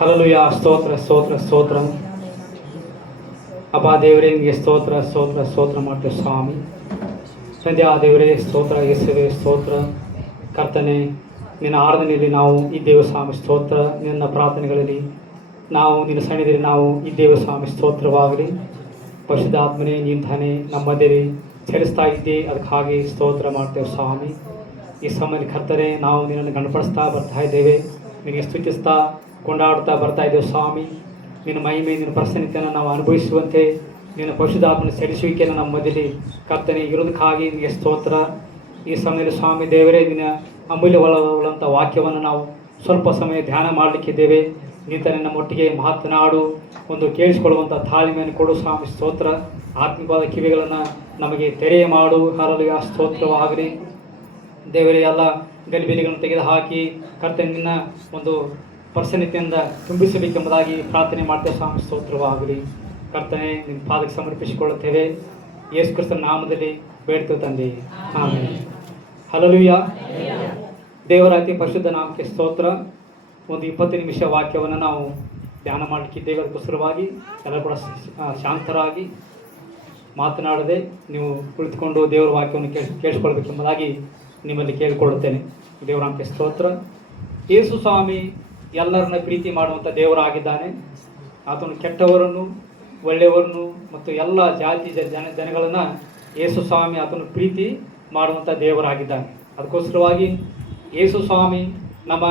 Hallelujah. ಸ್ತೋತ್ರ ಸ್ತೋತ್ರ ಸ್ತೋತ್ರ. ಅಪ್ಪ ದೇವರೇ, ನಿಮಗೆ ಸ್ತೋತ್ರ ಸ್ತೋತ್ರ ಸ್ತೋತ್ರ ಮಾಡ್ತೇವೆ ಸ್ವಾಮಿ. ತಂದೆ ಆ ದೇವರೇ ಸ್ತೋತ್ರ, ಯೇಸುವೇ ಸ್ತೋತ್ರ. ಕರ್ತನೆ, ನಿನ್ನ ಆರಾಧನೆಯಲ್ಲಿ ನಾವು ಇದ್ದೇವೆ ಸ್ವಾಮಿ, ಸ್ತೋತ್ರ. ನಿನ್ನ ಪ್ರಾರ್ಥನೆಗಳಲ್ಲಿ ನಾವು ನಿನ್ನ ಸನ್ನಿಧಿಯಲ್ಲಿ ನಾವು ಇದ್ದೇವೆ ಸ್ವಾಮಿ, ಸ್ತೋತ್ರವಾಗಲಿ. ಪರಿಶುದ್ಧಾತ್ಮನೇ, ನೀನು ತಾನೇ ನಮ್ಮ ಮಧ್ಯೆ ಚಲಿಸ್ತಾ ಇದ್ದೆ, ಅದಕ್ಕಾಗಿ ಸ್ತೋತ್ರ ಮಾಡ್ತೇವೆ ಸ್ವಾಮಿ. ಈ ಸಮಯದಲ್ಲಿ ಕರ್ತನೆ, ನಾವು ನಿನ್ನನ್ನು ಗಣಪಡಿಸ್ತಾ ಬರ್ತಾ ಇದ್ದೇವೆ, ನಿನಗೆ ಸ್ತುತಿಸ್ತಾ ಕೊಂಡಾಡುತ್ತಾ ಬರ್ತಾ ಇದ್ದೇವೆ ಸ್ವಾಮಿ. ನಿನ್ನ ಮಹಿಮೆ, ನಿನ್ನ ಪ್ರಸನ್ನತೆಯನ್ನು ನಾವು ಅನುಭವಿಸುವಂತೆ ನಿನ್ನ ಪರಿಶುದ್ಧಾತ್ಮನ ಸೆಳೆಸುವಿಕೆಯನ್ನು ನಮ್ಮ ಮಧ್ಯದಲ್ಲಿ ಕರ್ತನೆ ಇರೋದಕ್ಕಾಗಿ ನಿನಗೆ ಸ್ತೋತ್ರ. ಈ ಸಮಯದಲ್ಲಿ ಸ್ವಾಮಿ ದೇವರೇ, ನಿನ್ನ ಅಮೂಲ್ಯವಾದಂಥ ವಾಕ್ಯವನ್ನು ನಾವು ಸ್ವಲ್ಪ ಸಮಯ ಧ್ಯಾನ ಮಾಡಲಿಕ್ಕಿದ್ದೇವೆ. ನೀತನೆ ನಮ್ಮೊಟ್ಟಿಗೆ ಮಾತನಾಡು, ಒಂದು ಕೇಳಿಸಿಕೊಳ್ಳುವಂಥ ತಾಳ್ಮೆಯನ್ನು ಕೊಡು ಸ್ವಾಮಿ, ಸ್ತೋತ್ರ. ಆತ್ಮಿಕವಾದ ಕಿವಿಗಳನ್ನು ನಮಗೆ ತೆರೆಯ ಮಾಡು. ಹರಲಿಯ ಸ್ತೋತ್ರವಾಗಲಿ ದೇವರೇ. ಎಲ್ಲ ಗಲಿಬಿಲಿಗಳನ್ನು ತೆಗೆದುಹಾಕಿ ಕರ್ತನೆ ನಿನ್ನ ಒಂದು ಪ್ರಸನ್ನತೆಯಿಂದ ತುಂಬಿಸಬೇಕೆಂಬುದಾಗಿ ಪ್ರಾರ್ಥನೆ ಮಾಡ್ತೇವೆ ಸ್ವಾಮಿ, ಸ್ತೋತ್ರವಾಗಲಿ. ಕರ್ತನೆ, ನಿನ್ನ ಪಾದಕ್ಕೆ ಸಮರ್ಪಿಸಿಕೊಳ್ಳುತ್ತೇವೆ, ಯೇಸು ಕ್ರಿಸ್ತನ ನಾಮದಲ್ಲಿ ಬೇಡ್ತೇವೆ ತಂದೆ, ಆಮೆನ್. ಹಲ್ಲೆಲೂಯಾ. ದೇವರ ಅತಿ ಪರಿಶುದ್ಧ ನಾಮಕ್ಕೆ ಸ್ತೋತ್ರ. ಒಂದು 20 ನಿಮಿಷ ವಾಕ್ಯವನ್ನು ನಾವು ಧ್ಯಾನ ಮಾಡಲಿಕ್ಕಿದ್ದೇವೆ. ಅದಕ್ಕೋಸ್ಕರವಾಗಿ ಎಲ್ಲರೂ ಕೂಡ ಶಾಂತರಾಗಿ ಮಾತನಾಡದೆ ನೀವು ಕುಳಿತುಕೊಂಡು ದೇವರ ವಾಕ್ಯವನ್ನು ಕೇಳಿಸ್ಕೊಳ್ಬೇಕೆಂಬುದಾಗಿ ನಿಮ್ಮಲ್ಲಿ ಕೇಳಿಕೊಳ್ಳುತ್ತೇನೆ. ದೇವರ ನಾಮಕ್ಕೆ ಸ್ತೋತ್ರ. ಯೇಸು ಸ್ವಾಮಿ ಎಲ್ಲರನ್ನ ಪ್ರೀತಿ ಮಾಡುವಂಥ ದೇವರಾಗಿದ್ದಾನೆ. ಆತನು ಕೆಟ್ಟವರನ್ನು, ಒಳ್ಳೆಯವರನ್ನು ಮತ್ತು ಎಲ್ಲ ಜಾತಿ ಜನಗಳನ್ನು ಯೇಸು ಸ್ವಾಮಿ ಆತನು ಪ್ರೀತಿ ಮಾಡುವಂಥ ದೇವರಾಗಿದ್ದಾನೆ. ಅದಕ್ಕೋಸ್ಕರವಾಗಿ ಯೇಸು ಸ್ವಾಮಿ ನಮ್ಮ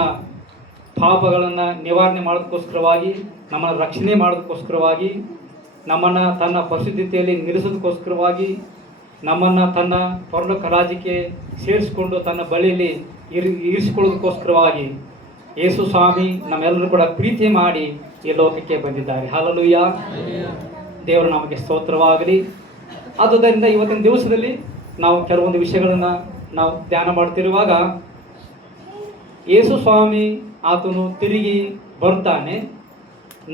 ಪಾಪಗಳನ್ನು ನಿವಾರಣೆ ಮಾಡೋದಕ್ಕೋಸ್ಕರವಾಗಿ, ನಮ್ಮನ್ನು ರಕ್ಷಣೆ ಮಾಡೋದಕ್ಕೋಸ್ಕರವಾಗಿ, ನಮ್ಮನ್ನು ತನ್ನ ಪರಿಶುದ್ಧತೆಯಲ್ಲಿ ನಿಲ್ಲಿಸೋದಕ್ಕೋಸ್ಕರವಾಗಿ, ನಮ್ಮನ್ನು ತನ್ನ ಪರಲೋಕ ರಾಜ್ಯಕ್ಕೆ ಸೇರಿಸಿಕೊಂಡು ತನ್ನ ಬಳಿಯಲ್ಲಿ ಇರಿಸಿಕೊಳ್ಳೋದಕ್ಕೋಸ್ಕರವಾಗಿ ಯೇಸು ಸ್ವಾಮಿ ನಮ್ಮೆಲ್ಲರೂ ಕೂಡ ಪ್ರೀತಿ ಮಾಡಿ ಈ ಲೋಕಕ್ಕೆ ಬಂದಿದ್ದಾರೆ. ಹಲ್ಲೆಲೂಯಾ. ದೇವರ ನಮಗೆ ಸ್ತೋತ್ರವಾಗಲಿ. ಆದುದರಿಂದ ಇವತ್ತಿನ ದಿವಸದಲ್ಲಿ ನಾವು ಕೆಲವೊಂದು ವಿಷಯಗಳನ್ನು ನಾವು ಧ್ಯಾನ ಮಾಡ್ತಿರುವಾಗ, ಯೇಸು ಸ್ವಾಮಿ ಆತನು ತಿರುಗಿ ಬರ್ತಾನೆ,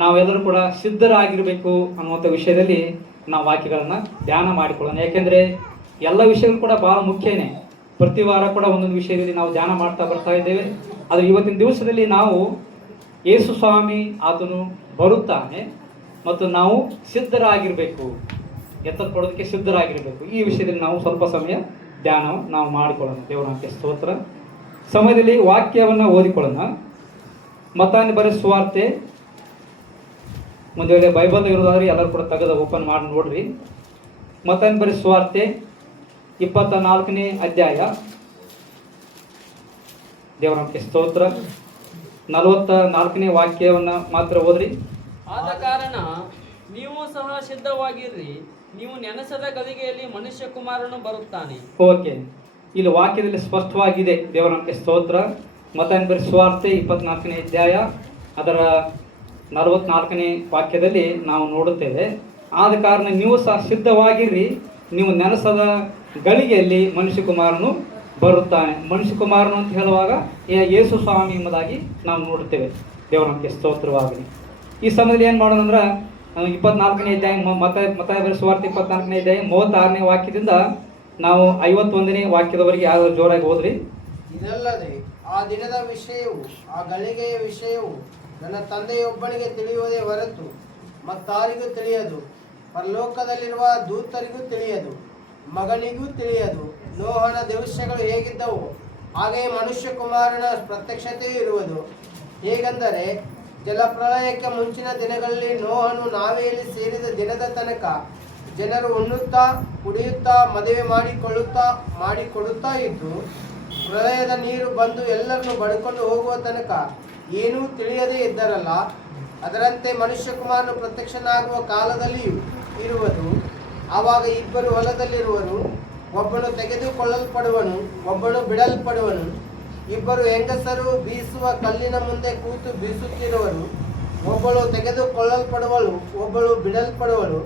ನಾವೆಲ್ಲರೂ ಕೂಡ ಸಿದ್ಧರಾಗಿರಬೇಕು ಅನ್ನುವಂಥ ವಿಷಯದಲ್ಲಿ ನಾವು ವಾಕ್ಯಗಳನ್ನು ಧ್ಯಾನ ಮಾಡಿಕೊಳ್ಳೋಣ. ಯಾಕೆಂದರೆ ಎಲ್ಲ ವಿಷಯಗಳು ಕೂಡ ಭಾಳ ಮುಖ್ಯನೇ. ಪ್ರತಿ ವಾರ ಕೂಡ ಒಂದೊಂದು ವಿಷಯದಲ್ಲಿ ನಾವು ಧ್ಯಾನ ಮಾಡ್ತಾ ಬರ್ತಾ ಇದ್ದೇವೆ. ಆದರೆ ಇವತ್ತಿನ ದಿವಸದಲ್ಲಿ ನಾವು ಯೇಸು ಸ್ವಾಮಿ ಆತನು ಬರುತ್ತಾನೆ ಮತ್ತು ನಾವು ಸಿದ್ಧರಾಗಿರಬೇಕು, ಎತ್ತಲ್ಪಡೋದಕ್ಕೆ ಸಿದ್ಧರಾಗಿರಬೇಕು. ಈ ವಿಷಯದಲ್ಲಿ ನಾವು ಸ್ವಲ್ಪ ಸಮಯ ಧ್ಯಾನ ನಾವು ಮಾಡಿಕೊಳ್ಳೋಣ. ದೇವರ ಸ್ತೋತ್ರ. ಸಮಯದಲ್ಲಿ ವಾಕ್ಯವನ್ನು ಓದಿಕೊಳ್ಳೋಣ. ಮತ್ತಾಯನ ಬರೆದ ಸುವಾರ್ತೆ, ಒಂದು ವೇಳೆ ಬೈಬಲ್ ಇರೋದಾದ್ರೆ ಎಲ್ಲರೂ ಕೂಡ ತೆಗೆದು ಓಪನ್ ಮಾಡಿ ನೋಡ್ರಿ. ಮತ್ತಾಯನ ಬರೆದ ಸುವಾರ್ತೆ 24ನೇ ಅಧ್ಯಾಯ. ದೇವರ ಸ್ತೋತ್ರ. 44ನೇ ವಾಕ್ಯವನ್ನು ಮಾತ್ರ ಓದ್ರಿ. ಆದ ಕಾರಣ ನೀವು ಸಹ ಸಿದ್ಧವಾಗಿರ್ರಿ, ನೀವು ನೆನೆಸದ ಗಳಿಗೆಯಲ್ಲಿ ಮನುಷ್ಯ ಕುಮಾರನು ಬರುತ್ತಾನೆ. ಓಕೆ, ಇಲ್ಲಿ ವಾಕ್ಯದಲ್ಲಿ ಸ್ಪಷ್ಟವಾಗಿದೆ. ದೇವರ ಸ್ತೋತ್ರ. ಮತ್ತಾಯನ ಬರೆದ ಸುವಾರ್ತೆ 24ನೇ ಅಧ್ಯಾಯ ಅದರ 44ನೇ ವಾಕ್ಯದಲ್ಲಿ ನಾವು ನೋಡುತ್ತೇವೆ. ಆದ ಕಾರಣ ನೀವು ಸಹ ಸಿದ್ಧವಾಗಿರ್ರಿ, ನೀವು ನೆನೆಸದ ಗಳಿಗೆಯಲ್ಲಿ ಮನುಷ್ಯ ಕುಮಾರನು ಬರುತ್ತಾನೆ. ಮನುಷ್ಯ ಕುಮಾರನು ಅಂತ ಹೇಳುವಾಗ ಯೇಸು ಸ್ವಾಮಿ ಎಂಬುದಾಗಿ ನಾವು ನೋಡುತ್ತೇವೆ. ದೇವರ ಸ್ತೋತ್ರವಾಗಲಿ. ಈ ಸಮಯದಲ್ಲಿ ಏನು ಮಾಡೋಣ ಅಂದ್ರೆ, 24ನೇ ಅಧ್ಯಾಯ ಮತ್ತಾಯ ಬರೆದ ಸುವಾರ್ತೆ 24ನೇ ಅಧ್ಯಾಯ 36ನೇ ವಾಕ್ಯದಿಂದ ನಾವು 51ನೇ ವಾಕ್ಯದವರೆಗೆ ಯಾರು ಜೋರಾಗಿ ಹೋದ್ರಿ. ಇದಲ್ಲದೆ ಆ ದಿನದ ವಿಷಯವು, ಆ ಗಳಿಗೆಯ ವಿಷಯವು ನನ್ನ ತಂದೆಯೊಬ್ಬನಿಗೆ ತಿಳಿಯುವುದೇ ಹೊರತು ಮತ್ತಾರಿಗೂ ತಿಳಿಯದು, ಪರಲೋಕದಲ್ಲಿರುವ ದೂತರಿಗೂ ತಿಳಿಯದು, ಮಗನಿಗೂ ತಿಳಿಯದು. ನೋಹನ ದಿವಸಗಳು ಹೇಗಿದ್ದವು ಹಾಗೆಯೇ ಮನುಷ್ಯ ಕುಮಾರನ ಪ್ರತ್ಯಕ್ಷತೆಯೂ ಇರುವುದು. ಹೇಗೆಂದರೆ, ಜಲಪ್ರಳಯಕ್ಕೆ ಮುಂಚಿನ ದಿನಗಳಲ್ಲಿ ನೋಹನು ನಾವೆಯಲ್ಲಿ ಸೇರಿದ ದಿನದ ತನಕ ಜನರು ಉಣ್ಣುತ್ತಾ ಕುಡಿಯುತ್ತಾ ಮದುವೆ ಮಾಡಿಕೊಡುತ್ತಾ ಇದ್ದು, ಪ್ರಳಯದ ನೀರು ಬಂದು ಎಲ್ಲರನ್ನು ಬಡ್ಕೊಂಡು ಹೋಗುವ ತನಕ ಏನೂ ತಿಳಿಯದೇ ಇದ್ದರಲ್ಲ, ಅದರಂತೆ ಮನುಷ್ಯ ಕುಮಾರನು ಪ್ರತ್ಯಕ್ಷನಾಗುವ ಕಾಲದಲ್ಲಿಯೂ ಇರುವುದು. ಆವಾಗ ಇಬ್ಬರು ಹೊಲದಲ್ಲಿರುವರು, ಒಬ್ಬನು ತೆಗೆದುಕೊಳ್ಳಲ್ಪಡುವನು, ಒಬ್ಬನು ಬಿಡಲ್ಪಡುವನು. ಇಬ್ಬರು ಹೆಂಗಸರು ಬೀಸುವ ಕಲ್ಲಿನ ಮುಂದೆ ಕೂತು ಬೀಸುತ್ತಿರುವರು, ಒಬ್ಬಳು ತೆಗೆದುಕೊಳ್ಳಲ್ಪಡುವಳು, ಒಬ್ಬಳು ಬಿಡಲ್ಪಡುವಳು.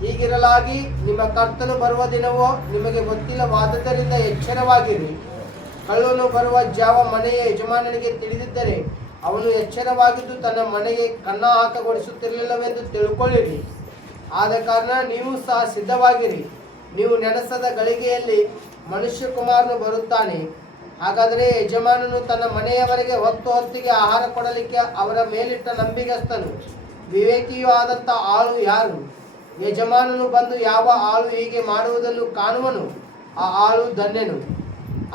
ಹೀಗಿರಲಾಗಿ ನಿಮ್ಮ ಕರ್ತನು ಬರುವ ದಿನವೋ ನಿಮಗೆ ಗೊತ್ತಿಲ್ಲವಾದ್ದರಿಂದ ಎಚ್ಚರವಾಗಿರಿ. ಕಳ್ಳನು ಬರುವ ಜಾವ ಮನೆಯ ಯಜಮಾನನಿಗೆ ತಿಳಿದಿದ್ದರೆ ಅವನು ಎಚ್ಚರವಾಗಿದ್ದು ತನ್ನ ಮನೆಗೆ ಕನ್ನ ಹಾಕಗೊಡಿಸುತ್ತಿರಲಿಲ್ಲವೆಂದು ತಿಳ್ಕೊಳ್ಳಿರಿ. ಆದ ಕಾರಣ ನೀವು ಸಹ ಸಿದ್ಧವಾಗಿರಿ, ನೀವು ನೆನೆಸದ ಗಳಿಗೆಯಲ್ಲಿ ಮನುಷ್ಯ ಕುಮಾರನು ಬರುತ್ತಾನೆ. ಹಾಗಾದರೆ ಯಜಮಾನನು ತನ್ನ ಮನೆಯವರಿಗೆ ಹೊತ್ತಿಗೆ ಆಹಾರ ಕೊಡಲಿಕ್ಕೆ ಅವರ ಮೇಲಿಟ್ಟ ನಂಬಿಗಸ್ತನು ವಿವೇಕಿಯೂ ಆದಂಥ ಆಳು ಯಾರು? ಯಜಮಾನನು ಬಂದು ಯಾವ ಆಳು ಹೀಗೆ ಮಾಡುವುದನ್ನು ಕಾಣುವನು, ಆ ಆಳು ಧನ್ಯನು.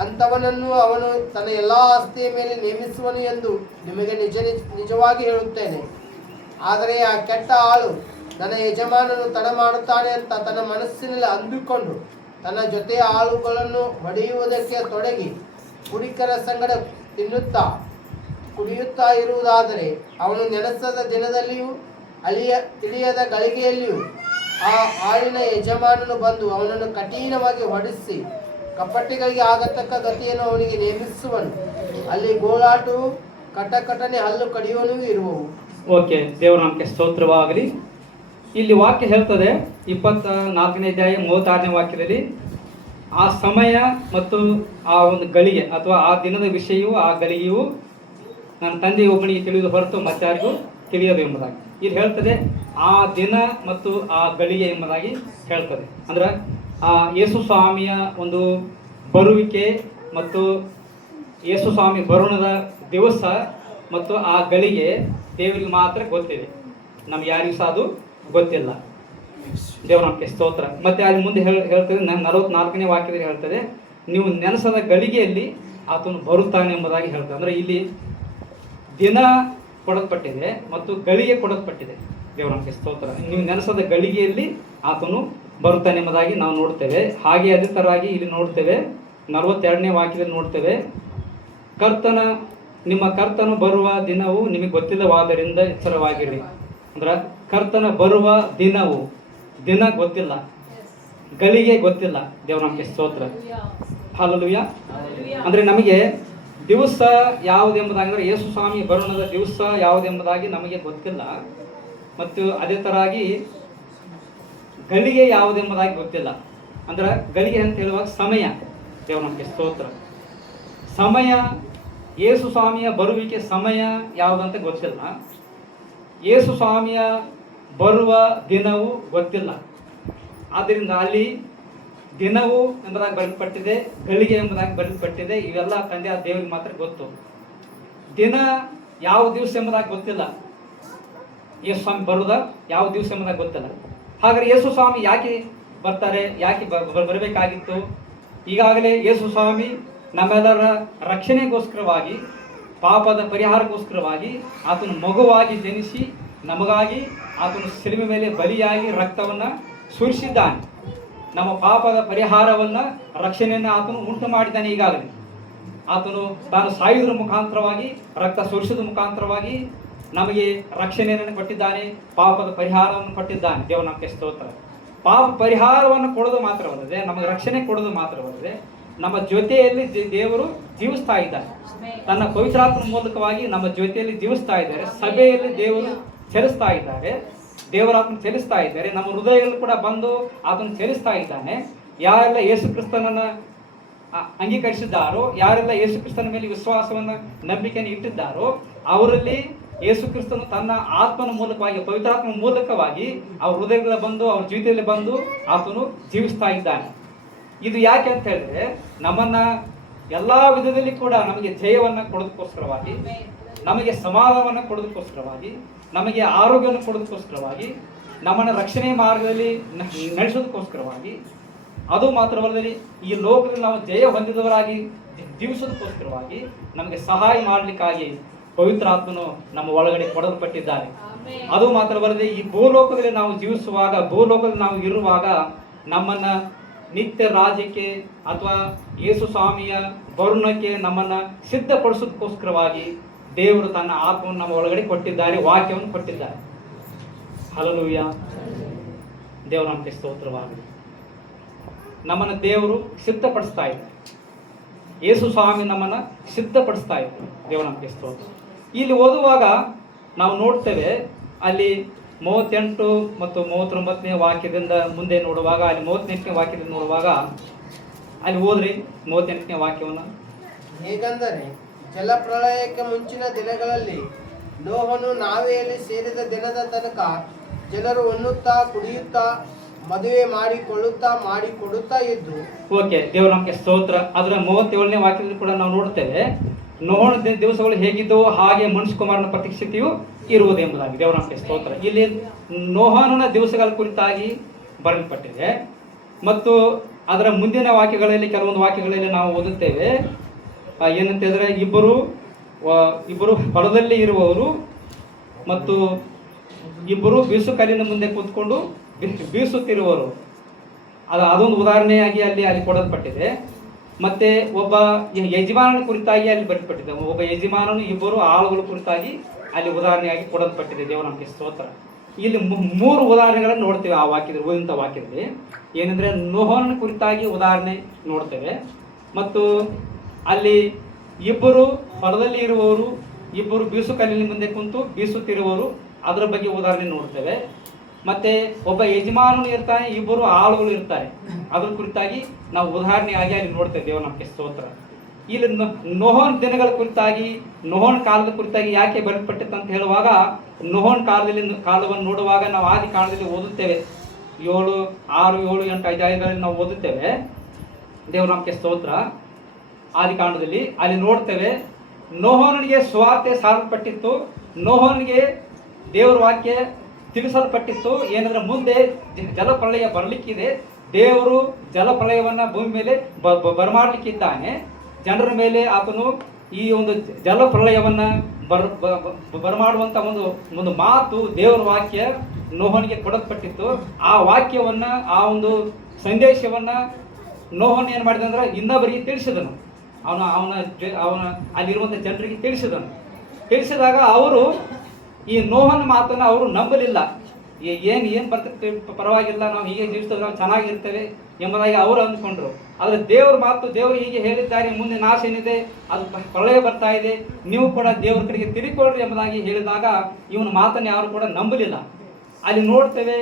ಅಂಥವನನ್ನು ಅವನು ತನ್ನ ಎಲ್ಲ ಆಸ್ತಿಯ ಮೇಲೆ ನೇಮಿಸುವನು ಎಂದು ನಿಮಗೆ ನಿಜವಾಗಿ ಹೇಳುತ್ತೇನೆ. ಆದರೆ ಆ ಕೆಟ್ಟ ಆಳು ನನ್ನ ಯಜಮಾನನು ತಡ ಮಾಡುತ್ತಾನೆ ಅಂತ ತನ್ನ ಮನಸ್ಸಿನಲ್ಲಿ ಅಂದುಕೊಂಡು ತನ್ನ ಜೊತೆಯ ಆಳುಗಳನ್ನು ಹೊಡೆಯುವುದಕ್ಕೆ ತೊಡಗಿ ಕುಡಿಕರ ಸಂಗಡ ಕುಡಿಯುತ್ತಾ ಇರುವುದಾದರೆ ಅವನು ನೆನೆಸದ ದಿನದಲ್ಲಿಯೂ ತಿಳಿಯದ ಗಳಿಗೆಯಲ್ಲಿಯೂ ಆ ಆಳಿನ ಯಜಮಾನನು ಬಂದು ಅವನನ್ನು ಕಠಿಣವಾಗಿ ಹೊಡೆಸಿ ಕಪಟಿಗಳಿಗೆ ಆಗತಕ್ಕ ಗತಿಯನ್ನು ಅವನಿಗೆ ನೇಮಿಸುವನು. ಅಲ್ಲಿ ಗೋಳಾಟವು ಕಟಕಟನೆ ಹಲ್ಲು ಕಡಿಯುವನು ಇರುವವು. ಓಕೆ, ದೇವರ ನಾಮಕ್ಕೆ ಸ್ತೋತ್ರವಾಗಲಿ. ಇಲ್ಲಿ ವಾಕ್ಯ ಹೇಳ್ತದೆ 24ನೇ ಅಧ್ಯಾಯ 36ನೇ ವಾಕ್ಯದಲ್ಲಿ ಆ ಸಮಯ ಮತ್ತು ಆ ಒಂದು ಗಳಿಗೆ ಅಥವಾ ಆ ದಿನದ ವಿಷಯವೂ ಆ ಗಳಿಗೆಯೂ ನನ್ನ ತಂದೆ ಒಬ್ಬನಿಗೆ ತಿಳಿದು ಹೊರತು ಮತ್ತಾರಿಗೂ ತಿಳಿಯದು ಎಂಬುದಾಗಿ ಇಲ್ಲಿ ಹೇಳ್ತದೆ. ಆ ದಿನ ಮತ್ತು ಆ ಗಳಿಗೆ ಎಂಬುದಾಗಿ ಹೇಳ್ತದೆ. ಅಂದ್ರೆ ಆ ಯೇಸು ಸ್ವಾಮಿಯ ಒಂದು ಬರುವಿಕೆ ಮತ್ತು ಯೇಸು ಸ್ವಾಮಿ ಬರುಣದ ದಿವಸ ಮತ್ತು ಆ ಗಳಿಗೆ ದೇವರಿಗೆ ಮಾತ್ರ ಗೊತ್ತಿದೆ, ನಮ್ಗೆ ಯಾರಿಗೂ ಸಹ ಅದು ಗೊತ್ತಿಲ್ಲ. ದೇವರ ನಮಗೆ ಸ್ತೋತ್ರ. ಮತ್ತೆ ಅಲ್ಲಿ ಮುಂದೆ ಹೇಳ್ತದೆ 44ನೇ ವಾಕ್ಯದಲ್ಲಿ ಹೇಳ್ತದೆ, ನೀವು ನೆನೆಸದ ಗಳಿಗೆಯಲ್ಲಿ ಆತನು ಬರುತ್ತಾನೆ ಎಂಬುದಾಗಿ ಹೇಳ್ತದೆ. ಅಂದರೆ ಇಲ್ಲಿ ದಿನ ಕೊಡಲ್ಪಟ್ಟಿದೆ ಮತ್ತು ಗಳಿಗೆ ಕೊಡಲ್ಪಟ್ಟಿದೆ. ದೇವರ ನಮಗೆ ಸ್ತೋತ್ರ. ನೀವು ನೆನೆಸದ ಗಳಿಗೆಯಲ್ಲಿ ಆತನು ಬರುತ್ತಾನೆ ಎಂಬುದಾಗಿ ನಾವು ನೋಡ್ತೇವೆ. ಹಾಗೆ ಅದೇ ಥರವಾಗಿ ಇಲ್ಲಿ ನೋಡ್ತೇವೆ 42ನೇ ವಾಕ್ಯದಲ್ಲಿ ನೋಡ್ತೇವೆ, ನಿಮ್ಮ ಕರ್ತನು ಬರುವ ದಿನವು ನಿಮಗೆ ಗೊತ್ತಿಲ್ಲವಾದ್ದರಿಂದ ಎಚ್ಚರವಾಗಿರಿ. ಅಂದ್ರೆ ಕರ್ತನ ಬರುವ ದಿನ ಗೊತ್ತಿಲ್ಲ, ಗಳಿಗೆ ಗೊತ್ತಿಲ್ಲ. ದೇವರ ನಮಗೆ ಸ್ತೋತ್ರ. ಹಲ್ಲೆಲೂಯಾ. ಅಂದ್ರೆ ನಮಗೆ ದಿವಸ ಯಾವುದೆಂಬುದಾಗಿ ಅಂದರೆ ಯೇಸು ಸ್ವಾಮಿ ಬರುಣದ ದಿವಸ ಯಾವುದೆಂಬುದಾಗಿ ನಮಗೆ ಗೊತ್ತಿಲ್ಲ. ಮತ್ತು ಅದೇ ತರವಾಗಿ ಗಳಿಗೆ ಯಾವುದೆಂಬುದಾಗಿ ಗೊತ್ತಿಲ್ಲ. ಅಂದ್ರೆ ಗಳಿಗೆ ಅಂತ ಹೇಳುವಾಗ ಸಮಯ. ದೇವರ ನಮಗೆ ಸ್ತೋತ್ರ. ಸಮಯ, ಯೇಸು ಸ್ವಾಮಿಯ ಬರುವಿಕೆ ಸಮಯ ಯಾವುದಂತ ಗೊತ್ತಿಲ್ಲ. ಯೇಸು ಸ್ವಾಮಿಯ ಬರುವ ದಿನವೂ ಗೊತ್ತಿಲ್ಲ. ಆದ್ದರಿಂದ ಅಲ್ಲಿ ದಿನವು ಎಂಬುದಾಗಿ ಬರೆಯಲ್ಪಟ್ಟಿದೆ, ಗಳಿಗೆ ಎಂಬುದಾಗಿ ಬರೆಯಲ್ಪಟ್ಟಿದೆ. ಇವೆಲ್ಲ ತಂದೆ ದೇವರಿಗೆ ಮಾತ್ರ ಗೊತ್ತು. ದಿನ ಯಾವ ದಿವಸ ಎಂಬುದಾಗಿ ಗೊತ್ತಿಲ್ಲ. ಯೇಸು ಸ್ವಾಮಿ ಬರುವುದ ಯಾವ ದಿವಸ ಎಂಬುದಾಗಿ ಗೊತ್ತಿಲ್ಲ. ಹಾಗಾದ್ರೆ ಯೇಸು ಸ್ವಾಮಿ ಯಾಕೆ ಬರ್ತಾರೆ, ಯಾಕೆ ಬರಬೇಕಾಗಿತ್ತು? ಈಗಾಗಲೇ ಯೇಸು ಸ್ವಾಮಿ ನಮ್ಮೆಲ್ಲರ ರಕ್ಷಣೆಗೋಸ್ಕರವಾಗಿ, ಪಾಪದ ಪರಿಹಾರಕ್ಕೋಸ್ಕರವಾಗಿ ಆತನು ಮಗುವಾಗಿ ಜನಿಸಿ ನಮಗಾಗಿ ಆತನು ಶಿಲುಬೆ ಮೇಲೆ ಬಲಿಯಾಗಿ ರಕ್ತವನ್ನು ಸುರಿಸಿದ್ದಾನೆ. ನಮ್ಮ ಪಾಪದ ಪರಿಹಾರವನ್ನು, ರಕ್ಷಣೆಯನ್ನು ಆತನು ಉಂಟು ಮಾಡಿದ್ದಾನೆ. ಈಗಾಗಲೇ ಆತನು ತಾನು ಸಾಯುವುದರ ಮುಖಾಂತರವಾಗಿ, ರಕ್ತ ಸುರಿಸೋದ್ರ ಮುಖಾಂತರವಾಗಿ ನಮಗೆ ರಕ್ಷಣೆಯನ್ನು ಕೊಟ್ಟಿದ್ದಾನೆ, ಪಾಪದ ಪರಿಹಾರವನ್ನು ಕೊಟ್ಟಿದ್ದಾನೆ. ದೇವರ ನಮಗೆ ಸ್ತೋತ್ರ. ಪಾಪ ಪರಿಹಾರವನ್ನು ಕೊಡೋದು ಮಾತ್ರವಲ್ಲದೆ, ನಮಗೆ ರಕ್ಷಣೆ ಕೊಡೋದು ಮಾತ್ರವಲ್ಲದೆ, ನಮ್ಮ ಜೊತೆಯಲ್ಲಿ ದೇವರು ಜೀವಿಸ್ತಾ ಇದ್ದಾರೆ. ತನ್ನ ಪವಿತ್ರಾತ್ಮ ಮೂಲಕವಾಗಿ ನಮ್ಮ ಜೊತೆಯಲ್ಲಿ ಜೀವಿಸ್ತಾ ಇದ್ದಾರೆ. ಸಭೆಯಲ್ಲಿ ದೇವರು ಚಲಿಸ್ತಾ ಇದ್ದಾರೆ, ದೇವರಾತ್ಮ ಚಲಿಸ್ತಾ ಇದ್ದಾರೆ. ನಮ್ಮ ಹೃದಯಗಳು ಕೂಡ ಬಂದು ಆತನು ಚಲಿಸ್ತಾ ಇದ್ದಾನೆ. ಯಾರೆಲ್ಲ ಯೇಸು ಕ್ರಿಸ್ತನನ್ನು ಅಂಗೀಕರಿಸಿದ್ದಾರೋ, ಯಾರೆಲ್ಲ ಯೇಸು ಕ್ರಿಸ್ತನ ಮೇಲೆ ವಿಶ್ವಾಸವನ್ನು, ನಂಬಿಕೆಯನ್ನು ಇಟ್ಟಿದ್ದಾರೋ, ಅವರಲ್ಲಿ ಯೇಸು ಕ್ರಿಸ್ತನು ತನ್ನ ಆತ್ಮನ ಮೂಲಕವಾಗಿ, ಪವಿತ್ರಾತ್ಮ ಮೂಲಕವಾಗಿ ಅವ್ರ ಹೃದಯಗಳ ಬಂದು, ಅವ್ರ ಜೀವಿತದಲ್ಲಿ ಬಂದು ಆತನು ಜೀವಿಸ್ತಾ ಇದ್ದಾನೆ. ಇದು ಯಾಕೆ ಅಂತ ಹೇಳಿದ್ರೆ, ನಮ್ಮನ್ನ ಎಲ್ಲ ವಿಧದಲ್ಲಿ ಕೂಡ ನಮಗೆ ಜಯವನ್ನು ಕೊಡೋದಕ್ಕೋಸ್ಕರವಾಗಿ, ನಮಗೆ ಸಮಾಧಾನವನ್ನು ಕೊಡೋದಕ್ಕೋಸ್ಕರವಾಗಿ, ನಮಗೆ ಆರೋಗ್ಯವನ್ನು ಕೊಡೋದಕ್ಕೋಸ್ಕರವಾಗಿ, ನಮ್ಮನ್ನು ರಕ್ಷಣೆ ಮಾರ್ಗದಲ್ಲಿ ನಡೆಸೋದಕ್ಕೋಸ್ಕರವಾಗಿ, ಅದು ಮಾತ್ರವಲ್ಲದೆ ಈ ಲೋಕದಲ್ಲಿ ನಾವು ಜಯ ಹೊಂದಿದವರಾಗಿ ಜೀವಿಸೋದಕ್ಕೋಸ್ಕರವಾಗಿ ನಮಗೆ ಸಹಾಯ ಮಾಡಲಿಕ್ಕಾಗಿ ಪವಿತ್ರಾತ್ಮನು ನಮ್ಮ ಒಳಗಡೆ ಕೊಡಲ್ಪಟ್ಟಿದ್ದಾರೆ. ಅದು ಮಾತ್ರವಲ್ಲದೆ ಈ ಭೂಲೋಕದಲ್ಲಿ ನಾವು ಜೀವಿಸುವಾಗ, ಭೂಲೋಕದಲ್ಲಿ ನಾವು ಇರುವಾಗ ನಮ್ಮನ್ನ ನಿತ್ಯ ರಾಜ್ಯಕ್ಕೆ ಅಥವಾ ಯೇಸು ಸ್ವಾಮಿಯ ಬರುಣಕ್ಕೆ ನಮ್ಮನ್ನ ಸಿದ್ಧಪಡಿಸೋದಕ್ಕೋಸ್ಕರವಾಗಿ ದೇವರು ತನ್ನ ಆತ್ಮವನ್ನು ನಮ್ಮ ಒಳಗಡೆ ಕೊಟ್ಟಿದ್ದಾರೆ, ವಾಕ್ಯವನ್ನು ಕೊಟ್ಟಿದ್ದಾರೆ. ಹಲ್ಲೆಲೂಯಾ. ದೇವರ ನಮಗೆ ಸ್ತೋತ್ರವಾಗಲಿ. ನಮ್ಮನ್ನು ದೇವರು ಸಿದ್ಧಪಡಿಸ್ತಾ ಇದ್ದಾರೆ. ಯೇಸು ಸ್ವಾಮಿ ನಮ್ಮನ್ನ ಸಿದ್ಧಪಡಿಸ್ತಾ ಇದ್ದಾರೆ. ದೇವರ ನಮಗೆ ಸ್ತೋತ್ರ. ಇಲ್ಲಿ ಓದುವಾಗ ನಾವು ನೋಡ್ತೇವೆ, ಅಲ್ಲಿ 38 ಮತ್ತು 39ನೇ ವಾಕ್ಯದಿಂದ ಮುಂದೆ ನೋಡುವಾಗ, ಅಲ್ಲಿ 38ನೇ ವಾಕ್ಯದಿಂದ ನೋಡುವಾಗ, ಅಲ್ಲಿ ಓದ್ರಿ 38ನೇ ವಾಕ್ಯವನ್ನು. ಹೇಗೆಂದರೆ ಜಲಪ್ರಳಯಕ್ಕೆ ಮುಂಚಿನ ದಿನಗಳಲ್ಲಿ ನೋಹನು ನಾವೆಯಲ್ಲಿ ಸೇರಿದ ದಿನದ ತನಕ ಜನರು ಉಣ್ಣುತ್ತಾ ಕುಡಿಯುತ್ತಾ ಮದುವೆ ಮಾಡಿಕೊಡುತ್ತಾ ಇದ್ದು. ಓಕೆ, ದೇವ್ರ ನಮಗೆ ಸ್ತೋತ್ರ. ಅದರ 37ನೇ ವಾಕ್ಯದಲ್ಲಿ ಕೂಡ ನಾವು ನೋಡ್ತೇವೆ, ನೋಹನ ದಿವಸಗಳು ಹೇಗಿದ್ದವು ಹಾಗೆ ಮನುಷ್ಯಕುಮಾರನ ಪ್ರತಿಷ್ಠಿತೆಯು ಇರುವುದು ಎಂಬುದಾಗಿ. ದೇವ್ರ ನಮಗೆ ಸ್ತೋತ್ರ. ಇಲ್ಲಿ ನೋಹನ ದಿವಸಗಳ ಕುರಿತಾಗಿ ಬರೆಯಲ್ಪಟ್ಟಿದೆ ಮತ್ತು ಅದರ ಮುಂದಿನ ವಾಕ್ಯಗಳಲ್ಲಿ ಕೆಲವೊಂದು ವಾಕ್ಯಗಳಲ್ಲಿ ನಾವು ಓದುತ್ತೇವೆ ಏನಂತಂದರೆ, ಇಬ್ಬರು ಹೊಲದಲ್ಲಿ ಇರುವವರು ಮತ್ತು ಇಬ್ಬರು ಬೀಸು ಕಲ್ಲಿನ ಮುಂದೆ ಕೂತ್ಕೊಂಡು ಬೀಸುತ್ತಿರುವರು. ಅದೊಂದು ಉದಾಹರಣೆಯಾಗಿ ಅಲ್ಲಿ ಕೊಡಲ್ಪಟ್ಟಿದೆ. ಮತ್ತೆ ಒಬ್ಬ ಯಜಮಾನನ ಕುರಿತಾಗಿ ಅಲ್ಲಿ ಬರೆಯಲ್ಪಟ್ಟಿದೆ. ಒಬ್ಬ ಯಜಮಾನನು ಇಬ್ಬರು ಆಳುಗಳ ಕುರಿತಾಗಿ ಅಲ್ಲಿ ಉದಾಹರಣೆಯಾಗಿ ಕೊಡಲ್ಪಟ್ಟಿದೆ. ದೇವರ ನಮಗೆ ಸ್ತೋತ್ರ. ಇಲ್ಲಿ 3 ಉದಾಹರಣೆಗಳನ್ನು ನೋಡ್ತೇವೆ ಆ ವಾಕ್ಯದಲ್ಲಿ, ಓದಿದಂಥ ವಾಕ್ಯದಲ್ಲಿ. ಏನಂದರೆ, ನೋಹನ ಕುರಿತಾಗಿ ಉದಾಹರಣೆ ನೋಡ್ತೇವೆ ಮತ್ತು ಅಲ್ಲಿ ಇಬ್ಬರು ಹೊಲದಲ್ಲಿ ಇರುವವರು, ಇಬ್ಬರು ಬೀಸು ಕಲ್ಲಿನ ಮುಂದೆ ಕುಂತು ಬೀಸುತ್ತಿರುವವರು, ಅದರ ಬಗ್ಗೆ ಉದಾಹರಣೆ ನೋಡ್ತೇವೆ. ಮತ್ತೆ ಒಬ್ಬ ಯಜಮಾನನು ಇರ್ತಾನೆ, ಇಬ್ಬರು ಆಳುಗಳು ಇರ್ತಾರೆ, ಅದ್ರ ಕುರಿತಾಗಿ ನಾವು ಉದಾಹರಣೆಯಾಗಿ ಅಲ್ಲಿ ನೋಡ್ತೇವೆ. ದೇವರ ನಮಗೆ ಸ್ತೋತ್ರ. ಇಲ್ಲಿ ನೋಹನ ದಿನಗಳ ಕುರಿತಾಗಿ, ನೋಹನ ಕಾಲದ ಕುರಿತಾಗಿ ಯಾಕೆ ಬರೆಯಲ್ಪಟ್ಟಿತ್ತು ಅಂತ ಹೇಳುವಾಗ, ನೋಹನ ಕಾಲವನ್ನು ನೋಡುವಾಗ ನಾವು ಆದಿ ಕಾಲದಲ್ಲಿ ಓದುತ್ತೇವೆ, 6, 7, 8 ಅಧ್ಯಾಯಗಳಲ್ಲಿ ನಾವು ಓದುತ್ತೇವೆ. ದೇವರ ನಮಗೆ ಸ್ತೋತ್ರ. ಆದಿ ಕಾಂಡದಲ್ಲಿ ಅಲ್ಲಿ ನೋಡ್ತೇವೆ, ನೋಹನಿಗೆ ಸುವಾರ್ತೆ ಸಾರಲ್ಪಟ್ಟಿತ್ತು, ನೋಹನಿಗೆ ದೇವರ ವಾಕ್ಯ ತಿಳಿಸಲ್ಪಟ್ಟಿತ್ತು. ಏನಂದ್ರೆ, ಮುಂದೆ ಜಲಪ್ರಳಯ ಬರಲಿಕ್ಕಿದೆ, ದೇವರು ಜಲಪ್ರಳಯವನ್ನು ಭೂಮಿ ಮೇಲೆ ಬರಮಾಡಲಿಕ್ಕಿದ್ದಾನೆ. ಜನರ ಮೇಲೆ ಆತನು ಈ ಒಂದು ಜಲಪ್ರಳಯವನ್ನು ಬರಮಾಡುವಂಥ ಒಂದು ಮಾತು, ದೇವರ ವಾಕ್ಯ ನೋಹನಿಗೆ ಕೊಡಲ್ಪಟ್ಟಿತ್ತು. ಆ ವಾಕ್ಯವನ್ನು, ಆ ಒಂದು ಸಂದೇಶವನ್ನು ನೋಹನ್ ಏನು ಮಾಡಿದ ಅಂದ್ರೆ ಇನ್ನೊಬ್ಬರಿಗೆ ತಿಳಿಸಿದನು. ಅವನ ಅಲ್ಲಿರುವಂಥ ಜನರಿಗೆ ತಿಳಿಸಿದಾಗ ಅವರು ಈ ನೋಹನ ಮಾತನ್ನು ಅವರು ನಂಬಲಿಲ್ಲ. ಏನು ಬರ್ತೈತೆ ಪರವಾಗಿಲ್ಲ, ನಾವು ಹೀಗೆ ಜೀವಿಸಿದ್ರೆ ನಾವು ಚೆನ್ನಾಗಿರ್ತೇವೆ ಎಂಬುದಾಗಿ ಅವರು ಅಂದ್ಕೊಂಡ್ರು. ಆದರೆ ದೇವ್ರ ಮಾತು, ದೇವರು ಹೀಗೆ ಹೇಳಿದ್ದಾರೆ, ಮುಂದೆ ನಾಶ ಏನಿದೆ, ಅದು ಪ್ರಳಯ ಬರ್ತಾ ಇದೆ, ನೀವು ಕೂಡ ದೇವ್ರ ಕಡೆಗೆ ತಿರುಗಿಕೊಳ್ಳ್ರಿ ಎಂಬುದಾಗಿ ಹೇಳಿದಾಗ ಇವನ ಮಾತನ್ನು ಯಾರು ಕೂಡ ನಂಬಲಿಲ್ಲ. ಅಲ್ಲಿ ನೋಡ್ತೇವೆ,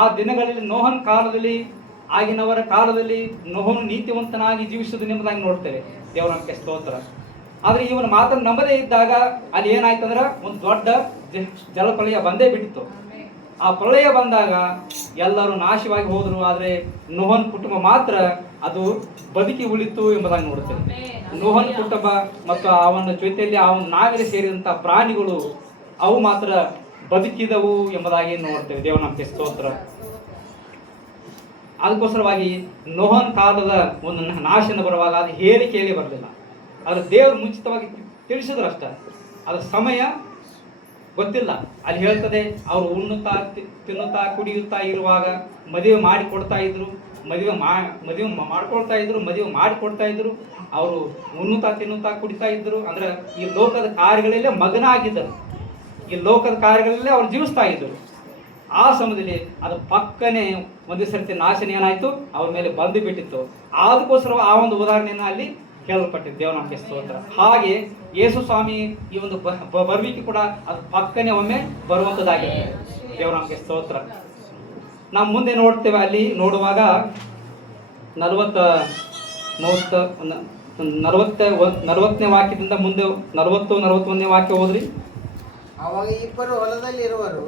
ಆ ದಿನಗಳಲ್ಲಿ ನೋಹನ ಕಾಲದಲ್ಲಿ, ಆಗಿನವರ ಕಾಲದಲ್ಲಿ ನೋಹನು ನೀತಿವಂತನಾಗಿ ಜೀವಿಸುವುದು ಎಂಬುದಾಗಿ ನೋಡ್ತೇವೆ. ದೇವರ ನಮಗೆ ಸ್ತೋತ್ರ. ಆದರೆ ಇವನ ಮಾತನ್ನು ನಂಬದೇ ಇದ್ದಾಗ ಅಲ್ಲಿ ಏನಾಯ್ತಂದ್ರೆ, ಒಂದು ದೊಡ್ಡ ಜಲಪ್ರಳಯ ಬಂದೇ ಬಿಟ್ಟಿತ್ತು. ಆ ಪ್ರಳಯ ಬಂದಾಗ ಎಲ್ಲರೂ ನಾಶವಾಗಿ ಹೋದರು, ಆದರೆ ನೋಹನ್ ಕುಟುಂಬ ಮಾತ್ರ ಅದು ಬದುಕಿ ಉಳಿತು ಎಂಬುದಾಗಿ ನೋಡುತ್ತೇವೆ. ನೋಹನ್ ಕುಟುಂಬ ಮತ್ತು ಅವನ ಜೊತೆಯಲ್ಲಿ ಅವನ ನಾವಿಗೆ ಸೇರಿದಂಥ ಪ್ರಾಣಿಗಳು ಅವು ಮಾತ್ರ ಬದುಕಿದವು ಎಂಬುದಾಗಿ ನೋಡ್ತೇವೆ. ದೇವರ ನಮಗೆ ಸ್ತೋತ್ರ. ಅದಕ್ಕೋಸ್ಕರವಾಗಿ ನೋಹನ್ ಕಾಲದ ಒಂದು ನಾಶನ ಬರುವಾಗ ಅದು ಹೇಳಿ ಬರಲಿಲ್ಲ. ಅದು ದೇವರು ಮುಂಚಿತವಾಗಿ ತಿಳಿಸಿದ್ರು ಅಷ್ಟ, ಅದರ ಸಮಯ ಗೊತ್ತಿಲ್ಲ. ಅಲ್ಲಿ ಹೇಳ್ತದೆ, ಅವರು ಉಣ್ಣುತ್ತಾ ತಿನ್ನುತ್ತಾ ಕುಡಿಯುತ್ತಾ ಇರುವಾಗ ಮದುವೆ ಮಾಡಿಕೊಡ್ತಾ ಇದ್ರು, ಮದುವೆ ಮಾಡ್ಕೊಳ್ತಾ ಇದ್ರು, ಮದುವೆ ಮಾಡಿಕೊಡ್ತಾ ಇದ್ರು. ಅವರು ಉಣ್ಣುತ್ತಾ ತಿನ್ನುತ್ತಾ ಕುಡಿತಾ ಇದ್ರು. ಅಂದ್ರೆ ಈ ಲೋಕದ ಕಾರ್ಯಗಳಲ್ಲೇ ಮಗನ ಆಗಿದ್ದರು, ಈ ಲೋಕದ ಕಾರ್ಯಗಳಲ್ಲೇ ಅವ್ರು ಜೀವಿಸ್ತಾ ಇದ್ರು. ಆ ಸಮಯದಲ್ಲಿ ಅದು ಪಕ್ಕನೆ ಒಂದು ಸರ್ತಿ ನಾಶನ ಏನಾಯಿತು, ಅವ್ರ ಮೇಲೆ ಬಂದು ಬಿಟ್ಟಿತ್ತು. ಅದಕ್ಕೋಸ್ಕರ ಆ ಒಂದು ಉದಾಹರಣೆಯನ್ನು ಅಲ್ಲಿ ಕೇಳಲ್ಪಟ್ಟಿದ್ದು. ದೇವರ ನಮಗೆ ಸ್ತೋತ್ರ. ಹಾಗೆ ಯೇಸು ಸ್ವಾಮಿ ಈ ಒಂದು ಬರುವಿಕೆ ಕೂಡ ಅದು ಪಕ್ಕನೆ ಒಮ್ಮೆ ಬರುವಂಥದ್ದಾಗಿದೆ. ದೇವರ ನಮಗೆ ಸ್ತೋತ್ರ. ನಾವು ಮುಂದೆ ನೋಡ್ತೇವೆ, ಅಲ್ಲಿ ನೋಡುವಾಗ 40ನೇ ವಾಕ್ಯದಿಂದ ಮುಂದೆ 40-41ನೇ ವಾಕ್ಯ ಓದ್ರಿ. ಅವಾಗ ಇಬ್ಬರು ಹೊಲದಲ್ಲಿ ಇರುವರು,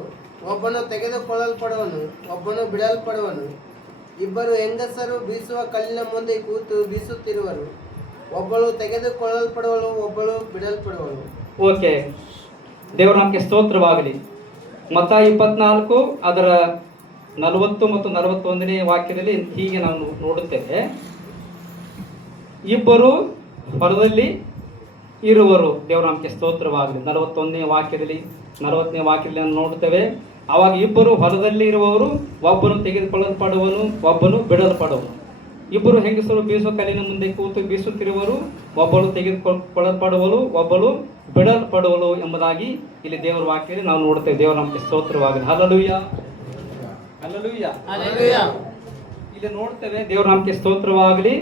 ಒಬ್ಬನು ತೆಗೆದುಕೊಳ್ಳಲ್ಪಡುವನು, ಒಬ್ಬನು ಬಿಡಲ್ಪಡುವನು. ಇಬ್ಬರು ಹೆಂಗಸರು ಬೀಸುವ ಕಲ್ಲಿನ ಮುಂದೆ ಕೂತು ಬೀಸುತ್ತಿರುವರು, ಒಬ್ಬಳು ತೆಗೆದುಕೊಳ್ಳಲ್ಪಡುವಳು, ಒಬ್ಬಳು ಬಿಡಲ್ಪಡುವಳು. ಓಕೆ, ದೇವರ ನಮಗೆ ಸ್ತೋತ್ರವಾಗಲಿ. ಮತ್ತಾಯ 24 ಅದರ 40 ಮತ್ತು 41ನೇ ವಾಕ್ಯದಲ್ಲಿ ಹೀಗೆ ನಾವು ನೋಡುತ್ತೇವೆ, ಇಬ್ಬರು ಹೊಲದಲ್ಲಿ ಇರುವರು. ದೇವರ ನಮಗೆ ಸ್ತೋತ್ರವಾಗಲಿ. 41ನೇ ವಾಕ್ಯದಲ್ಲಿ 40ನೇ ವಾಕ್ಯದಲ್ಲಿ ನಾವು ನೋಡುತ್ತೇವೆ, ಆವಾಗ ಇಬ್ಬರು ಹೊಲದಲ್ಲಿ ಇರುವವರು, ಒಬ್ಬನು ತೆಗೆದುಕೊಳ್ಳಲ್ಪಡುವನು, ಒಬ್ಬನು ಬಿಡಲ್ಪಡುವನು. ಇಬ್ಬರು ಹೆಂಗಸರು ಬೀಸುವ ಕಲ್ಲಿನ ಮುಂದೆ ಕೂತು ಬೀಸುತ್ತಿರುವರು, ಒಬ್ಬಳು ತೆಗೆದುಕೊಳ್ಳಲ್ಪಡುವಳು, ಒಬ್ಬಳು ಬಿಡಲ್ಪಡುವಳು ಎಂಬುದಾಗಿ ಇಲ್ಲಿ ದೇವರ ವಾಕ್ಯದಲ್ಲಿ ನಾವು ನೋಡುತ್ತೇವೆ. ದೇವರ ನಮಗೆ ಸ್ತೋತ್ರವಾಗಲಿ. Hallelujah, hallelujah, hallelujah. ಇಲ್ಲಿ ನೋಡ್ತೇವೆ, ದೇವರ ನಮಗೆ ಸ್ತೋತ್ರವಾಗಲಿ.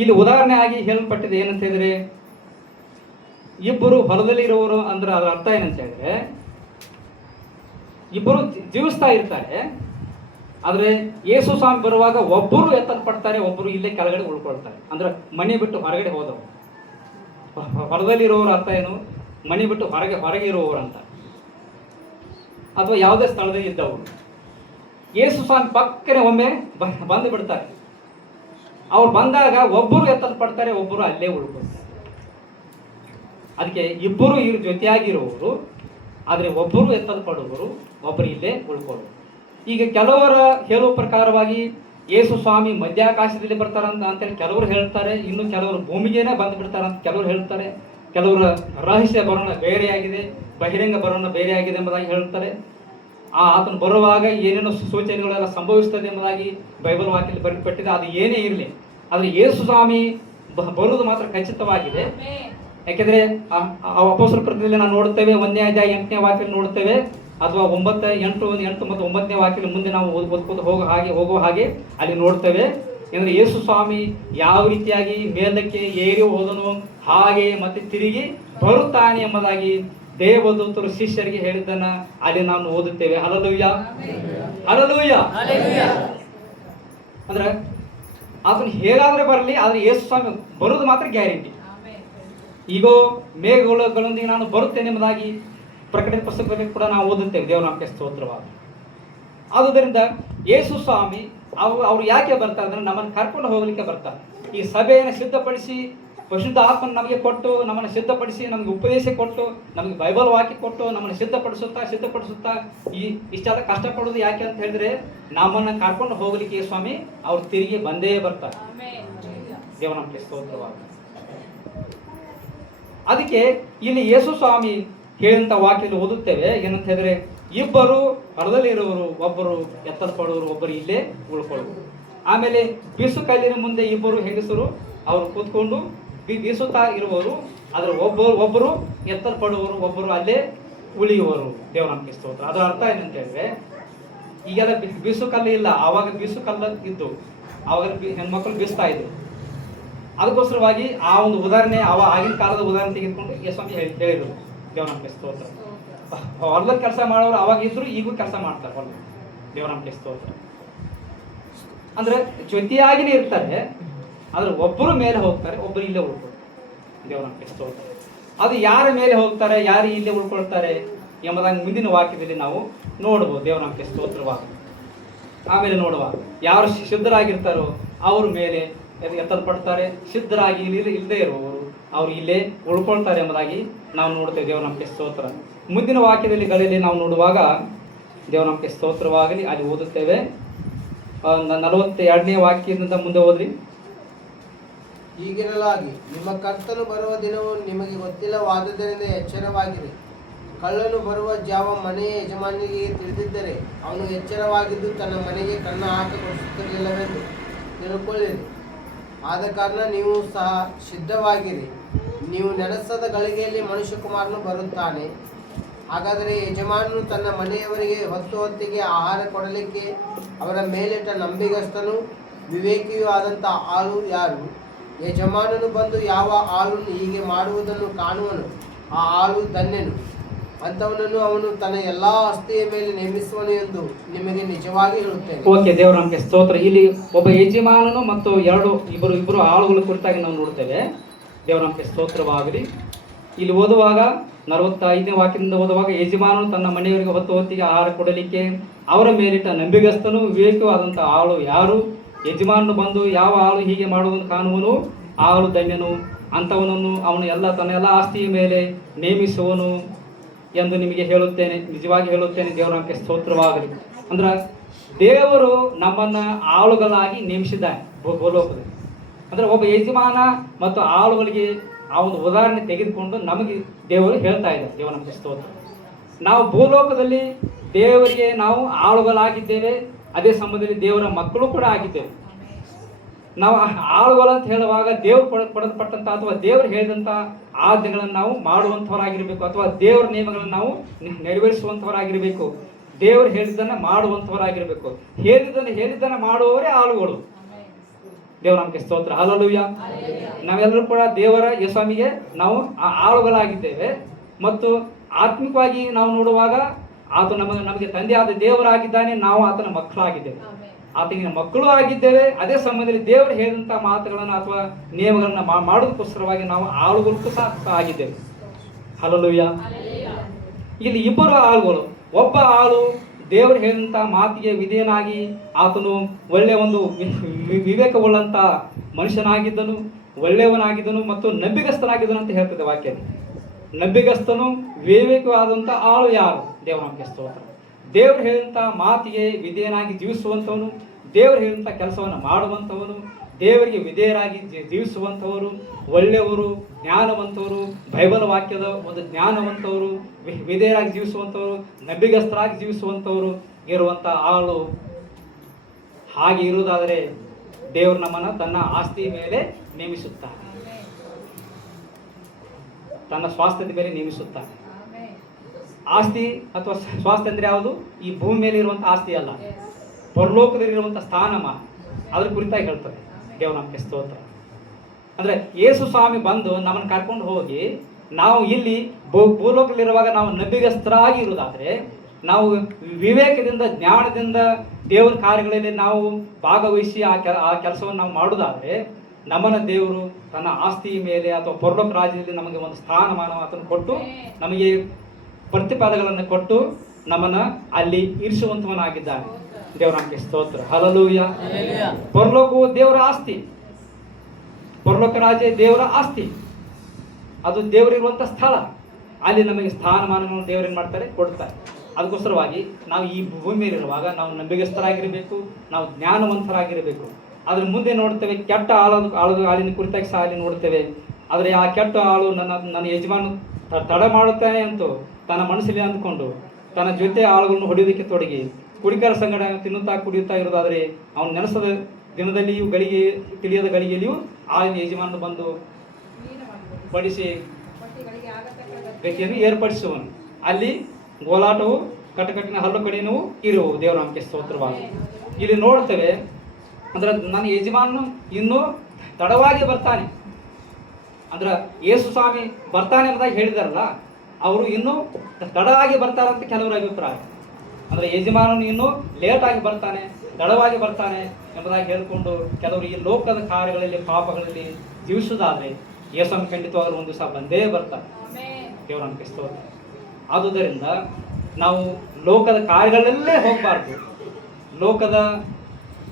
ಇಲ್ಲಿ ಉದಾಹರಣೆ ಆಗಿ ಹೇಳಲ್ಪಟ್ಟಿದೆ ಏನಂತ ಹೇಳಿದ್ರೆ, ಇಬ್ಬರು ಹೊಲದಲ್ಲಿ ಇರುವವರು ಅಂದ್ರೆ ಅದರ ಅರ್ಥ ಏನಂತ ಹೇಳಿದ್ರೆ, ಇಬ್ಬರು ಜೀವಿಸ್ತಾ ಇರ್ತಾರೆ, ಆದರೆ ಯೇಸು ಸ್ವಾಮಿ ಬರುವಾಗ ಒಬ್ಬರು ಎತ್ತಲ್ಪಡ್ತಾರೆ, ಒಬ್ಬರು ಇಲ್ಲೇ ಕೆಳಗಡೆ ಉಳ್ಕೊಳ್ತಾರೆ. ಅಂದ್ರೆ ಮನೆ ಬಿಟ್ಟು ಹೊರಗಡೆ ಹೋದವು. ಹೊಲದಲ್ಲಿ ಇರುವವರು ಅರ್ಥ ಏನು, ಮನೆ ಬಿಟ್ಟು ಹೊರಗೆ ಇರುವವರು ಅಂತ, ಅಥವಾ ಯಾವುದೇ ಸ್ಥಳದಲ್ಲಿ ಇದ್ದವರು. ಯೇಸು ಸ್ವಾಮಿ ಪಕ್ಕನೆ ಒಮ್ಮೆ ಬಂದು ಬಿಡ್ತಾರೆ. ಅವ್ರು ಬಂದಾಗ ಒಬ್ಬರು ಎತ್ತಲ್ಪಡ್ತಾರೆ, ಒಬ್ಬರು ಅಲ್ಲೇ ಉಳ್ಕೊಳ್ತಾರೆ. ಅದಕ್ಕೆ ಇಬ್ಬರು ಇವ್ರ ಜೊತೆಯಾಗಿರುವವರು, ಆದರೆ ಒಬ್ಬರು ಎತ್ತಲ್ಪಡುವರು, ಒಬ್ಬರು ಇಲ್ಲೇ ಉಳ್ಕೊಳ್ಳೋರು. ಈಗ ಕೆಲವರ ಹೇಳುವ ಪ್ರಕಾರವಾಗಿ ಯೇಸು ಸ್ವಾಮಿ ಮಧ್ಯಾಕಾಶದಲ್ಲಿ ಬರ್ತಾರಂತ ಅಂತೇಳಿ ಕೆಲವರು ಹೇಳ್ತಾರೆ, ಇನ್ನು ಕೆಲವರು ಭೂಮಿಗೇನೆ ಬಂದು ಬಿಡ್ತಾರಂತ ಕೆಲವರು ಹೇಳ್ತಾರೆ. ಕೆಲವರ ರಹಸ್ಯ ಬರೋಣ ಬೇರೆಯಾಗಿದೆ, ಬಹಿರಂಗ ಬರೋಣ ಬೇರೆಯಾಗಿದೆ ಎಂಬುದಾಗಿ ಹೇಳ್ತಾರೆ. ಆತನು ಬರುವಾಗ ಏನೇನೋ ಸೂಚನೆಗಳೆಲ್ಲ ಸಂಭವಿಸ್ತದೆ ಎಂಬುದಾಗಿ ಬೈಬಲ್ ವಾಕ್ಯದಲ್ಲಿ ಬರೆಯಲ್ಪಟ್ಟಿದೆ. ಅದು ಏನೇ ಇರಲಿ, ಆದರೆ ಯೇಸು ಸ್ವಾಮಿ ಬರುವುದು ಮಾತ್ರ ಖಚಿತವಾಗಿದೆ. ಯಾಕೆಂದರೆ ಅಪೊಸ್ತಲರ ಕೃತ್ಯದಲ್ಲಿ ನಾವು ನೋಡುತ್ತೇವೆ, 1ನೇ ಅಧ್ಯಾಯ 8ನೇ ವಾಕ್ಯ ನೋಡುತ್ತೇವೆ, ಅಥವಾ 9, 8 ಮತ್ತು 9ನೇ ವಾಕ್ಯದ ಮುಂದೆ ನಾವು ಓದ್ಕೊಂಡು ಹೋಗುವ ಹಾಗೆ ಅಲ್ಲಿ ನೋಡ್ತೇವೆ. ಅಂದರೆ ಯೇಸು ಸ್ವಾಮಿ ಯಾವ ರೀತಿಯಾಗಿ ಮೇಲಕ್ಕೆ ಏರಿ ಹೋದನು, ಹಾಗೆ ಮತ್ತೆ ತಿರುಗಿ ಬರುತ್ತಾನೆ ಎಂಬುದಾಗಿ ದೇವದೂತರು ಶಿಷ್ಯರಿಗೆ ಹೇಳಿದ್ದನ್ನ ಅಲ್ಲಿ ನಾವು ಓದುತ್ತೇವೆ. Hallelujah, hallelujah. ಅಂದ್ರೆ ಅದನ್ನು ಹೇಗಾದ್ರೆ ಬರಲಿ, ಆದರೆ ಯೇಸು ಸ್ವಾಮಿ ಬರುವುದು ಮಾತ್ರ ಗ್ಯಾರಂಟಿ. ಈಗ ಮೇಘಗಳೊಂದಿಗೆ ನಾನು ಬರುತ್ತೇನೆ ಎಂಬುದಾಗಿ ಪ್ರಕಟಣೆ ಪುಸ್ತಕದಲ್ಲಿ ಕೂಡ ನಾವು ಓದುತ್ತೇವೆ. ದೇವರ ನಾಮಕ್ಕೆ ಸ್ತೋತ್ರವಾಗಿ. ಆದುದರಿಂದ ಯೇಸು ಸ್ವಾಮಿ ಅವ್ರು ಯಾಕೆ ಬರ್ತಾರೆ ಅಂದರೆ ನಮ್ಮನ್ನು ಕರ್ಕೊಂಡು ಹೋಗಲಿಕ್ಕೆ ಬರ್ತಾರೆ. ಈ ಸಭೆಯನ್ನು ಸಿದ್ಧಪಡಿಸಿ ಪರಿಶುದ್ಧ ಆತ್ಮನ ನಮಗೆ ಕೊಟ್ಟು, ನಮ್ಮನ್ನು ಸಿದ್ಧಪಡಿಸಿ, ನಮಗೆ ಉಪದೇಶ ಕೊಟ್ಟು, ನಮಗೆ ಬೈಬಲ್ ವಾಕ್ಯ ಕೊಟ್ಟು, ನಮ್ಮನ್ನು ಸಿದ್ಧಪಡಿಸುತ್ತಾ ಇಷ್ಟಾದ ಕಷ್ಟಪಡೋದು ಯಾಕೆ ಅಂತ ಹೇಳಿದ್ರೆ, ನಮ್ಮನ್ನು ಕರ್ಕೊಂಡು ಹೋಗಲಿಕ್ಕೆ ಸ್ವಾಮಿ ಅವ್ರು ತಿರುಗಿ ಬಂದೇ ಬರ್ತಾರೆ. ದೇವರ ನಾಮಕ್ಕೆ ಸ್ತೋತ್ರವಾಗಿ. ಅದಕ್ಕೆ ಇಲ್ಲಿ ಯೇಸು ಸ್ವಾಮಿ ಹೇಳಿದಂಥ ವಾಕ್ಯದಲ್ಲಿ ಓದುತ್ತೇವೆ, ಏನಂತ ಹೇಳಿದ್ರೆ, ಇಬ್ಬರು ಹೊರದಲ್ಲಿ ಇರುವರು, ಒಬ್ಬರು ಎತ್ತಲ್ಪಡುವರು, ಒಬ್ಬರು ಇಲ್ಲೇ ಉಳ್ಕೊಳ್ಳುವರು. ಆಮೇಲೆ ಬೀಸು ಕಲ್ಲಿನ ಮುಂದೆ ಇಬ್ಬರು ಹೆಂಗಸರು ಅವರು ಕೂತ್ಕೊಂಡು ಬೀಸುತ್ತಾ ಇರುವರು, ಅದರ ಒಬ್ಬರು ಎತ್ತಲ್ಪಡುವರು, ಒಬ್ಬರು ಅಲ್ಲೇ ಉಳಿಯುವರು. ದೇವರ ನಾಮಕ್ಕೆ ಸ್ತೋತ್ರ. ಅದರ ಅರ್ಥ ಏನಂತ ಹೇಳಿದ್ರೆ, ಈಗೆಲ್ಲ ಬೀಸು ಕಲ್ಲು ಇಲ್ಲ, ಆವಾಗ ಬೀಸು ಕಲ್ಲು ಇದ್ದು, ಆವಾಗ ಹೆಣ್ಮಕ್ಳು ಬೀಸ್ತಾ ಇದ್ರು. ಅದಕ್ಕೋಸ್ಕರವಾಗಿ ಆ ಒಂದು ಉದಾಹರಣೆ, ಆಗಿನ ಕಾಲದ ಉದಾಹರಣೆ ತೆಗೆದುಕೊಂಡು ಯೇಸು ಹೇಳಿದರು. ದೇವರ ನಾಮಕ್ಕೆ ಸ್ತೋತ್ರ. ಹೊಲದಲ್ಲಿ ಕೆಲಸ ಮಾಡೋರು ಅವಾಗ ಇದ್ರು, ಈಗೂ ಕೆಲಸ ಮಾಡ್ತಾರೆ ಹೊಲ. ದೇವರ ನಾಮಕ್ಕೆ ಸ್ತೋತ್ರ. ಅಂದ್ರೆ ಜೊತೆಯಾಗಿನೇ ಇರ್ತಾರೆ, ಆದ್ರೆ ಒಬ್ಬರು ಮೇಲೆ ಹೋಗ್ತಾರೆ, ಒಬ್ಬರು ಇಲ್ಲೇ ಉಳ್ಕೊಳ್ತಾರೆ. ದೇವರ ನಾಮಕ್ಕೆ ಸ್ತೋತ್ರ. ಅದು ಯಾರ ಮೇಲೆ ಹೋಗ್ತಾರೆ, ಯಾರು ಇಲ್ಲೇ ಉಳ್ಕೊಳ್ತಾರೆ ಎಂಬುದಾಗಿ ಮುಂದಿನ ವಾಕ್ಯದಲ್ಲಿ ನಾವು ನೋಡ್ಬೋದು. ದೇವರ ನಾಮಕ್ಕೆ ಸ್ತೋತ್ರವಾಗ. ಆಮೇಲೆ ನೋಡುವ ಯಾರು ಸಿದ್ಧರಾಗಿರ್ತಾರೋ ಅವರು ಮೇಲೆ ಎತ್ತಲ್ಪಡ್ತಾರೆ, ಸಿದ್ಧರಾಗಿ ಇಲ್ಲದೆ ಇರುವವರು ಅವರು ಇಲ್ಲೇ ಉಳ್ಕೊಳ್ತಾರೆ ಎಂಬುದಾಗಿ ನಾವು ನೋಡ್ತೇವೆ. ದೇವರ ನಾಮಕ್ಕೆ ಸ್ತೋತ್ರ. ಮುಂದಿನ ವಾಕ್ಯದಲ್ಲಿ ನಾವು ನೋಡುವಾಗ ದೇವರ ನಾಮಕ್ಕೆ ಸ್ತೋತ್ರವಾಗಲಿ ಅಲ್ಲಿ ಓದುತ್ತೇವೆ. 42ನೇ ವಾಕ್ಯದಿಂದ ಮುಂದೆ ಹೋದ್ರಿ. ಹೀಗಿರಲಾಗಿ ನಿಮ್ಮ ಕರ್ತನು ಬರುವ ದಿನವು ನಿಮಗೆ ಗೊತ್ತಿಲ್ಲವಾದ್ದರಿಂದ ಎಚ್ಚರವಾಗಿರಿ. ಕಳ್ಳನು ಬರುವ ಜಾವ ಮನೆಯ ಯಜಮಾನಿಗೆ ತಿಳಿದಿದ್ದರೆ ಅವನು ಎಚ್ಚರವಾಗಿದ್ದು ತನ್ನ ಮನೆಗೆ ಕನ್ನ ಹಾಕಗೊಳಿಸುತ್ತಿರಲಿಲ್ಲವೆಂದು ತಿಳ್ಕೊಳ್ಳಿರಿ. ಆದ ಕಾರಣ ನೀವು ಸಹ ಸಿದ್ಧವಾಗಿರಿ. ನೀವು ನೆನೆಸದ ಗಳಿಗೆಯಲ್ಲಿ ಮನುಷ್ಯಕುಮಾರನು ಬರುತ್ತಾನೆ. ಹಾಗಾದರೆ ಯಜಮಾನನು ತನ್ನ ಮನೆಯವರಿಗೆ ಹೊತ್ತಿಗೆ ಆಹಾರ ಕೊಡಲಿಕ್ಕೆ ಅವರ ಮೇಲಿಟ್ಟ ನಂಬಿಗಸ್ತನು ವಿವೇಕಿಯೂ ಆದಂಥ ಆಳು ಯಾರು? ಯಜಮಾನನು ಬಂದು ಯಾವ ಆಳನ್ನು ಹೀಗೆ ಮಾಡುವುದನ್ನು ಕಾಣುವನು, ಆ ಆಳು ಧನ್ಯನು. ಅಂಥವನನ್ನು ಅವನು ತನ್ನ ಎಲ್ಲಾ ಆಸ್ತಿಯ ಮೇಲೆ ನೇಮಿಸುವನು ಎಂದು ನಿಮಗೆ ನಿಜವಾಗಿ ಹೇಳುತ್ತೇನೆ. ಓಕೆ, ದೇವರ ನಾಮಕ್ಕೆ ಸ್ತೋತ್ರ. ಇಲ್ಲಿ ಒಬ್ಬ ಯಜಮಾನನು ಮತ್ತು ಇಬ್ಬರು ಆಳುಗಳ ಕುರಿತಾಗಿ ನಾವು ನೋಡ್ತೇವೆ. ದೇವರ ನಾಮಕ್ಕೆ ಸ್ತೋತ್ರವಾಗಲಿ. ಇಲ್ಲಿ ಓದುವಾಗ 45ನೇ ವಾಕ್ಯದಿಂದ ಓದುವಾಗ, ಯಜಮಾನನು ತನ್ನ ಮನೆಯವರಿಗೆ ಹೊತ್ತಿಗೆ ಆಹಾರ ಕೊಡಲಿಕ್ಕೆ ಅವರ ಮೇಲಿಟ್ಟ ನಂಬಿಗಸ್ತನು ವಿವೇಕವಾದಂಥ ಆಳು ಯಾರು? ಯಜಮಾನನು ಬಂದು ಯಾವ ಆಳು ಹೀಗೆ ಮಾಡುವುದನ್ನು ಕಾಣುವನು, ಆಳು ಧನ್ಯನು. ಅಂಥವನನ್ನು ಅವನು ತನ್ನ ಎಲ್ಲ ಆಸ್ತಿಯ ಮೇಲೆ ನೇಮಿಸುವನು ಎಂದು ನಿಮಗೆ ಹೇಳುತ್ತೇನೆ, ನಿಜವಾಗಿ ಹೇಳುತ್ತೇನೆ. ದೇವರ ನಾಮಕ್ಕೆ ಸ್ತೋತ್ರವಾಗಲಿ. ಅಂದ್ರೆ ದೇವರು ನಮ್ಮನ್ನು ಆಳುಗಳಾಗಿ ನೇಮಿಸಿದ್ದಾನೆ ಭೂಲೋಕದಲ್ಲಿ. ಅಂದರೆ ಒಬ್ಬ ಯಜಮಾನ ಮತ್ತು ಆಳುಗಳಿಗೆ ಆ ಒಂದು ಉದಾಹರಣೆ ತೆಗೆದುಕೊಂಡು ನಮಗೆ ದೇವರು ಹೇಳ್ತಾ ಇದ್ದಾರೆ. ದೇವರ ನಾಮಕ್ಕೆ ಸ್ತೋತ್ರ. ನಾವು ಭೂಲೋಕದಲ್ಲಿ ದೇವರಿಗೆ ನಾವು ಆಳುಗಳಾಗಿದ್ದೇವೆ, ಅದೇ ಸಮಯದಲ್ಲಿ ದೇವರ ಮಕ್ಕಳು ಕೂಡ ಆಗಿದ್ದೇವೆ. ನಾವು ಆಳುಗಳು ಅಂತ ಹೇಳುವಾಗ ದೇವರು ಕೊಡಲ್ಪಟ್ಟಂಥ ಅಥವಾ ದೇವರು ಹೇಳಿದಂಥ ಆಜ್ಞೆಗಳನ್ನು ನಾವು ಮಾಡುವಂಥವರಾಗಿರಬೇಕು, ಅಥವಾ ದೇವರ ನಿಯಮಗಳನ್ನು ನಾವು ನೆರವೇರಿಸುವಂಥವರಾಗಿರಬೇಕು, ದೇವರು ಹೇಳಿದ್ದನ್ನು ಮಾಡುವಂಥವರಾಗಿರಬೇಕು. ಹೇಳಿದ್ದನ್ನು ಮಾಡುವವರೇ ಆಳುಗಳು. ದೇವರ ನಾಮಕ್ಕೆ ಸ್ತೋತ್ರ. ಹಲ್ಲೆಲೂಯಾ. ನಾವೆಲ್ಲರೂ ಕೂಡ ದೇವರ ಯೇಸುವಿಗೆ ನಾವು ಆಳುಗಳಾಗಿದ್ದೇವೆ. ಮತ್ತು ಆತ್ಮಿಕವಾಗಿ ನಾವು ನೋಡುವಾಗ ಆತ ನಮಗೆ ತಂದೆಯಾದ ದೇವರಾಗಿದ್ದಾನೆ, ನಾವು ಆತನ ಮಕ್ಕಳಾಗಿದ್ದೇವೆ, ಆತನಿಗೆ ಮಕ್ಕಳು ಆಗಿದ್ದೇವೆ. ಅದೇ ಸಮಯದಲ್ಲಿ ದೇವರು ಹೇಳಿದಂಥ ಮಾತುಗಳನ್ನು ಅಥವಾ ನಿಯಮಗಳನ್ನು ಮಾಡೋದಕ್ಕೋಸ್ಕರವಾಗಿ ನಾವು ಆಳುಗಳು ಸಹ ಆಗಿದ್ದೇವೆ. ಹಲ್ಲೆಲೂಯಾ. ಇಲ್ಲಿ ಇಬ್ಬರು ಆಳುಗಳು, ಒಬ್ಬ ಆಳು ದೇವರು ಹೇಳಿದಂಥ ಮಾತಿಗೆ ವಿಧೇಯನಾಗಿ ಆತನು ಒಳ್ಳೆಯ ಒಂದು ವಿವೇಕವುಳ್ಳಂಥ ಮನುಷ್ಯನಾಗಿದ್ದನು, ಒಳ್ಳೆಯವನಾಗಿದ್ದನು ಮತ್ತು ನಂಬಿಗಸ್ತನಾಗಿದ್ದನು ಅಂತ ಹೇಳ್ತದೆ ವಾಕ್ಯ. ನಂಬಿಗಸ್ತನು ವಿವೇಕವಾದಂಥ ಆಳು ಯಾರು? ದೇವರ ಸ್ತೋತ್ರ. ದೇವರು ಹೇಳಿದಂಥ ಮಾತಿಗೆ ವಿಧೇಯನಾಗಿ ಜೀವಿಸುವಂಥವನು, ದೇವರು ಹೇಳಿದಂಥ ಕೆಲಸವನ್ನು ಮಾಡುವಂಥವನು, ದೇವರಿಗೆ ವಿಧೇಯರಾಗಿ ಜೀವಿಸುವಂಥವರು, ಒಳ್ಳೆಯವರು, ಜ್ಞಾನವಂತವರು, ಬೈಬಲ್ ವಾಕ್ಯದ ಒಂದು ಜ್ಞಾನವಂತವರು, ವಿಧೇಯರಾಗಿ ಜೀವಿಸುವಂಥವರು, ನಂಬಿಗಸ್ತರಾಗಿ ಜೀವಿಸುವಂಥವರು ಇರುವಂಥ ಆಳು. ಹಾಗೆ ಇರುವುದಾದರೆ ದೇವರು ನಮ್ಮನ್ನು ತನ್ನ ಆಸ್ತಿಯ ಮೇಲೆ ನೇಮಿಸುತ್ತಾನೆ, ತನ್ನ ಸ್ವಾಸ್ಥ್ಯದ ಮೇಲೆ ನೇಮಿಸುತ್ತಾನೆ. ಆಸ್ತಿ ಅಥವಾ ಸ್ವಾಸ್ಥ್ಯ ಅಂದರೆ ಯಾವುದು? ಈ ಭೂಮಿ ಮೇಲೆ ಇರುವಂಥ ಆಸ್ತಿ ಅಲ್ಲ, ಪರಲೋಕದಲ್ಲಿರುವಂಥ ಸ್ಥಾನಮಾನ, ಅದ್ರ ಕುರಿತಾಗಿ ಹೇಳ್ತಾರೆ. ದೇವ್ರ ನಮಗೆ ಸ್ತೋತ್ರ. ಅಂದರೆ ಯೇಸು ಸ್ವಾಮಿ ಬಂದು ನಮ್ಮನ್ನು ಕರ್ಕೊಂಡು ಹೋಗಿ ನಾವು ಇಲ್ಲಿ ಭೂಲೋಕದಲ್ಲಿರುವಾಗ ನಾವು ನಂಬಿಗಸ್ತರಾಗಿ ಇರುವುದಾದರೆ, ನಾವು ವಿವೇಕದಿಂದ ಜ್ಞಾನದಿಂದ ದೇವರ ಕಾರ್ಯಗಳಲ್ಲಿ ನಾವು ಭಾಗವಹಿಸಿ ಆ ಕೆಲಸವನ್ನು ನಾವು ಮಾಡುವುದಾದರೆ, ನಮ್ಮನ್ನು ದೇವರು ತನ್ನ ಆಸ್ತಿಯ ಮೇಲೆ ಅಥವಾ ಪರಲೋಕ ರಾಜ್ಯದಲ್ಲಿ ನಮಗೆ ಒಂದು ಸ್ಥಾನಮಾನ ಅದನ್ನು ಕೊಟ್ಟು, ನಮಗೆ ಪ್ರತಿಫಲಗಳನ್ನು ಕೊಟ್ಟು ನಮ್ಮನ್ನು ಅಲ್ಲಿ ಇರಿಸುವಂತವನಾಗಿದ್ದಾನೆ. ದೇವರ ನಮಗೆ ಸ್ತೋತ್ರ. ಹಲ್ಲೆಲೂಯಾ. ಪರಲೋಕವು ದೇವರ ಆಸ್ತಿ, ಪರಲೋಕ ರಾಜ್ಯ ದೇವರ ಆಸ್ತಿ, ಅದು ದೇವರಿರುವಂಥ ಸ್ಥಳ. ಅಲ್ಲಿ ನಮಗೆ ಸ್ಥಾನಮಾನಗಳನ್ನು ದೇವರೇನು ಮಾಡ್ತಾರೆ? ಕೊಡ್ತಾರೆ. ಅದಕ್ಕೋಸ್ಕರವಾಗಿ ನಾವು ಈ ಭೂಮಿ ಮೇಲಿರುವಾಗ ನಾವು ನಂಬಿಗಸ್ತರಾಗಿರಬೇಕು, ನಾವು ಜ್ಞಾನವಂತರಾಗಿರಬೇಕು. ಅದ್ರ ಮುಂದೆ ನೋಡ್ತೇವೆ ಕೆಟ್ಟ ಹಾಲಿನ ಕುರಿತಾಗಿ ಸಹ ಅಲ್ಲಿ ನೋಡ್ತೇವೆ. ಆದರೆ ಆ ಕೆಟ್ಟ ಹಾಳು ನನ್ನ ಯಜಮಾನ ತಡ ಮಾಡುತ್ತಾನೆ ಅಂತೂ ತನ್ನ ಮನಸ್ಸಲ್ಲಿ ಅಂದ್ಕೊಂಡು ತನ್ನ ಜೊತೆ ಆಳುಗಳನ್ನು ಹೊಡೆಯೋದಕ್ಕೆ ತೊಡಗಿ ಕುಡಿಕರ ಸಂಗಡ ತಿನ್ನುತ್ತಾ ಕುಡಿಯುತ್ತಾ ಇರೋದಾದರೆ, ಅವನು ನೆನೆಸದ ದಿನದಲ್ಲಿಯೂ ಗಳಿಗೆ ತಿಳಿಯದ ಗಳಿಗೆಯಲ್ಲಿಯೂ ಆಳಿನ ಯಜಮಾನ ಬಂದು ಪಡಿಸಿ ಗತಿಯನ್ನು ಏರ್ಪಡಿಸುವನು. ಅಲ್ಲಿ ಗೋಲಾಟವು ಕಟಕಟ್ಟಿನ ಹಲ್ಲು ಕಡಿನೂ ಇರುವು. ದೇವರ ನಮಗೆ ಸ್ತೋತ್ರವಾಗಿ ಇಲ್ಲಿ ನೋಡ್ತೇವೆ. ಅಂದ್ರೆ ನನ್ನ ಯಜಮಾನನು ಇನ್ನೂ ತಡವಾಗಿ ಬರ್ತಾನೆ. ಅಂದ್ರೆ ಯೇಸು ಸ್ವಾಮಿ ಬರ್ತಾನೆ ಎಂಬುದಾಗಿ ಹೇಳಿದಾರಲ್ಲ, ಅವರು ಇನ್ನೂ ತಡವಾಗಿ ಬರ್ತಾರಂತ ಕೆಲವರ ಅಭಿಪ್ರಾಯ. ಅಂದರೆ ಯಜಮಾನನು ಇನ್ನೂ ಲೇಟಾಗಿ ಬರ್ತಾನೆ, ತಡವಾಗಿ ಬರ್ತಾನೆ ಎಂಬುದಾಗಿ ಹೇಳಿಕೊಂಡು ಕೆಲವರು ಈ ಲೋಕದ ಕಾರ್ಯಗಳಲ್ಲಿ ಪಾಪಗಳಲ್ಲಿ ಜೀವಿಸುವುದಾದರೆ ಯೇಸು ಖಂಡಿತವಾಗಲೂ ಒಂದು ದಿವಸ ಬಂದೇ ಬರ್ತಾನೆ. ದೇವರ ನಮಗೆ ಸ್ತೋತ್ರ. ಆದುದರಿಂದ ನಾವು ಲೋಕದ ಕಾರ್ಯಗಳಲ್ಲೇ ಹೋಗಬಾರ್ದು, ಲೋಕದ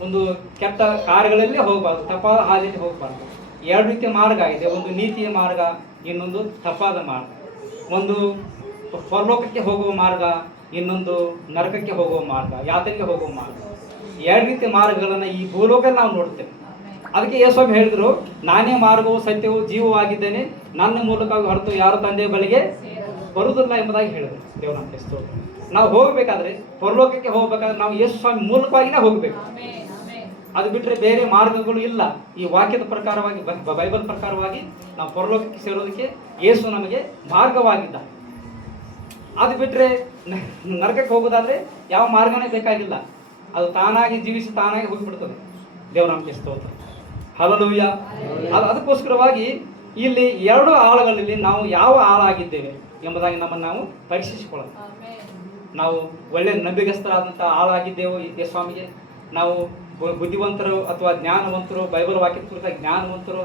ಒಂದು ಕೆಟ್ಟ ಕಾರ್ಯಗಳಲ್ಲೇ ಹೋಗಬಾರ್ದು, ತಪ್ಪಾದ ಹಾದಿಯಲ್ಲಿ ಹೋಗಬಾರ್ದು. ಎರಡು ರೀತಿಯ ಮಾರ್ಗ ಇದೆ, ಒಂದು ನೀತಿಯ ಮಾರ್ಗ, ಇನ್ನೊಂದು ತಪ್ಪಾದ ಮಾರ್ಗ. ಒಂದು ಪರಲೋಕಕ್ಕೆ ಹೋಗುವ ಮಾರ್ಗ, ಇನ್ನೊಂದು ನರಕಕ್ಕೆ ಹೋಗುವ ಮಾರ್ಗ, ಯಾತನೆಗೆ ಹೋಗುವ ಮಾರ್ಗ. ಎರಡು ರೀತಿಯ ಮಾರ್ಗಗಳನ್ನು ಈ ಭೂಲೋಕದಲ್ಲಿ ನಾವು ನೋಡ್ತೇವೆ. ಅದಕ್ಕೆ ಯೇಸು ಹೇಳಿದ್ರು, ನಾನೇ ಮಾರ್ಗವು ಸತ್ಯವೂ ಜೀವವೂ ಆಗಿದ್ದೇನೆ, ನನ್ನ ಮೂಲಕವಾಗಿ ಹೊರತು ಯಾರು ತಂದೆಯ ಬಳಿಗೆ ಬರುವುದಿಲ್ಲ ಎಂಬುದಾಗಿ ಹೇಳಿದ್ರು. ದೇವರ ನಮಗೆ ಸ್ತೋತ್ರ. ನಾವು ಹೋಗಬೇಕಾದ್ರೆ, ಪರಲೋಕಕ್ಕೆ ಹೋಗಬೇಕಾದ್ರೆ ನಾವು ಯೇಸು ಸ್ವಾಮಿ ಮೂಲಕವಾಗಿಯೇ ಹೋಗಬೇಕು. ಅದು ಬಿಟ್ಟರೆ ಬೇರೆ ಮಾರ್ಗಗಳು ಇಲ್ಲ. ಈ ವಾಕ್ಯದ ಪ್ರಕಾರವಾಗಿ, ಬೈಬಲ್ ಪ್ರಕಾರವಾಗಿ ನಾವು ಪರಲೋಕಕ್ಕೆ ಸೇರೋದಕ್ಕೆ ಯೇಸು ನಮಗೆ ಮಾರ್ಗವಾಗಿದ್ದ. ಅದು ಬಿಟ್ಟರೆ ನರಕಕ್ಕೆ ಹೋಗೋದಾದ್ರೆ ಯಾವ ಮಾರ್ಗನೇ ಬೇಕಾಗಿಲ್ಲ, ಅದು ತಾನಾಗಿ ಜೀವಿಸಿ ತಾನಾಗಿ ಹೋಗಿಬಿಡ್ತದೆ. ದೇವರ ನಮಗೆ ಸ್ತೋತ್ರ. ಹಲ್ಲೆಲೂಯಾ. ಅದಕ್ಕೋಸ್ಕರವಾಗಿ ಇಲ್ಲಿ ಎರಡು ಆಳುಗಳಲ್ಲಿ ನಾವು ಯಾವ ಆಳಾಗಿದ್ದೇವೆ ಎಂಬುದಾಗಿ ನಮ್ಮನ್ನು ನಾವು ಪರೀಕ್ಷಿಸಿಕೊಳ್ಳೋಣ. ನಾವು ಒಳ್ಳೆ ನಂಬಿಗಸ್ತರಾದಂಥ ಆಳಾಗಿದ್ದೇವೆ ಯೇಸು ಸ್ವಾಮಿಗೆ, ನಾವು ಬುದ್ಧಿವಂತರು ಅಥವಾ ಜ್ಞಾನವಂತರು, ಬೈಬಲ್ ವಾಕ್ಯದ ಕುರಿತ ಜ್ಞಾನವಂತರು,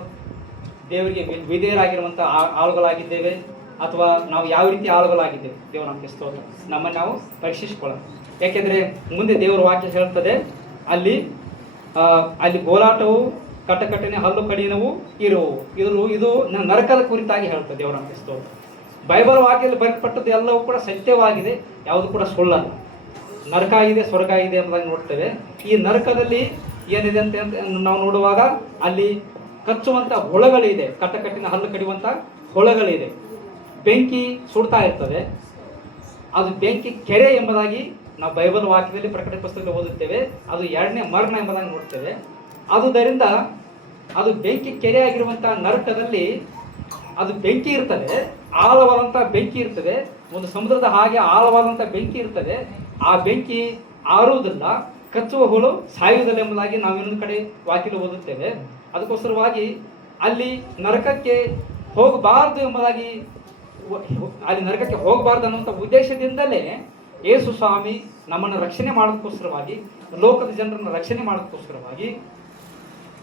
ದೇವರಿಗೆ ವಿಧೇಯರಾಗಿರುವಂಥ ಆಳುಗಳಾಗಿದ್ದೇವೆ, ಅಥವಾ ನಾವು ಯಾವ ರೀತಿ ಆಳುಗಳಾಗಿದ್ದೇವೆ? ದೇವರ ನಮಗೆ ಸ್ತೋತ್ರ. ನಮ್ಮನ್ನು ನಾವು ಪರೀಕ್ಷಿಸಿಕೊಳ್ಳೋಣ. ಯಾಕೆಂದರೆ ಮುಂದೆ ದೇವರ ವಾಕ್ಯ ಹೇಳ್ತದೆ, ಅಲ್ಲಿ ಗೋಲಾಟವು ಕಟ್ಟಕಟ್ಟನೆ ಹಲ್ಲು ಕಡಿನವು ಇರುವು. ಇದು ನರಕದ ಕುರಿತಾಗಿ ಹೇಳ್ತದೆ. ದೇವರ ನಮಗೆ ಸ್ತೋತ್ರ. ಬೈಬಲ್ ವಾಕ್ಯದಲ್ಲಿ ಬರೆಯಲ್ಪಟ್ಟದ್ದು ಎಲ್ಲವೂ ಕೂಡ ಸತ್ಯವಾಗಿದೆ, ಯಾವುದು ಕೂಡ ಸುಳ್ಳಲ್ಲ. ನರಕ ಇದೆ, ಸ್ವರ್ಗ ಇದೆ ಎಂಬುದಾಗಿ ನೋಡ್ತೇವೆ. ಈ ನರಕದಲ್ಲಿ ಏನಿದೆ ಅಂತ ನಾವು ನೋಡುವಾಗ ಅಲ್ಲಿ ಕಚ್ಚುವಂಥ ಹೊಳಗಳಿದೆ, ಕಟ್ಟಕಟ್ಟಿನ ಹಲ್ಲು ಕಡಿಯುವಂಥ ಹೊಳಗಳಿದೆ. ಬೆಂಕಿ ಸುಡ್ತಾ ಇರ್ತದೆ, ಅದು ಬೆಂಕಿ ಕೆರೆ ಎಂಬುದಾಗಿ ನಾವು ಬೈಬಲ್ ವಾಕ್ಯದಲ್ಲಿ ಪ್ರಕಟಣೆ ಪುಸ್ತಕದಲ್ಲಿ ಓದುತ್ತೇವೆ. ಅದು ಎರಡನೇ ಮರಣ ಎಂಬುದಾಗಿ ನೋಡ್ತೇವೆ. ಆದುದರಿಂದ ಅದು ಬೆಂಕಿ ಕೆರೆ ಆಗಿರುವಂಥ ನರಕದಲ್ಲಿ ಅದು ಬೆಂಕಿ ಇರ್ತದೆ, ಆಳವಾದಂಥ ಬೆಂಕಿ ಇರ್ತದೆ. ಒಂದು ಸಮುದ್ರದ ಹಾಗೆ ಆಳವಾದಂಥ ಬೆಂಕಿ ಇರ್ತದೆ. ಆ ಬೆಂಕಿ ಆರುವುದಿಲ್ಲ, ಕಚ್ಚುವ ಹುಳು ಸಾಯುವುದಿಲ್ಲ ಎಂಬುದಾಗಿ ನಾವು ಇನ್ನೊಂದು ಕಡೆ ವಾಕ್ಯದಲ್ಲಿ ಓದುತ್ತೇವೆ. ಅದಕ್ಕೋಸ್ಕರವಾಗಿ ಅಲ್ಲಿ ನರಕಕ್ಕೆ ಹೋಗಬಾರ್ದು ಎಂಬುದಾಗಿ, ಅಲ್ಲಿ ನರಕಕ್ಕೆ ಹೋಗಬಾರ್ದು ಅನ್ನುವಂಥ ಉದ್ದೇಶದಿಂದಲೇ ಯೇಸು ಸ್ವಾಮಿ ನಮ್ಮನ್ನು ರಕ್ಷಣೆ ಮಾಡೋದಕ್ಕೋಸ್ಕರವಾಗಿ, ಲೋಕದ ಜನರನ್ನು ರಕ್ಷಣೆ ಮಾಡೋದಕ್ಕೋಸ್ಕರವಾಗಿ,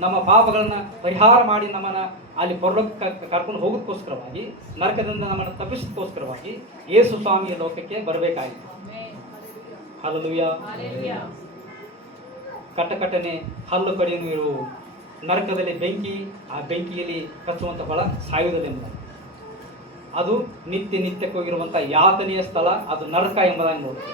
ನಮ್ಮ ಪಾಪಗಳನ್ನು ಪರಿಹಾರ ಮಾಡಿ ನಮ್ಮನ್ನು ಅಲ್ಲಿ ಪರಲೋಕಕ್ಕೆ ಕರ್ಕೊಂಡು ಹೋಗೋದಕ್ಕೋಸ್ಕರವಾಗಿ, ನರಕದಿಂದ ನಮ್ಮನ್ನು ತಪ್ಪಿಸೋದಕ್ಕೋಸ್ಕರವಾಗಿ ಯೇಸು ಸ್ವಾಮಿಯ ಲೋಕಕ್ಕೆ ಬರಬೇಕಾಗಿತ್ತು. ಹಲ್ಲುಯ್ಯ. ಕಟ್ಟಕಟ್ಟನೆ ಹಲ್ಲು ಕಡಿಯೂ ಇರುವು, ನರಕದಲ್ಲಿ ಬೆಂಕಿ, ಆ ಬೆಂಕಿಯಲ್ಲಿ ಕಚ್ಚುವಂಥ ಫಲ ಸಾಯುವುದಿಲ್ಲ ಎಂಬುದಾಗಿ. ಅದು ನಿತ್ಯಕ್ಕೂ ಯಾತನೆಯ ಸ್ಥಳ, ಅದು ನರಕ ಎಂಬುದಾಗಿ ನೋಡುತ್ತೆ.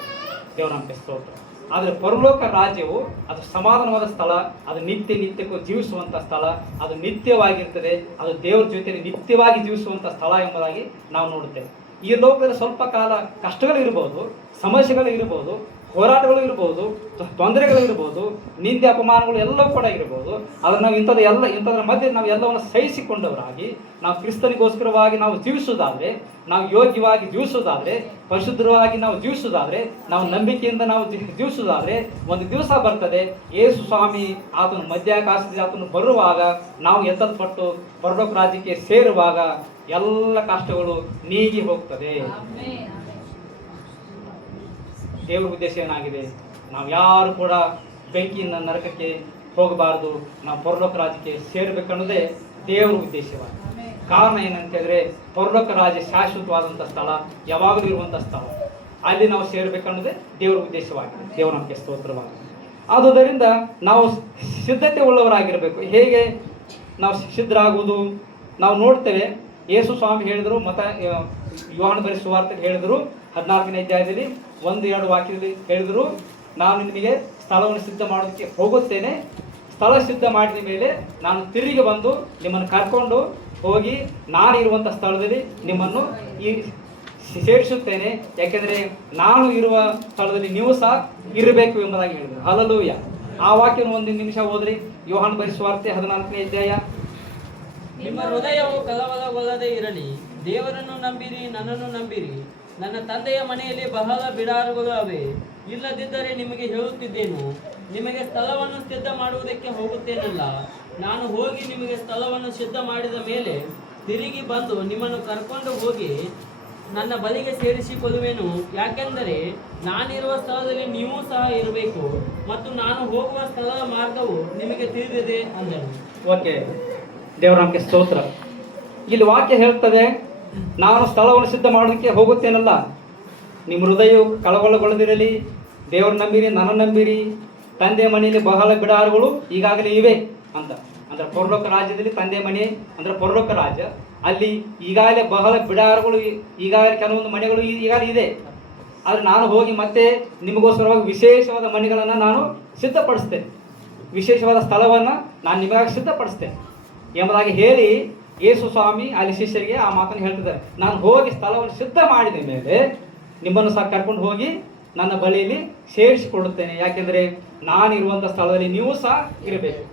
ದೇವರ ನಾಮಕ್ಕೆ ಸ್ತೋತ್ರ. ಆದರೆ ಪರಲೋಕ ರಾಜ್ಯವು ಅದು ಸಮಾಧಾನವಾದ ಸ್ಥಳ, ಅದು ನಿತ್ಯಕ್ಕೂ ಜೀವಿಸುವಂಥ ಸ್ಥಳ, ಅದು ನಿತ್ಯವಾಗಿರ್ತದೆ, ಅದು ದೇವರ ಜೊತೆ ನಿತ್ಯವಾಗಿ ಜೀವಿಸುವಂಥ ಸ್ಥಳ ಎಂಬುದಾಗಿ ನಾವು ನೋಡುತ್ತೇವೆ. ಈ ಲೋಕದಲ್ಲಿ ಸ್ವಲ್ಪ ಕಾಲ ಕಷ್ಟಗಳು ಇರ್ಬೋದು, ಸಮಸ್ಯೆಗಳು ಇರ್ಬೋದು, ಹೋರಾಟಗಳು ಇರ್ಬೋದು, ತೊಂದರೆಗಳು ಇರ್ಬೋದು, ನಿಂದೆ ಅಪಮಾನಗಳು ಎಲ್ಲವೂ ಕೂಡ ಇರ್ಬೋದು. ಆದರೆ ನಾವು ಇಂಥದ್ರ ಮಧ್ಯೆ ನಾವು ಎಲ್ಲವನ್ನು ಸಹಿಸಿಕೊಂಡವರಾಗಿ ನಾವು ಕ್ರಿಸ್ತನಿಗೋಸ್ಕರವಾಗಿ ನಾವು ಜೀವಿಸೋದಾದರೆ, ನಾವು ಯೋಗ್ಯವಾಗಿ ಜೀವಿಸೋದಾದರೆ, ಪರಿಶುದ್ಧವಾಗಿ ನಾವು ಜೀವಿಸೋದಾದರೆ, ನಾವು ನಂಬಿಕೆಯಿಂದ ನಾವು ಜೀವಿಸೋದಾದರೆ, ಒಂದು ದಿವಸ ಬರ್ತದೆ ಯೇಸು ಸ್ವಾಮಿ ಆತನು ಮಧ್ಯಾಕಾಶದಲ್ಲಿ ಆತನು ಬರುವಾಗ ನಾವು ಎತ್ತಲ್ಪಟ್ಟು ಪರಲೋಕ ರಾಜ್ಯಕ್ಕೆ ಸೇರುವಾಗ ಎಲ್ಲ ಕಷ್ಟಗಳು ನೀಗಿ ಹೋಗ್ತದೆ. ದೇವರ ಉದ್ದೇಶ ಏನಾಗಿದೆ? ನಾವು ಯಾರು ಕೂಡ ಬೆಂಕಿಯಿಂದ ನರಕಕ್ಕೆ ಹೋಗಬಾರದು, ನಾವು ಪರಲೋಕ ರಾಜ್ಯಕ್ಕೆ ಸೇರಬೇಕನ್ನೋದೇ ದೇವರ ಉದ್ದೇಶವಾಗಿದೆ. ಕಾರಣ ಏನಂತ ಹೇಳಿದ್ರೆ, ಪರಲೋಕ ರಾಜ್ಯ ಶಾಶ್ವತವಾದಂಥ ಸ್ಥಳ, ಯಾವಾಗಲೂ ಇರುವಂಥ ಸ್ಥಳ, ಅಲ್ಲಿ ನಾವು ಸೇರಬೇಕನ್ನೋದೇ ದೇವರ ಉದ್ದೇಶವಾಗಿದೆ. ದೇವರ ನಮಗೆ ಸ್ತೋತ್ರವಾಗಿದೆ. ಆದುದರಿಂದ ನಾವು ಸಿದ್ಧತೆ ಉಳ್ಳವರಾಗಿರಬೇಕು. ಹೇಗೆ ನಾವು ಸಿದ್ಧರಾಗುವುದು? ನಾವು ನೋಡ್ತೇವೆ, ಯೇಸು ಸ್ವಾಮಿ ಹೇಳಿದರು, ಯೋಹಾನ ಬರೆದ ಸುವಾರ್ತೆಯಲ್ಲಿ ಹೇಳಿದರು, 14ನೇ ಅಧ್ಯಾಯದಲ್ಲಿ 1-2 ವಾಕ್ಯದಲ್ಲಿ ಹೇಳಿದರು, ನಾನು ನಿಮಗೆ ಸ್ಥಳವನ್ನು ಸಿದ್ಧ ಮಾಡೋದಕ್ಕೆ ಹೋಗುತ್ತೇನೆ, ಸ್ಥಳ ಸಿದ್ಧ ಮಾಡಿದ ಮೇಲೆ ನಾನು ತಿರುಗಿ ಬಂದು ನಿಮ್ಮನ್ನು ಕರ್ಕೊಂಡು ಹೋಗಿ ನಾನಿರುವಂಥ ಸ್ಥಳದಲ್ಲಿ ನಿಮ್ಮನ್ನು ಸೇರಿಸುತ್ತೇನೆ, ಯಾಕೆಂದರೆ ನಾನು ಇರುವ ಸ್ಥಳದಲ್ಲಿ ನೀವು ಸಹ ಇರಬೇಕು ಎಂಬುದಾಗಿ ಹೇಳಿದರು. ಹಲ್ಲೆಲೂಯಾ. ಆ ವಾಕ್ಯವನ್ನು 1 ನಿಮಿಷ ಓದ್ರಿ. ಯೋಹಾನ ಬರೆದ ಸುವಾರ್ತೆ 14ನೇ ಅಧ್ಯಾಯ. ನಿಮ್ಮ ಹೃದಯವು ಕಲವರಗೊಳ್ಳದೆ ಇರಲಿ, ದೇವರನ್ನು ನಂಬಿರಿ, ನನ್ನನ್ನು ನಂಬಿರಿ. ನನ್ನ ತಂದೆಯ ಮನೆಯಲ್ಲಿ ಬಹಳ ಬಿಡಾರುಗಳು ಅವೆ, ಇಲ್ಲದಿದ್ದರೆ ನಿಮಗೆ ಹೇಳುತ್ತಿದ್ದೇನು, ನಿಮಗೆ ಸ್ಥಳವನ್ನು ಸಿದ್ಧ ಮಾಡುವುದಕ್ಕೆ ಹೋಗುತ್ತೇನಲ್ಲ. ನಾನು ಹೋಗಿ ನಿಮಗೆ ಸ್ಥಳವನ್ನು ಸಿದ್ಧ ಮಾಡಿದ ಮೇಲೆ ತಿರುಗಿ ಬಂದು ನಿಮ್ಮನ್ನು ಕರ್ಕೊಂಡು ಹೋಗಿ ನನ್ನ ಬಳಿಗೆ ಸೇರಿಸಿಕೊಳ್ಳುವೆನು. ಯಾಕೆಂದರೆ ನಾನಿರುವ ಸ್ಥಳದಲ್ಲಿ ನೀವು ಸಹ ಇರಬೇಕು, ಮತ್ತು ನಾನು ಹೋಗುವ ಸ್ಥಳದ ಮಾರ್ಗವು ನಿಮಗೆ ತಿಳಿದಿದೆ ಅಂದನು. ಓಕೆ, ದೇವರ ನಮಗೆ ಸ್ತೋತ್ರ. ಇಲ್ಲಿ ವಾಕ್ಯ ಹೇಳ್ತದೆ, ನಾನು ಸ್ಥಳವನ್ನು ಸಿದ್ಧ ಮಾಡೋದಕ್ಕೆ ಹೋಗುತ್ತೇನಲ್ಲ, ನಿಮ್ಮ ಹೃದಯವು ಕಳವಳಗೊಳ್ಳದಿರಲಿ, ದೇವರು ನಂಬಿರಿ, ನನ್ನ ನಂಬಿರಿ. ತಂದೆ ಮನೆಯಲ್ಲಿ ಬಹಳ ಬಿಡಾರುಗಳು ಈಗಾಗಲೇ ಇವೆ ಅಂತ. ಅಂದರೆ ಪರಲೋಕ ರಾಜ್ಯದಲ್ಲಿ ತಂದೆ ಮನೆ ಅಂದರೆ ಪರಲೋಕ ರಾಜ್ಯ, ಅಲ್ಲಿ ಈಗಾಗಲೇ ಬಹಳ ಬಿಡಾರುಗಳು, ಈಗಾಗಲೇ ಕೆಲವೊಂದು ಮನೆಗಳು ಈಗಾಗಲೇ ಇದೆ. ಆದರೆ ನಾನು ಹೋಗಿ ಮತ್ತೆ ನಿಮಗೋಸ್ಕರವಾಗಿ ವಿಶೇಷವಾದ ಮನೆಗಳನ್ನು ನಾನು ಸಿದ್ಧಪಡಿಸ್ತೇನೆ, ವಿಶೇಷವಾದ ಸ್ಥಳವನ್ನು ನಾನು ನಿಮಗಾಗಿ ಸಿದ್ಧಪಡಿಸ್ತೇನೆ ಎಂಬುದಾಗಿ ಹೇಳಿ ಯೇಸು ಸ್ವಾಮಿ ಅಲ್ಲಿ ಶಿಷ್ಯರಿಗೆ ಆ ಮಾತನ್ನು ಹೇಳ್ತಿದ್ದಾರೆ. ನಾನು ಹೋಗಿ ಸ್ಥಳವನ್ನು ಸಿದ್ಧ ಮಾಡಿದ ಮೇಲೆ ನಿಮ್ಮನ್ನು ಸಹ ಕರ್ಕೊಂಡು ಹೋಗಿ ನನ್ನ ಬಳಿಯಲ್ಲಿ ಸೇರಿಸಿಕೊಳ್ಳುತ್ತೇನೆ, ಯಾಕೆಂದರೆ ನಾನಿರುವಂಥ ಸ್ಥಳದಲ್ಲಿ ನೀವು ಸಹ ಇರಬೇಕು.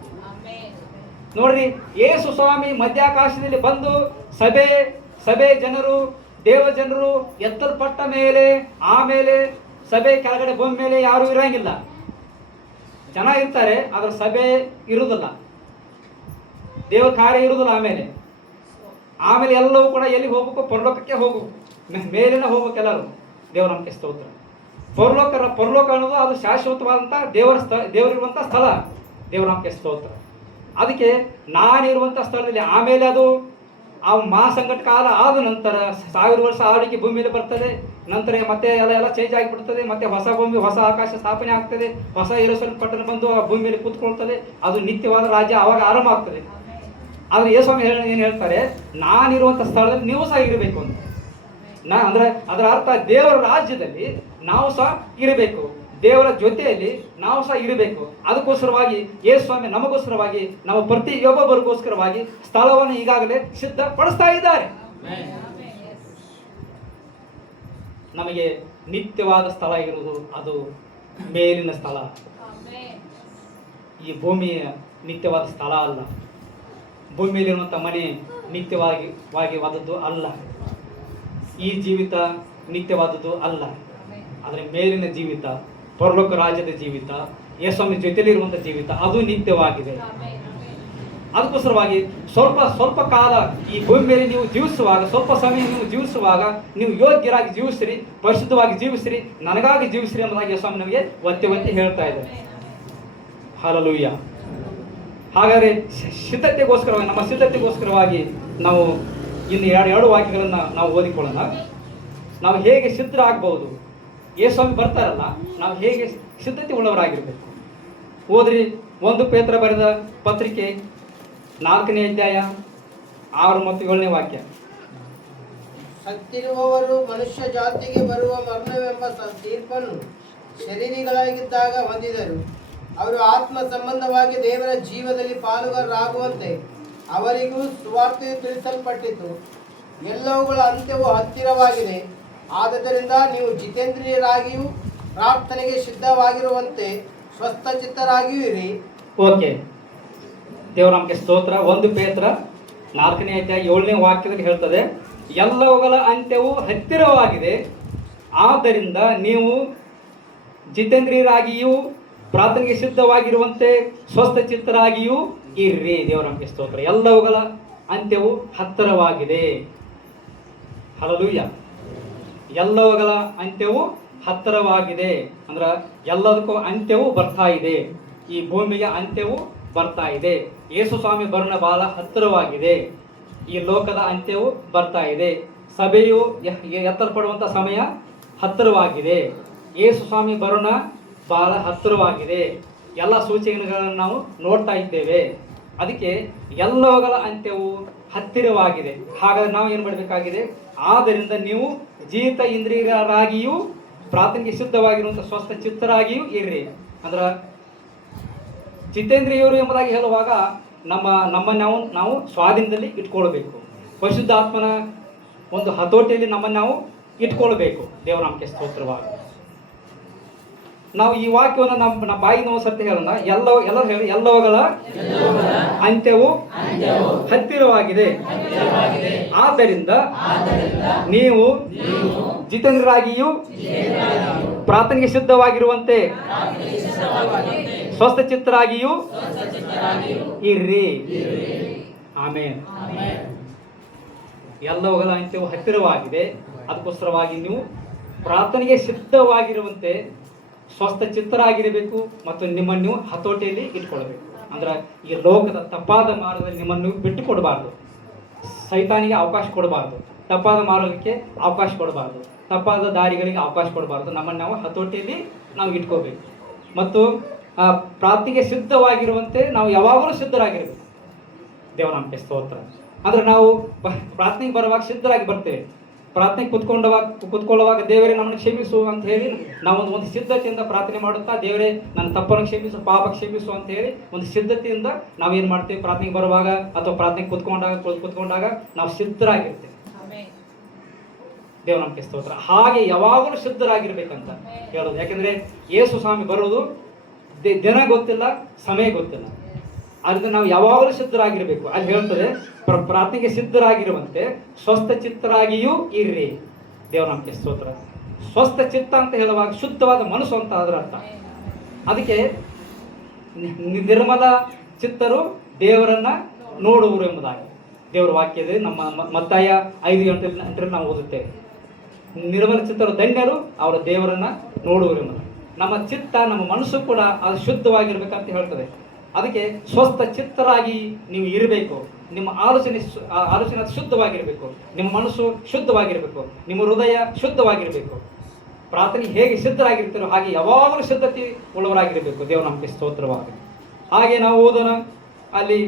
ನೋಡ್ರಿ, ಯೇಸು ಸ್ವಾಮಿ ಮಧ್ಯಾಕಾಶದಲ್ಲಿ ಬಂದು ಸಭೆ ಜನರು, ದೇವ ಜನರು ಎತ್ತಲ್ಪಟ್ಟ ಮೇಲೆ, ಆಮೇಲೆ ಸಭೆ ಕೆಳಗಡೆ ಬಂದ ಮೇಲೆ ಯಾರೂ ಇರಂಗಿಲ್ಲ. ಜನ ಇರ್ತಾರೆ, ಆದರೆ ಸಭೆ ಇರುವುದಿಲ್ಲ, ದೇವರ ಕಾರ್ಯ ಇರುವುದಿಲ್ಲ. ಆಮೇಲೆ ಎಲ್ಲವೂ ಕೂಡ ಎಲ್ಲಿ ಹೋಗ್ಬೇಕು? ಪರಲೋಕಕ್ಕೆ ಹೋಗು, ಮೇಲಿನ ಹೋಗ್ಬೇಕು ಎಲ್ಲರೂ. ದೇವರ ನಮಗೆ ಸ್ತೋತ್ರ. ಪರಲೋಕ ಅನ್ನೋದು ಅದು ಶಾಶ್ವತವಾದಂಥ ದೇವರಿರುವಂಥ ಸ್ಥಳ. ದೇವರ ನಮಗೆ ಸ್ತೋತ್ರ. ಅದಕ್ಕೆ ನಾನಿರುವಂಥ ಸ್ಥಳದಲ್ಲಿ ಆಮೇಲೆ ಅದು ಆ ಮಹಾಸಂಕಟ ಕಾಲ ಆದ ನಂತರ 1000 ವರ್ಷ ಆಳ್ವಿಕೆ ಭೂಮಿಯಲ್ಲಿ ಬರ್ತದೆ. ನಂತರ ಮತ್ತೆ ಎಲ್ಲ ಚೇಂಜ್ ಆಗಿಬಿಡ್ತದೆ. ಮತ್ತೆ ಹೊಸ ಭೂಮಿ, ಹೊಸ ಆಕಾಶ ಸ್ಥಾಪನೆ ಆಗ್ತದೆ. ಹೊಸ ಯೆರೂಸಲೇಮ್ ಪಟ್ಟಣ ಬಂದು ಆ ಭೂಮಿಯಲ್ಲಿ ಕೂತ್ಕೊಳ್ತದೆ. ಅದು ನಿತ್ಯವಾದ ರಾಜ್ಯ ಆವಾಗ ಆರಂಭ ಆಗ್ತದೆ. ಆದರೆ ಯೇಸುಸ್ವಾಮಿ ಏನು ಹೇಳ್ತಾರೆ? ನಾನಿರುವಂಥ ಸ್ಥಳದಲ್ಲಿ ನೀವು ಸಹ ಇರಬೇಕು ಅಂತ. ಅಂದರೆ ಅದರ ಅರ್ಥ ದೇವರ ರಾಜ್ಯದಲ್ಲಿ ನಾವು ಸಹ ಇರಬೇಕು, ದೇವರ ಜೊತೆಯಲ್ಲಿ ನಾವು ಸಹ ಇರಬೇಕು. ಅದಕ್ಕೋಸ್ಕರವಾಗಿ ಯೇಸುಸ್ವಾಮಿ ನಮಗೋಸ್ಕರವಾಗಿ, ನಮ್ಮ ಪ್ರತಿಯೊಬ್ಬೊಬ್ಬರಿಗೋಸ್ಕರವಾಗಿ ಸ್ಥಳವನ್ನು ಈಗಾಗಲೇ ಸಿದ್ಧಪಡಿಸ್ತಾ ಇದ್ದಾರೆ. ನಮಗೆ ನಿತ್ಯವಾದ ಸ್ಥಳ ಇರುವುದು ಅದು ಮೇಲಿನ ಸ್ಥಳ. ಈ ಭೂಮಿಯ ನಿತ್ಯವಾದ ಸ್ಥಳ ಅಲ್ಲ. ಭೂಮಿಯಲ್ಲಿರುವಂಥ ಮನೆ ನಿತ್ಯವಾದದ್ದು ಅಲ್ಲ. ಈ ಜೀವಿತ ನಿತ್ಯವಾದದ್ದು ಅಲ್ಲ. ಆದರೆ ಮೇಲಿನ ಜೀವಿತ, ಪರಲೋಕ ರಾಜ್ಯದ ಜೀವಿತ, ಯೇಸುಸ್ವಾಮಿ ಜೊತೆಲಿರುವಂಥ ಜೀವಿತ, ಅದು ನಿತ್ಯವಾಗಿದೆ. ಅದಕ್ಕೋಸ್ಕರವಾಗಿ ಸ್ವಲ್ಪ ಕಾಲ ಈ ಭೂಮಿ ಮೇಲೆ ನೀವು ಜೀವಿಸುವಾಗ, ಸ್ವಲ್ಪ ಸಮಯ ನೀವು ಜೀವಿಸುವಾಗ ನೀವು ಯೋಗ್ಯರಾಗಿ ಜೀವಿಸ್ರಿ, ಪರಿಶುದ್ಧವಾಗಿ ಜೀವಿಸ್ರಿ, ನನಗಾಗಿ ಜೀವಿಸ್ರಿ ಎಂಬುದಾಗಿ ಯೇಸುಸ್ವಾಮಿ ನಮಗೆ ಒತ್ತಿ ಹೇಳ್ತಾ ಇದ್ದಾರೆ. ಹಲ್ಲೆಲೂಯಾ. ಹಾಗಾದರೆ ಸಿದ್ಧತೆಗೋಸ್ಕರವಾಗಿ, ನಮ್ಮ ಸಿದ್ಧತೆಗೋಸ್ಕರವಾಗಿ ನಾವು ಇನ್ನು ಎರಡು ವಾಕ್ಯಗಳನ್ನು ನಾವು ಓದಿಕೊಳ್ಳೋಣ. ನಾವು ಹೇಗೆ ಸಿದ್ಧರಾಗಬಹುದು? ಯೇಸುಸ್ವಾಮಿ ಬರ್ತಾರಲ್ಲ, ನಾವು ಹೇಗೆ ಸಿದ್ಧತೆ ಉಳ್ಳವರಾಗಿರ್ಬೇಕು. ಓದ್ರಿ 1 ಪೇತ್ರ ಬರೆದ ಪತ್ರಿಕೆ 4ನೇ ಅಧ್ಯಾಯ 6 ಮತ್ತು 7ನೇ ವಾಕ್ಯ. ಸತ್ತಿರುವವರು ಮನುಷ್ಯ ಜಾತಿಗೆ ಬರುವ ಮರಣವೆಂಬ ತೀರ್ಪನ್ನು ಶರೀರಿಗಳಾಗಿದ್ದಾಗ ಹೊಂದಿದರು. ಅವರು ಆತ್ಮ ಸಂಬಂಧವಾಗಿ ದೇವರ ಜೀವದಲ್ಲಿ ಪಾಲುಗಾರರಾಗುವಂತೆ ಅವರಿಗೂ ಸುವಾರ್ತೆಯು ತಿಳಿಸಲ್ಪಟ್ಟಿತು. ಎಲ್ಲವುಗಳ ಅಂತ್ಯವು ಹತ್ತಿರವಾಗಿದೆ. ಆದುದರಿಂದ ನೀವು ಜಿತೇಂದ್ರಿಯರಾಗಿಯೂ ಪ್ರಾರ್ಥನೆಗೆ ಸಿದ್ಧವಾಗಿರುವಂತೆ ಸ್ವಸ್ಥಚಿತ್ತರಾಗಿಯೂ ಇರಿ. ಓಕೆ, ದೇವರ ನಮಗೆ ಸ್ತೋತ್ರ. 1 ಪೇತ್ರ 4ನೇ ಅಧ್ಯಾಯ 7ನೇ ವಾಕ್ಯದಲ್ಲಿ ಹೇಳ್ತದೆ, ಎಲ್ಲವುಗಳ ಅಂತ್ಯವು ಹತ್ತಿರವಾಗಿದೆ. ಆದ್ದರಿಂದ ನೀವು ಜಿತೇಂದ್ರಿಯರಾಗಿಯೂ ಪ್ರಾರ್ಥನೆಗೆ ಸಿದ್ಧವಾಗಿರುವಂತೆ ಸ್ವಸ್ಥಚಿತ್ತರಾಗಿಯೂ ಇರ್ರಿ. ದೇವರ ನಮಗೆ ಸ್ತೋತ್ರ. ಎಲ್ಲವುಗಳ ಅಂತ್ಯವು ಹತ್ತಿರವಾಗಿದೆ. ಹಲ್ಲೆಲೂಯಾ. ಎಲ್ಲವುಗಳ ಅಂತ್ಯವು ಹತ್ತಿರವಾಗಿದೆ ಅಂದ್ರೆ ಎಲ್ಲದಕ್ಕೂ ಅಂತ್ಯವು ಬರ್ತಾ ಇದೆ. ಈ ಭೂಮಿಗೆ ಅಂತ್ಯವು ಬರ್ತಾ ಇದೆ. ಯೇಸು ಸ್ವಾಮಿ ಬರೋಣ ಬಹಳ ಹತ್ತಿರವಾಗಿದೆ. ಈ ಲೋಕದ ಅಂತ್ಯವು ಬರ್ತಾ ಇದೆ. ಸಭೆಯು ಎತ್ತರಪಡುವಂಥ ಸಮಯ ಹತ್ತಿರವಾಗಿದೆ. ಯೇಸು ಸ್ವಾಮಿ ಬರೋಣ ಬಹಳ ಹತ್ತಿರವಾಗಿದೆ. ಎಲ್ಲ ಸೂಚನೆಗಳನ್ನು ನಾವು ನೋಡ್ತಾ ಇದ್ದೇವೆ. ಅದಕ್ಕೆ ಎಲ್ಲವುಗಳ ಅಂತ್ಯವು ಹತ್ತಿರವಾಗಿದೆ. ಹಾಗಾದ್ರೆ ನಾವು ಏನು ಮಾಡಬೇಕಾಗಿದೆ? ಆದ್ದರಿಂದ ನೀವು ಜೀವಿತ ಇಂದ್ರಿಯರಾಗಿಯೂ ಪ್ರಾರ್ಥನೆಗೆ ಸಿದ್ಧವಾಗಿರುವಂಥ ಸ್ವಸ್ಥ ಚಿತ್ತರಾಗಿಯೂ ಇರ್ರಿ. ಅಂದ್ರೆ ಜಿತೇಂದ್ರಿಯವರು ಎಂಬುದಾಗಿ ಹೇಳುವಾಗ ನಮ್ಮನ್ನು ನಾವು ಸ್ವಾಧೀನದಲ್ಲಿ ಇಟ್ಕೊಳ್ಬೇಕು. ಪರಿಶುದ್ಧಾತ್ಮನ ಒಂದು ಹತೋಟಿಯಲ್ಲಿ ನಮ್ಮನ್ನು ನಾವು ಇಟ್ಕೊಳ್ಬೇಕು. ದೇವರ ನಮಗೆ ಸ್ತೋತ್ರವಾಗಿ. ನಾವು ಈ ವಾಕ್ಯವನ್ನು ನಮ್ಮ ಬಾಯಿಗೆ ನಾವು ಸತ್ಯ ಹೇಳೋಣ. ಎಲ್ಲರೂ ಹೇಳಿ, ಎಲ್ಲವುಗಳ ಅಂತ್ಯವು ಹತ್ತಿರವಾಗಿದೆ. ಆದ್ದರಿಂದ ನೀವು ಜಿತೇಂದ್ರರಾಗಿಯೂ ಪ್ರಾರ್ಥನೆಗೆ ಸಿದ್ಧವಾಗಿರುವಂತೆ ಸ್ವಸ್ಥಚಿತ್ತರಾಗಿಯೂ ಇರ್ರಿ. ಆಮೇನ್. ಎಲ್ಲವುಗಳ ಅಂತ್ಯವು ಹತ್ತಿರವಾಗಿದೆ. ಅದಕ್ಕೋಸ್ಕರವಾಗಿ ನೀವು ಪ್ರಾರ್ಥನೆಗೆ ಸಿದ್ಧವಾಗಿರುವಂತೆ ಸ್ವಸ್ಥಚಿತ್ತರಾಗಿರಬೇಕು ಮತ್ತು ನಿಮ್ಮನ್ನು ನೀವು ಹತೋಟಿಯಲ್ಲಿ ಇಟ್ಕೊಳ್ಬೇಕು. ಅಂದ್ರೆ ಈ ಲೋಕದ ತಪ್ಪಾದ ಮಾರ್ಗದಲ್ಲಿ ನಿಮ್ಮನ್ನು ಬಿಟ್ಟು ಕೊಡಬಾರ್ದು. ಸೈತಾನಿಗೆ ಅವಕಾಶ ಕೊಡಬಾರ್ದು. ತಪ್ಪಾದ ಮಾರ್ಗಕ್ಕೆ ಅವಕಾಶ ಕೊಡಬಾರ್ದು. ತಪ್ಪಾದ ದಾರಿಗಳಿಗೆ ಅವಕಾಶ ಕೊಡಬಾರ್ದು. ನಮ್ಮನ್ನು ನಾವು ಹತೋಟಿಯಲ್ಲಿ ನಾವು ಇಟ್ಕೋಬೇಕು. ಮತ್ತು ಪ್ರಾರ್ಥನೆಗೆ ಸಿದ್ಧವಾಗಿರುವಂತೆ ನಾವು ಯಾವಾಗಲೂ ಸಿದ್ಧರಾಗಿರಬೇಕು. ದೇವರ ನಮಗೆ ಸ್ತೋತ್ರ. ಅಂದರೆ ನಾವು ಪ್ರಾರ್ಥನೆಗೆ ಬರುವಾಗ ಸಿದ್ಧರಾಗಿ ಬರ್ತೇವೆ. ಪ್ರಾರ್ಥನೆಗೆ ಕುತ್ಕೊಳ್ಳುವಾಗ ದೇವರೇ ನಮ್ಮನ್ನು ಕ್ಷಮಿಸು ಅಂತ ಹೇಳಿ ನಾವು ಒಂದು ಸಿದ್ಧತೆಯಿಂದ ಪ್ರಾರ್ಥನೆ ಮಾಡುತ್ತಾ, ದೇವರೇ ನನ್ನ ತಪ್ಪನ್ನು ಕ್ಷಮಿಸು, ಪಾಪ ಕ್ಷಮಿಸು ಅಂತ ಹೇಳಿ ಒಂದು ಸಿದ್ಧತೆಯಿಂದ ನಾವೇನು ಮಾಡ್ತೇವೆ? ಪ್ರಾರ್ಥನೆಗೆ ಬರುವಾಗ ಅಥವಾ ಪ್ರಾರ್ಥನೆಗೆ ಕುತ್ಕೊಂಡಾಗ ನಾವು ಸಿದ್ಧರಾಗಿರ್ತೇವೆ. ದೇವರ ನಮಗೆ ಸ್ತೋತ್ರ. ಹಾಗೆ ಯಾವಾಗಲೂ ಸಿದ್ಧರಾಗಿರ್ಬೇಕಂತ ಹೇಳೋದು. ಯಾಕೆಂದ್ರೆ ಯೇಸು ಸ್ವಾಮಿ ಬರೋದು ದಿನ ಗೊತ್ತಿಲ್ಲ, ಸಮಯ ಗೊತ್ತಿಲ್ಲ. ಅದರಿಂದ ನಾವು ಯಾವಾಗಲೂ ಸಿದ್ಧರಾಗಿರ್ಬೇಕು. ಅಲ್ಲಿ ಹೇಳ್ತದೆ, ಪ್ರಾರ್ಥನೆಗೆ ಸಿದ್ಧರಾಗಿರುವಂತೆ ಸ್ವಸ್ಥ ಚಿತ್ತರಾಗಿಯೂ ಇರ್ರಿ. ದೇವರ ನಮಗೆ ಸ್ತೋತ್ರ. ಸ್ವಸ್ಥ ಚಿತ್ತ ಅಂತ ಹೇಳುವಾಗ ಶುದ್ಧವಾದ ಮನಸ್ಸು ಅಂತ ಅದರ ಅರ್ಥ. ಅದಕ್ಕೆ ನಿರ್ಮಲ ಚಿತ್ತರು ದೇವರನ್ನ ನೋಡುವರು ಎಂಬುದಾಗಿ ದೇವರ ವಾಕ್ಯದಲ್ಲಿ ನಮ್ಮ ಮತ್ತಾಯ 5:8 ನಾವು ಓದುತ್ತೇವೆ. ನಿರ್ಮಲ ಚಿತ್ತರು ಧನ್ಯರು, ಅವರ ದೇವರನ್ನ ನೋಡುವರು ಎಂಬುದಾಗಿ. ನಮ್ಮ ಚಿತ್ತ, ನಮ್ಮ ಮನಸ್ಸು ಕೂಡ ಅದು ಶುದ್ಧವಾಗಿರ್ಬೇಕಂತ ಹೇಳ್ತದೆ. ಅದಕ್ಕೆ ಸ್ವಸ್ಥ ಚಿತ್ತರಾಗಿ ನೀವು ಇರಬೇಕು. ನಿಮ್ಮ ಆಲೋಚನೆ ಶುದ್ಧವಾಗಿರಬೇಕು. ನಿಮ್ಮ ಮನಸ್ಸು ಶುದ್ಧವಾಗಿರಬೇಕು. ನಿಮ್ಮ ಹೃದಯ ಶುದ್ಧವಾಗಿರಬೇಕು. ಪ್ರಾರ್ಥನೆ ಹೇಗೆ ಸಿದ್ಧರಾಗಿರ್ತೀರೋ ಹಾಗೆ ಯಾವಾಗಲೂ ಸಿದ್ಧತೆ ಉಳ್ಳವರಾಗಿರಬೇಕು. ದೇವರು ನಮಗೆ ಸ್ತೋತ್ರವಾಗಿ. ಹಾಗೆ ನಾವು ಓದೋಣ. ಅಲ್ಲಿ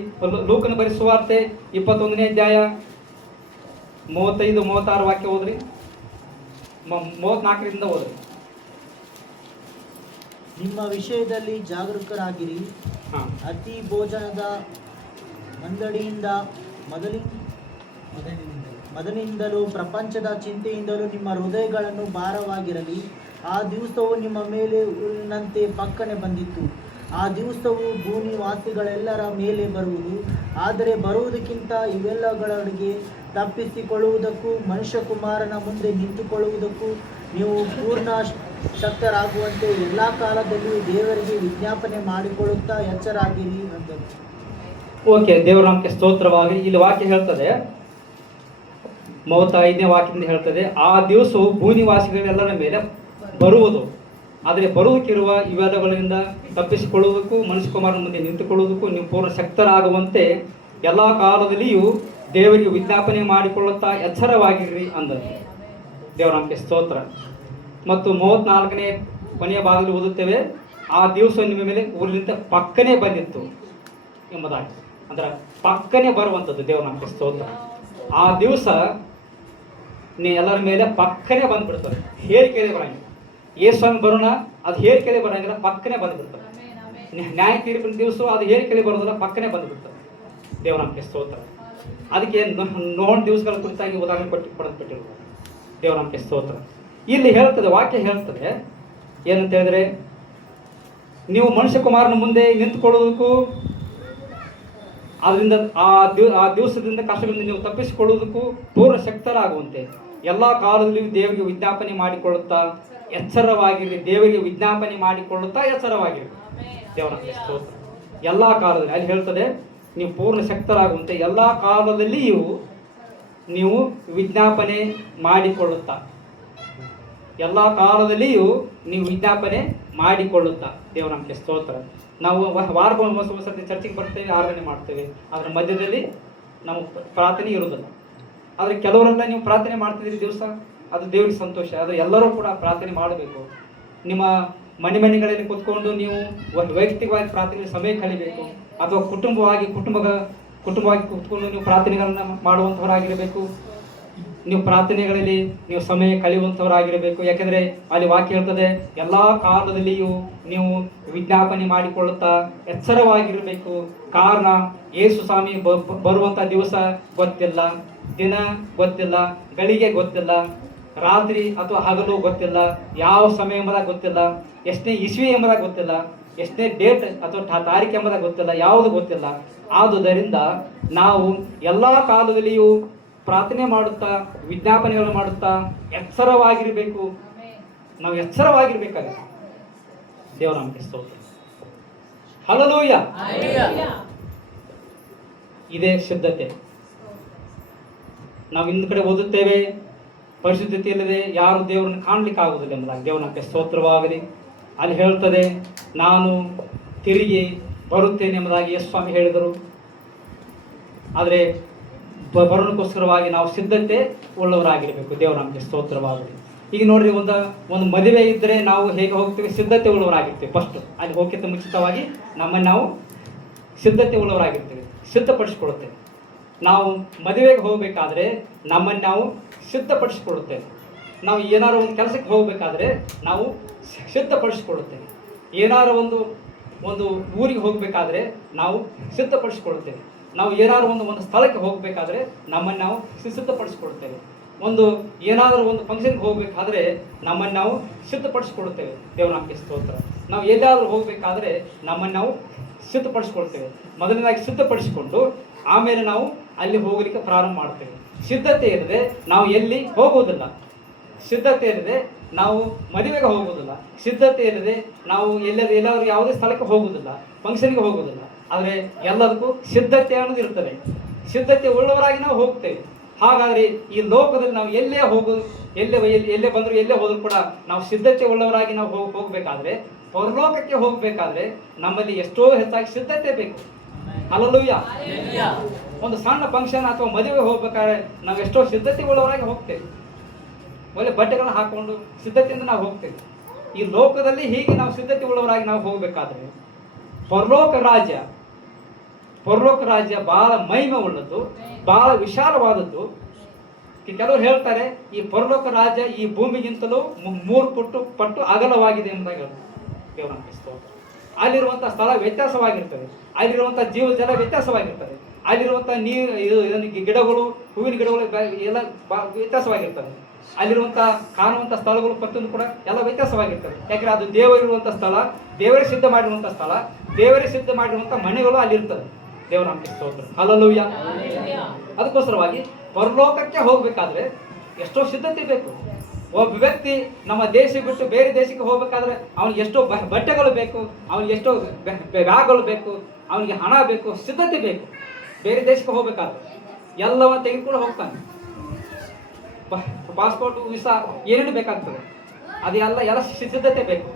ಲೂಕನ ಬರೆದ ಸುವಾರ್ತೆ 21ನೇ ಅಧ್ಯಾಯ 35-36 ವಾಕ್ಯ ಓದ್ರಿ. 34ರಿಂದ ಓದ್ರಿ. ನಿಮ್ಮ ವಿಷಯದಲ್ಲಿ ಜಾಗರೂಕರಾಗಿರಿ. ಅತಿ ಭೋಜನದ ಮಂದಡಿಯಿಂದ ಮೊದಲಿನಿಂದಲೂ ಪ್ರಪಂಚದ ಚಿಂತೆಯಿಂದಲೂ ನಿಮ್ಮ ಹೃದಯಗಳನ್ನು ಭಾರವಾಗಿರಲಿ. ಆ ದಿವಸವು ನಿಮ್ಮ ಮೇಲೆ ಉರುಳಿನಂತೆ ಪಕ್ಕನೆ ಬಂದಿತ್ತು. ಆ ದಿವಸವು ಭೂನಿವಾಸಿಗಳೆಲ್ಲರ ಮೇಲೆ ಬರುವುದು. ಆದರೆ ಬರುವುದಕ್ಕಿಂತ ಇವೆಲ್ಲಗಳಿಗೆ ತಪ್ಪಿಸಿಕೊಳ್ಳುವುದಕ್ಕೂ ಮನುಷ್ಯಕುಮಾರನ ಮುಂದೆ ನಿಂತುಕೊಳ್ಳುವುದಕ್ಕೂ ನೀವು ಪೂರ್ಣ ಶಕ್ತರಾಗುವಂತೆ ಎಲ್ಲ ಕಾಲದಲ್ಲಿಯೂ ದೇವರಿಗೆ ವಿಜ್ಞಾಪನೆ ಮಾಡಿಕೊಳ್ಳುತ್ತಾ ಎಚ್ಚರಾಗಿರಿ ಅಂದರು. ಓಕೆ, ದೇವರ ನಮಗೆ ಸ್ತೋತ್ರವಾಗಿ. ಇಲ್ಲಿ ವಾಕ್ಯ ಹೇಳ್ತದೆ, 35ನೇ ವಾಕ್ಯದಿಂದ ಹೇಳ್ತದೆ, ಆ ದಿವಸವು ಭೂನಿವಾಸಿಗಳೆಲ್ಲರ ಮೇಲೆ ಬರುವುದು. ಆದರೆ ಬರುವುದಕ್ಕಿರುವ ಇವೆಲ್ಲಗಳಿಂದ ತಪ್ಪಿಸಿಕೊಳ್ಳುವುದಕ್ಕೂ ಮನುಷ್ಯಕುಮಾರನ ಮುಂದೆ ನಿಂತುಕೊಳ್ಳುವುದಕ್ಕೂ ನೀವು ಪೂರ್ಣ ಶಕ್ತರಾಗುವಂತೆ ಎಲ್ಲ ಕಾಲದಲ್ಲಿಯೂ ದೇವರಿಗೆ ವಿಜ್ಞಾಪನೆ ಮಾಡಿಕೊಳ್ಳುತ್ತಾ ಎಚ್ಚರವಾಗಿರ್ರಿ ಅಂದರು. ದೇವರ ನಮಗೆ ಸ್ತೋತ್ರ. ಮತ್ತು 34ನೇ ಕೊನೆಯ ಭಾಗದಲ್ಲಿ ಓದುತ್ತೇವೆ, ಆ ದಿವಸ ನಿಮ್ಮ ಮೇಲೆ ಊರಿನಿಂದ ಪಕ್ಕನೆ ಬಂದಿತ್ತು ಎಂಬುದಾಗಿ. ಅಂದ್ರೆ ಪಕ್ಕನೆ ಬರುವಂಥದ್ದು. ದೇವರ ನಾಮಕ್ಕೆ ಸ್ತೋತ್ರ. ಆ ದಿವಸ ಎಲ್ಲರ ಮೇಲೆ ಪಕ್ಕನೆ ಬಂದ್ಬಿಡ್ತದೆ, ಹೇರಿಕೆಯಲ್ಲಿ ಬರಂಗಿಲ್ಲ. ಯೇಸುಸ್ವಾಮಿ ಬರೋಣ, ಅದು ಹೇರಿಕೆಯಲ್ಲಿ ಬರಂಗಿಲ್ಲ, ಪಕ್ಕನೆ ಬಂದ್ಬಿಡ್ತದೆ. ನ್ಯಾಯ ತೀರ್ಪಿನ ದಿವಸ ಅದು ಹೇರಿಕೆಯಲ್ಲಿ ಬರೋದಿಲ್ಲ, ಪಕ್ಕನೆ ಬಂದ್ಬಿಡ್ತದೆ. ದೇವರ ನಾಮಕ್ಕೆ ಸ್ತೋತ್ರ. ಅದಕ್ಕೆ ನೋಣ ದಿವಸಗಳ ಕುರಿತಾಗಿ ಉದಾಹರಣೆ ಕೊಡಲ್ಪಟ್ಟಿರುವುದು. ದೇವರ ನಾಮಕ್ಕೆ ಸ್ತೋತ್ರ. ಇಲ್ಲಿ ಹೇಳ್ತದೆ, ವಾಕ್ಯ ಹೇಳ್ತದೆ ಏನಂತ ಹೇಳಿದ್ರೆ, ನೀವು ಮನುಷ್ಯ ಕುಮಾರನ ಮುಂದೆ ನಿಂತುಕೊಳ್ಳುವುದಕ್ಕೂ ಅದರಿಂದ ಆ ದಿವಸದಿಂದ ಕಷ್ಟಗಳಿಂದ ನೀವು ತಪ್ಪಿಸಿಕೊಳ್ಳುವುದಕ್ಕೂ ಪೂರ್ಣ ಶಕ್ತರಾಗುವಂತೆ ಎಲ್ಲ ಕಾಲದಲ್ಲಿಯೂ ದೇವರಿಗೆ ವಿಜ್ಞಾಪನೆ ಮಾಡಿಕೊಳ್ಳುತ್ತಾ ಎಚ್ಚರವಾಗಿರಲಿ. ದೇವರಿಗೆ ವಿಜ್ಞಾಪನೆ ಮಾಡಿಕೊಳ್ಳುತ್ತಾ ಎಚ್ಚರವಾಗಿರಲಿ. ದೇವರ ಸ್ತೋತ್ರ. ಎಲ್ಲ ಕಾಲದಲ್ಲಿ ಅಲ್ಲಿ ಹೇಳ್ತದೆ, ನೀವು ಪೂರ್ಣ ಶಕ್ತರಾಗುವಂತೆ ಎಲ್ಲ ಕಾಲದಲ್ಲಿಯೂ ನೀವು ವಿಜ್ಞಾಪನೆ ಮಾಡಿಕೊಳ್ಳುತ್ತಾ, ಎಲ್ಲ ಕಾಲದಲ್ಲಿಯೂ ನೀವು ವಿಜ್ಞಾಪನೆ ಮಾಡಿಕೊಳ್ಳುತ್ತಾ. ದೇವರ ನಾಮಕ್ಕೆ ಸ್ತೋತ್ರ. ನಾವು ವಾರಕ್ಕೊಂದು ಸರ್ತಿ ಚರ್ಚಿಗೆ ಬರ್ತೇವೆ, ಆರಾಧನೆ ಮಾಡ್ತೇವೆ, ಅದರ ಮಧ್ಯದಲ್ಲಿ ನಾವು ಪ್ರಾರ್ಥನೆ ಇರುವುದಿಲ್ಲ. ಆದರೆ ಕೆಲವರೆಲ್ಲ ನೀವು ಪ್ರಾರ್ಥನೆ ಮಾಡ್ತಿದ್ದೀರಿ ದಿವಸ, ಅದು ದೇವರಿಗೆ ಸಂತೋಷ. ಆದರೆ ಎಲ್ಲರೂ ಕೂಡ ಪ್ರಾರ್ಥನೆ ಮಾಡಬೇಕು. ನಿಮ್ಮ ಮನೆಗಳಲ್ಲಿ ಕೂತ್ಕೊಂಡು ನೀವು ವೈಯಕ್ತಿಕವಾಗಿ ಪ್ರಾರ್ಥನೆ ಸಮಯ ಕಳಿಬೇಕು, ಅಥವಾ ಕುಟುಂಬವಾಗಿ ಕೂತ್ಕೊಂಡು ನೀವು ಪ್ರಾರ್ಥನೆಗಳನ್ನು ಮಾಡುವಂಥವರಾಗಿರಬೇಕು. ನೀವು ಪ್ರಾರ್ಥನೆಗಳಲ್ಲಿ ನೀವು ಸಮಯ ಕಳೆಯುವಂಥವರಾಗಿರಬೇಕು. ಯಾಕೆಂದರೆ ಅಲ್ಲಿ ವಾಕ್ಯ ಹೇಳ್ತದೆ, ಎಲ್ಲ ಕಾಲದಲ್ಲಿಯೂ ನೀವು ವಿಜ್ಞಾಪನೆ ಮಾಡಿಕೊಳ್ಳುತ್ತಾ ಎಚ್ಚರವಾಗಿರಬೇಕು. ಕಾರಣ ಯೇಸು ಸ್ವಾಮಿ ಬರುವಂಥ ದಿವಸ ಗೊತ್ತಿಲ್ಲ, ದಿನ ಗೊತ್ತಿಲ್ಲ, ಗಳಿಗೆ ಗೊತ್ತಿಲ್ಲ, ರಾತ್ರಿ ಅಥವಾ ಹಗಲು ಗೊತ್ತಿಲ್ಲ, ಯಾವ ಸಮಯ ಎಂಬುದಾಗಿ ಗೊತ್ತಿಲ್ಲ, ಎಷ್ಟನೇ ಇಸ್ವಿ ಎಂಬುದಾಗಿ ಗೊತ್ತಿಲ್ಲ, ಎಷ್ಟನೇ ಡೇಟ್ ಅಥವಾ ತಾರೀಕು ಎಂಬುದಾಗಿ ಗೊತ್ತಿಲ್ಲ, ಯಾವುದು ಗೊತ್ತಿಲ್ಲ. ಆದುದರಿಂದ ನಾವು ಎಲ್ಲ ಕಾಲದಲ್ಲಿಯೂ ಪ್ರಾರ್ಥನೆ ಮಾಡುತ್ತಾ ವಿಜ್ಞಾಪನೆಗಳನ್ನು ಮಾಡುತ್ತಾ ಎಚ್ಚರವಾಗಿರಬೇಕು. ನಾವು ಎಚ್ಚರವಾಗಿರ್ಬೇಕಾಗುತ್ತೆ. ದೇವರ ನಾಮಕ್ಕೆ ಸ್ತೋತ್ರ. ಹಲ್ಲೆಲೂಯಾ. ಇದೇ ಸಿದ್ಧತೆ. ನಾವು ಇಂದು ಕಡೆ ಓದುತ್ತೇವೆ, ಪರಿಶುದ್ಧತೆ ಇಲ್ಲದೆ ಯಾರು ದೇವರನ್ನು ಕಾಣಲಿಕ್ಕೆ ಆಗುವುದಿಲ್ಲ ಎಂಬುದಾಗಿ. ದೇವರ ನಾಮಕ್ಕೆ ಸ್ತೋತ್ರವಾಗಲಿ. ಅಲ್ಲಿ ಹೇಳ್ತದೆ, ನಾನು ತಿರುಗಿ ಬರುತ್ತೇನೆ ಎಂಬುದಾಗಿ ಯೇಸು ಸ್ವಾಮಿ ಹೇಳಿದರು. ಆದರೆ ಬರೋಣಕ್ಕೋಸ್ಕರವಾಗಿ ನಾವು ಸಿದ್ಧತೆ ಉಳ್ಳವರಾಗಿರಬೇಕು. ದೇವರ ನಾಮಕ್ಕೆ ಸ್ತೋತ್ರವಾಗಲಿ. ಈಗ ನೋಡ್ರಿ, ಒಂದು ಮದುವೆ ಇದ್ದರೆ ನಾವು ಹೇಗೆ ಹೋಗ್ತೀವಿ? ಸಿದ್ಧತೆ ಉಳ್ಳವರಾಗಿರ್ತೀವಿ. ಫಸ್ಟ್ ಅಲ್ಲಿ ಹೋಗಿಂತ ಮುಂಚಿತವಾಗಿ ನಮ್ಮನ್ನು ನಾವು ಸಿದ್ಧತೆ ಉಳ್ಳವರಾಗಿರ್ತೀವಿ, ಸಿದ್ಧಪಡಿಸಿಕೊಳ್ಳುತ್ತೇವೆ. ನಾವು ಮದುವೆಗೆ ಹೋಗಬೇಕಾದ್ರೆ ನಮ್ಮನ್ನು ನಾವು ಸಿದ್ಧಪಡಿಸಿಕೊಳ್ಳುತ್ತೇವೆ. ನಾವು ಏನಾದ್ರು ಒಂದು ಕೆಲಸಕ್ಕೆ ಹೋಗಬೇಕಾದ್ರೆ ನಾವು ಸಿದ್ಧಪಡಿಸಿಕೊಳ್ಳುತ್ತೇವೆ. ಏನಾದ್ರು ಒಂದು ಊರಿಗೆ ಹೋಗಬೇಕಾದ್ರೆ ನಾವು ಸಿದ್ಧಪಡಿಸಿಕೊಳ್ಳುತ್ತೇವೆ. ನಾವು ಏನಾದ್ರು ಒಂದು ಸ್ಥಳಕ್ಕೆ ಹೋಗಬೇಕಾದ್ರೆ ನಮ್ಮನ್ನು ನಾವು ಸಿದ್ಧಪಡಿಸಿಕೊಳ್ತೇವೆ. ಏನಾದರೂ ಒಂದು ಫಂಕ್ಷನ್ಗೆ ಹೋಗಬೇಕಾದ್ರೆ ನಮ್ಮನ್ನು ನಾವು ಸಿದ್ಧಪಡಿಸಿಕೊಳ್ತೇವೆ. ದೇವರ ನಾಮಕ್ಕೆ ಸ್ತೋತ್ರ. ನಾವು ಎಲ್ಲಾದರೂ ಹೋಗಬೇಕಾದ್ರೆ ನಮ್ಮನ್ನು ನಾವು ಸಿದ್ಧಪಡಿಸಿಕೊಳ್ತೇವೆ. ಮೊದಲನೇದಾಗಿ ಸಿದ್ಧಪಡಿಸಿಕೊಂಡು ಆಮೇಲೆ ನಾವು ಅಲ್ಲಿ ಹೋಗಲಿಕ್ಕೆ ಪ್ರಾರಂಭ ಮಾಡ್ತೇವೆ. ಸಿದ್ಧತೆ ಇಲ್ಲದೆ ನಾವು ಎಲ್ಲಿ ಹೋಗುವುದಿಲ್ಲ. ಸಿದ್ಧತೆ ಇಲ್ಲದೆ ನಾವು ಮದುವೆಗೆ ಹೋಗುವುದಿಲ್ಲ. ಸಿದ್ಧತೆ ಇಲ್ಲದೆ ನಾವು ಎಲ್ಲಾದರೂ ಯಾವುದೇ ಸ್ಥಳಕ್ಕೆ ಹೋಗುವುದಿಲ್ಲ, ಫಂಕ್ಷನ್ಗೆ ಹೋಗುವುದಿಲ್ಲ. ಆದರೆ ಎಲ್ಲದಕ್ಕೂ ಸಿದ್ಧತೆ ಅನ್ನೋದು ಇರ್ತದೆ. ಸಿದ್ಧತೆ ಉಳ್ಳವರಾಗಿ ನಾವು ಹೋಗ್ತೇವೆ. ಹಾಗಾದರೆ ಈ ಲೋಕದಲ್ಲಿ ನಾವು ಎಲ್ಲೇ ಬಂದರೂ ಎಲ್ಲೇ ಹೋದರೂ ಕೂಡ ನಾವು ಸಿದ್ಧತೆ ಉಳ್ಳವರಾಗಿ ನಾವು ಹೋಗಬೇಕಾದ್ರೆ, ಪರಲೋಕಕ್ಕೆ ಹೋಗಬೇಕಾದ್ರೆ ನಮ್ಮಲ್ಲಿ ಎಷ್ಟೋ ಹೆಚ್ಚಾಗಿ ಸಿದ್ಧತೆ ಬೇಕು. ಹಲ್ಲೆಲೂಯಾ. ಒಂದು ಸಣ್ಣ ಫಂಕ್ಷನ್ ಅಥವಾ ಮದುವೆ ಹೋಗ್ಬೇಕಾದ್ರೆ ನಾವು ಎಷ್ಟೋ ಸಿದ್ಧತೆ ಉಳ್ಳವರಾಗಿ ಹೋಗ್ತೇವೆ. ಒಳ್ಳೆ ಬಟ್ಟೆಗಳನ್ನ ಹಾಕೊಂಡು ಸಿದ್ಧತೆಯಿಂದ ನಾವು ಹೋಗ್ತೇವೆ. ಈ ಲೋಕದಲ್ಲಿ ಹೀಗೆ ನಾವು ಸಿದ್ಧತೆ ಉಳ್ಳವರಾಗಿ ನಾವು ಹೋಗಬೇಕಾದ್ರೆ ಪರಲೋಕ ರಾಜ್ಯ ಬಹಳ ಮಹಿಮೆ ಉಳ್ಳದ್ದು, ಬಹಳ ವಿಶಾಲವಾದದ್ದು. ಕೆಲವರು ಹೇಳ್ತಾರೆ, ಈ ಪರಲೋಕ ರಾಜ್ಯ ಈ ಭೂಮಿಗಿಂತಲೂ 3 ಪಟ್ಟು ಅಗಲವಾಗಿದೆ ಎಂಬುದಾಗಿ ದೇವರ ಸ್ತೋತ್ರ. ಅಲ್ಲಿರುವಂಥ ಸ್ಥಳ ವ್ಯತ್ಯಾಸವಾಗಿರ್ತದೆ, ಅಲ್ಲಿರುವಂಥ ಜೀವ ಜಲ ವ್ಯತ್ಯಾಸವಾಗಿರ್ತದೆ, ಅಲ್ಲಿರುವಂಥ ಗಿಡಗಳು, ಹೂವಿನ ಗಿಡಗಳು ಎಲ್ಲ ವ್ಯತ್ಯಾಸವಾಗಿರ್ತದೆ. ಅಲ್ಲಿರುವಂಥ ಕಾಣುವಂಥ ಸ್ಥಳಗಳು ಪ್ರತಿಯೊಂದು ಕೂಡ ಎಲ್ಲ ವ್ಯತ್ಯಾಸವಾಗಿರ್ತದೆ. ಯಾಕಂದರೆ ಅದು ದೇವರಿರುವಂಥ ಸ್ಥಳ, ದೇವರೇ ಸಿದ್ಧ ಮಾಡಿರುವಂಥ ಸ್ಥಳ, ದೇವರೇ ಸಿದ್ಧ ಮಾಡಿರುವಂಥ ಮನೆಗಳು ಅಲ್ಲಿರ್ತದೆ. ದೇವರ ನಾಮಕ್ಕೆ ಸ್ತೋತ್ರ. ಹಲ್ಲೆಲೂಯಾ. ಅದಕ್ಕೋಸ್ಕರವಾಗಿ ಪರಲೋಕಕ್ಕೆ ಹೋಗಬೇಕಾದ್ರೆ ಎಷ್ಟೋ ಸಿದ್ಧತೆ ಬೇಕು. ಒಬ್ಬ ವ್ಯಕ್ತಿ ನಮ್ಮ ದೇಶ ಬಿಟ್ಟು ಬೇರೆ ದೇಶಕ್ಕೆ ಹೋಗಬೇಕಾದ್ರೆ ಅವನಿಗೆ ಎಷ್ಟೋ ಬಟ್ಟೆಗಳು ಬೇಕು, ಅವನಿಗೆ ಎಷ್ಟೋ ಬ್ಯಾಗ್ಗಳು ಬೇಕು, ಅವನಿಗೆ ಹಣ ಬೇಕು, ಸಿದ್ಧತೆ ಬೇಕು. ಬೇರೆ ದೇಶಕ್ಕೆ ಹೋಗಬೇಕಾದ್ರೆ ಎಲ್ಲವನ್ನು ತೆಗೆದುಕೊಂಡು ಹೋಗ್ತಾನೆ. ಪಾಸ್ಪೋರ್ಟ್, ವೀಸಾ ಏನೇನು ಬೇಕಾಗ್ತದೆ, ಎಲ್ಲ ಸಿದ್ಧತೆ ಬೇಕು.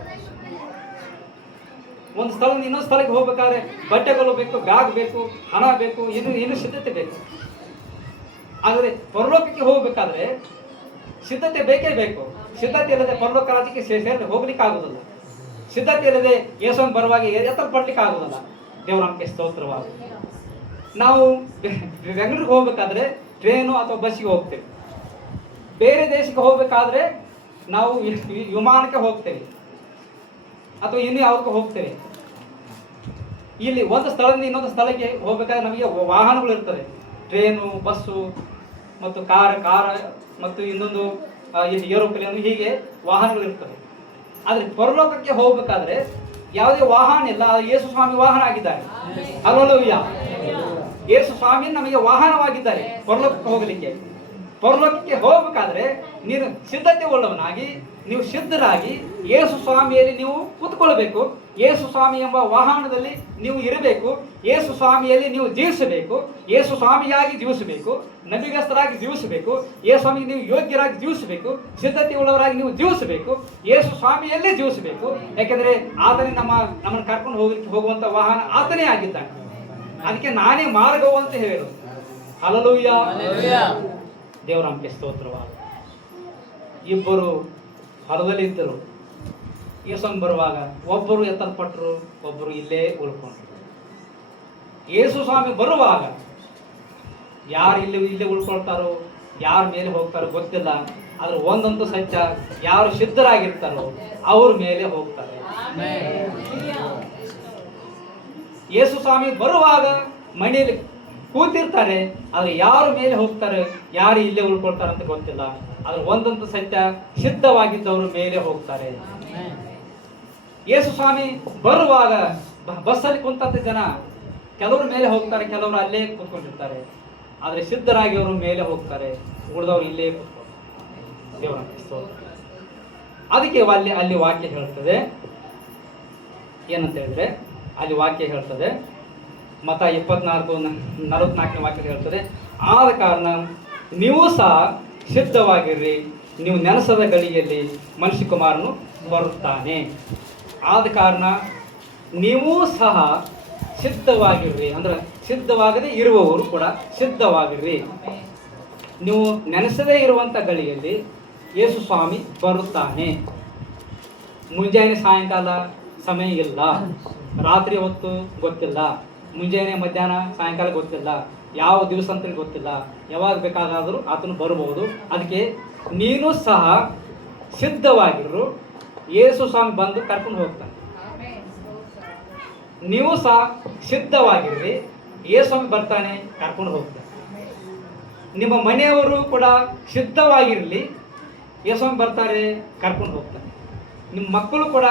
ಒಂದು ಸ್ಥಳದಿಂದ ಇನ್ನೊಂದು ಸ್ಥಳಕ್ಕೆ ಹೋಗ್ಬೇಕಾದ್ರೆ ಬಟ್ಟೆಗಳು ಬೇಕು, ಬ್ಯಾಗ್ ಬೇಕು, ಹಣ ಬೇಕು, ಏನು ಸಿದ್ಧತೆ ಬೇಕು. ಆದರೆ ಪರಲೋಕಕ್ಕೆ ಹೋಗಬೇಕಾದ್ರೆ ಸಿದ್ಧತೆ ಬೇಕೇ ಬೇಕು. ಸಿದ್ಧತೆ ಇಲ್ಲದೆ ಪರಲೋಕ ರಾಜ್ಯಕ್ಕೆ ಸೇರಿ ಹೋಗ್ಲಿಕ್ಕೆ ಆಗುದಿಲ್ಲ. ಸಿದ್ಧತೆ ಇಲ್ಲದೆ ಯೇಸುವನ್ನು ಬರುವಾಗ ಎತ್ತಲ್ಪಡ್ಲಿಕ್ಕೆ ಆಗುದಿಲ್ಲ. ದೇವರ ನಮಗೆ ಸ್ತೋತ್ರವಾದ. ನಾವು ಬೆಂಗಳೂರಿಗೆ ಹೋಗ್ಬೇಕಾದ್ರೆ ಟ್ರೈನು ಅಥವಾ ಬಸ್ಸಿಗೆ ಹೋಗ್ತೇವೆ. ಬೇರೆ ದೇಶಕ್ಕೆ ಹೋಗ್ಬೇಕಾದ್ರೆ ನಾವು ವಿಮಾನಕ್ಕೆ ಹೋಗ್ತೇವೆ ಅಥವಾ ಇನ್ನು ಯಾವುದಕ್ಕೆ ಹೋಗ್ತೇವೆ. ಇಲ್ಲಿ ಒಂದು ಸ್ಥಳದಿಂದ ಇನ್ನೊಂದು ಸ್ಥಳಕ್ಕೆ ಹೋಗ್ಬೇಕಾದ್ರೆ ನಮಗೆ ವಾಹನಗಳು ಇರ್ತದೆ. ಟ್ರೈನು, ಬಸ್ಸು ಮತ್ತು ಕಾರ ಮತ್ತು ಇನ್ನೊಂದು ಇಲ್ಲಿ ಏರೋಪ್ಲೇನು, ಹೀಗೆ ವಾಹನಗಳು ಇರ್ತವೆ. ಆದರೆ ಪರಲೋಕಕ್ಕೆ ಹೋಗ್ಬೇಕಾದ್ರೆ ಯಾವುದೇ ವಾಹನ ಇಲ್ಲ. ಯೇಸು ಸ್ವಾಮಿ ವಾಹನ ಆಗಿದ್ದಾರೆ. ಹಲ್ಲೆಲೂಯಾ. ಯೇಸು ಸ್ವಾಮಿ ನಮಗೆ ವಾಹನವಾಗಿದ್ದಾರೆ ಪರಲೋಕಕ್ಕೆ ಹೋಗಲಿಕ್ಕೆ. ಪರಲೋಕಕ್ಕೆ ಹೋಗಬೇಕಾದ್ರೆ ನೀನು ಸಿದ್ಧತೆ ಉಳ್ಳವನಾಗಿ, ನೀವು ಸಿದ್ಧರಾಗಿ ಯೇಸು ಸ್ವಾಮಿಯಲ್ಲಿ ನೀವು ಕೂತ್ಕೊಳ್ಬೇಕು. ಯೇಸು ಸ್ವಾಮಿ ಎಂಬ ವಾಹನದಲ್ಲಿ ನೀವು ಇರಬೇಕು. ಯೇಸು ಸ್ವಾಮಿಯಲ್ಲಿ ನೀವು ಜೀವಿಸಬೇಕು. ಯೇಸು ಸ್ವಾಮಿಯಾಗಿ ಜೀವಿಸಬೇಕು. ನಂಬಿಗಸ್ತರಾಗಿ ಜೀವಿಸಬೇಕು. ಯೇಸು ಸ್ವಾಮಿಗೆ ನೀವು ಯೋಗ್ಯರಾಗಿ ಜೀವಿಸಬೇಕು. ಸಿದ್ಧತೆ ಉಳ್ಳವರಾಗಿ ನೀವು ಜೀವಿಸಬೇಕು. ಯೇಸು ಸ್ವಾಮಿಯಲ್ಲೇ ಜೀವಿಸಬೇಕು. ಯಾಕೆಂದರೆ ಆತನೇ ನಮ್ಮನ್ನು ಕರ್ಕೊಂಡು ಹೋಗುವಂಥ ವಾಹನ ಆತನೇ ಆಗಿದ್ದಾನೆ. ಅದಕ್ಕೆ ನಾನೇ ಮಾರ್ಗವು ಅಂತ ಹೇಳು. ಹಲ್ಲೆಲೂಯಾ. ದೇವರ ನಮಗೆ ಸ್ತೋತ್ರವಾದ. ಇಬ್ಬರು ಹೊಲದಲ್ಲಿದ್ದರು. ಯೇಸುವನ್ನು ಬರುವಾಗ ಒಬ್ಬರು ಎತ್ತಲ್ಪಟ್ಟರು, ಒಬ್ಬರು ಇಲ್ಲೇ ಉಳ್ಕೊಂಡ್ರು. ಯೇಸು ಸ್ವಾಮಿ ಬರುವಾಗ ಯಾರು ಇಲ್ಲೇ ಉಳ್ಕೊಳ್ತಾರೋ, ಯಾರ ಮೇಲೆ ಹೋಗ್ತಾರೋ ಗೊತ್ತಿಲ್ಲ. ಆದ್ರೆ ಒಂದಂತೂ ಸತ್ಯ, ಯಾರು ಸಿದ್ಧರಾಗಿರ್ತಾರೋ ಅವ್ರ ಮೇಲೆ ಹೋಗ್ತಾರೆ. ಯೇಸು ಸ್ವಾಮಿ ಬರುವಾಗ ಮನೆಯಲ್ಲಿ ಕೂತಿರ್ತಾರೆ, ಆದ್ರೆ ಯಾರ ಮೇಲೆ ಹೋಗ್ತಾರೆ, ಯಾರು ಇಲ್ಲೇ ಉಳ್ಕೊಳ್ತಾರೆ ಅಂತ ಗೊತ್ತಿಲ್ಲ. ಆದ್ರೆ ಒಂದಂತೂ ಸತ್ಯ, ಸಿದ್ಧವಾಗಿದ್ದವರು ಮೇಲೆ ಹೋಗ್ತಾರೆ. ಯೇಸು ಸ್ವಾಮಿ ಬರುವಾಗ ಬಸ್ಸಲ್ಲಿ ಕುಂತಂತ ಜನ ಕೆಲವರು ಮೇಲೆ ಹೋಗ್ತಾರೆ, ಕೆಲವರು ಅಲ್ಲೇ ಕೂತ್ಕೊಂಡಿರ್ತಾರೆ. ಆದ್ರೆ ಸಿದ್ಧರಾಗಿ ಅವರು ಮೇಲೆ ಹೋಗ್ತಾರೆ, ಉಳಿದವರು ಇಲ್ಲೇ ಕೂತ್ಕೊಳ್ತಾರೆ. ದೇವರ ಸ್ತೋತ್ರ. ಅದಕ್ಕೆ ಅಲ್ಲಿ ವಾಕ್ಯ ಹೇಳ್ತದೆ ಏನಂತ ಹೇಳಿದ್ರೆ, ಅಲ್ಲಿ ವಾಕ್ಯ ಹೇಳ್ತದೆ, ಮತ 24:44 ವಾಕ್ಯ ಹೇಳ್ತದೆ, ಆದ ಕಾರಣ ನೀವು ಸಹ ಸಿದ್ಧವಾಗಿರ್ರಿ, ನೀವು ನೆನಸದ ಗಳಿಗೆಯಲ್ಲಿ ಮನುಷ್ಯಕುಮಾರನು ಬರುತ್ತಾನೆ. ಆದ ಕಾರಣ ನೀವು ಸಹ ಸಿದ್ಧವಾಗಿರ್ರಿ. ಅಂದ್ರೆ ಸಿದ್ಧವಾಗದೇ ಇರುವವರು ಕೂಡ ಸಿದ್ಧವಾಗಿರ್ರಿ. ನೀವು ನೆನೆಸದೇ ಇರುವಂಥ ಗಳಿಗೆಯಲ್ಲಿ ಯೇಸು ಸ್ವಾಮಿ ಬರುತ್ತಾನೆ. ಮುಂಜಾನೆ ಸಾಯಂಕಾಲ ಸಮಯ ಇಲ್ಲ, ರಾತ್ರಿ ಹೊತ್ತು ಗೊತ್ತಿಲ್ಲ, ಮುಂಜಾನೆ ಮಧ್ಯಾಹ್ನ ಸಾಯಂಕಾಲ ಗೊತ್ತಿಲ್ಲ, ಯಾವ ದಿವಸ ಅಂತ ಗೊತ್ತಿಲ್ಲ. ಯಾವಾಗ ಬೇಕಾದರೂ ಆತನು ಬರಬಹುದು. ಅದಕ್ಕೆ ನೀನು ಸಹ ಸಿದ್ಧವಾಗಿರು. ಯೇಸು ಸ್ವಾಮಿ ಬಂದು ಕರ್ಕೊಂಡು ಹೋಗ್ತಾನೆ. ನೀವು ಸಹ ಸಿದ್ಧವಾಗಿರ್ರಿ, ಯೇಸು ಸ್ವಾಮಿ ಬರ್ತಾನೆ, ಕರ್ಕೊಂಡು ಹೋಗ್ತಾನೆ. ನಿಮ್ಮ ಮನೆಯವರು ಕೂಡ ಸಿದ್ಧವಾಗಿರಲಿ, ಯೇಸು ಸ್ವಾಮಿ ಬರ್ತಾರೆ, ಕರ್ಕೊಂಡು ಹೋಗ್ತಾನೆ. ನಿಮ್ಮ ಮಕ್ಕಳು ಕೂಡ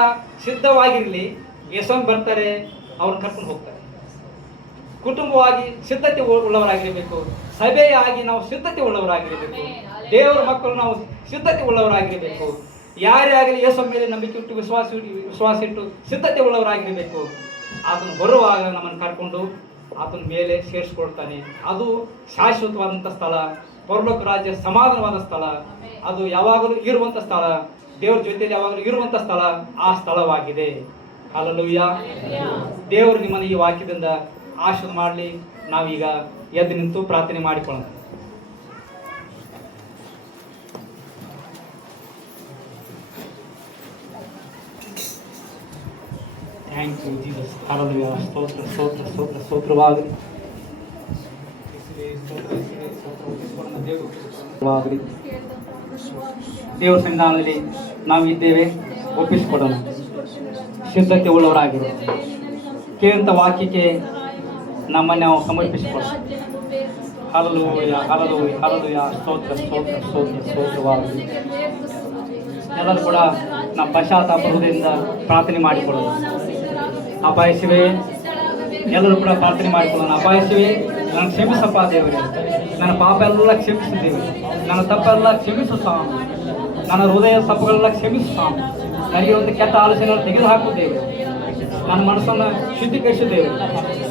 ಸಿದ್ಧವಾಗಿರಲಿ, ಯೇಸು ಸ್ವಾಮಿ ಬರ್ತಾರೆ, ಅವ್ರನ್ನ ಕರ್ಕೊಂಡು ಹೋಗ್ತಾರೆ. ಕುಟುಂಬವಾಗಿ ಸಿದ್ಧತೆ ಉಳ್ಳವರಾಗಿರಬೇಕು. ಸಭೆಯಾಗಿ ನಾವು ಸಿದ್ಧತೆ ಉಳ್ಳವರಾಗಿರಬೇಕು. ದೇವರ ಮಕ್ಕಳು ನಾವು ಸಿದ್ಧತೆ ಉಳ್ಳವರಾಗಿರಬೇಕು. ಯಾರೇ ಆಗಲಿ ಯೇಸು ಮೇಲೆ ನಂಬಿಕೆ ಇಟ್ಟು ವಿಶ್ವಾಸ ಇಟ್ಟು ಸಿದ್ಧತೆ ಉಳ್ಳವರಾಗಿರಬೇಕು. ಆತನು ಬರುವಾಗ ನಮ್ಮನ್ನು ಕರ್ಕೊಂಡು ಆತನ ಮೇಲೆ ಸೇರಿಸ್ಕೊಳ್ತಾನೆ. ಅದು ಶಾಶ್ವತವಾದಂಥ ಸ್ಥಳ, ಪರಲೋಕ ರಾಜ್ಯ ಸಮಾಧಾನವಾದ ಸ್ಥಳ, ಅದು ಯಾವಾಗಲೂ ಇರುವಂಥ ಸ್ಥಳ, ದೇವರ ಜೊತೆಯಲ್ಲಿ ಯಾವಾಗಲೂ ಇರುವಂಥ ಸ್ಥಳ ಆ ಸ್ಥಳವಾಗಿದೆ. ಹಲ್ಲೆಲೂಯಾ. ದೇವರು ನಿಮ್ಮನ್ನು ಈ ವಾಕ್ಯದಿಂದ ಆಶೀರ್ವಾದ ಮಾಡಲಿ. ನಾವೀಗ ಎದ್ದು ನಿಂತು ಪ್ರಾರ್ಥನೆ ಮಾಡಿಕೊಳ್ಳೋಣ. Thank you Jesus. ಹಲ್ಲೆಲೂಯಾ. ಸ್ತೋತ್ರ ಸ್ತೋತ್ರ ಸ್ತೋತ್ರ ಸ್ತೋತ್ರವಾಗಲಿ. ದೇವರ ಸಂಧಾನದಲ್ಲಿ ನಾವು ಇದ್ದೇವೆ, ಒಪ್ಪಿಸಿಕೊಡೋಣ. ಸಿದ್ಧತೆ ಉಳ್ಳವರಾಗಿರೋ ಕೇಳಿದಂಥ ವಾಕ್ಯಕ್ಕೆ ನಮ್ಮನ್ನು ನಾವು ಸಮರ್ಪಿಸಿಕೊಳ್ಳೋಣ. Hallelujah hallelujah hallelujah. ಸ್ತೋತ್ರ ಸ್ತೋತ್ರ ಸ್ತೋತ್ರ ಸ್ತೋತ್ರವಾಗಲಿ. ಎಲ್ಲರೂ ಕೂಡ ನಮ್ಮ ಪಶ್ಚಾತ್ತಾಪ ಹೃದಯದಿಂದ ಪ್ರಾರ್ಥನೆ ಮಾಡಿಕೊಳ್ಳೋಣ. ಅಪಾಯಿಸುವೆ, ಎಲ್ಲರೂ ಕೂಡ ಪ್ರಾರ್ಥನೆ ಮಾಡಿಕೊಳ್ಳೋಣ. ಅಪಾಯಿಸುವೆ, ನಾನು ಕ್ಷಮಿಸಪ್ಪ ದೇವರೇ, ನನ್ನ ಪಾಪ ಎಲ್ಲ ಕ್ಷಮಿಸಿದ್ದೇವೆ, ನನ್ನ ತಪ್ಪೆಲ್ಲ ಕ್ಷಮಿಸು ಸ್ವಾಮಿ, ನನ್ನ ಹೃದಯ ತಪ್ಪುಗಳೆಲ್ಲ ಕ್ಷಮಿಸು ಸ್ವಾಮಿ. ನನಗೆ ಒಂದು ಕೆಟ್ಟ ಆಲೋಚನೆಯನ್ನು ತೆಗೆದುಹಾಕುತ್ತೇವೆ, ನನ್ನ ಮನಸ್ಸನ್ನು ಶುದ್ಧೀಕರಿಸಿದ್ದೇವೆ,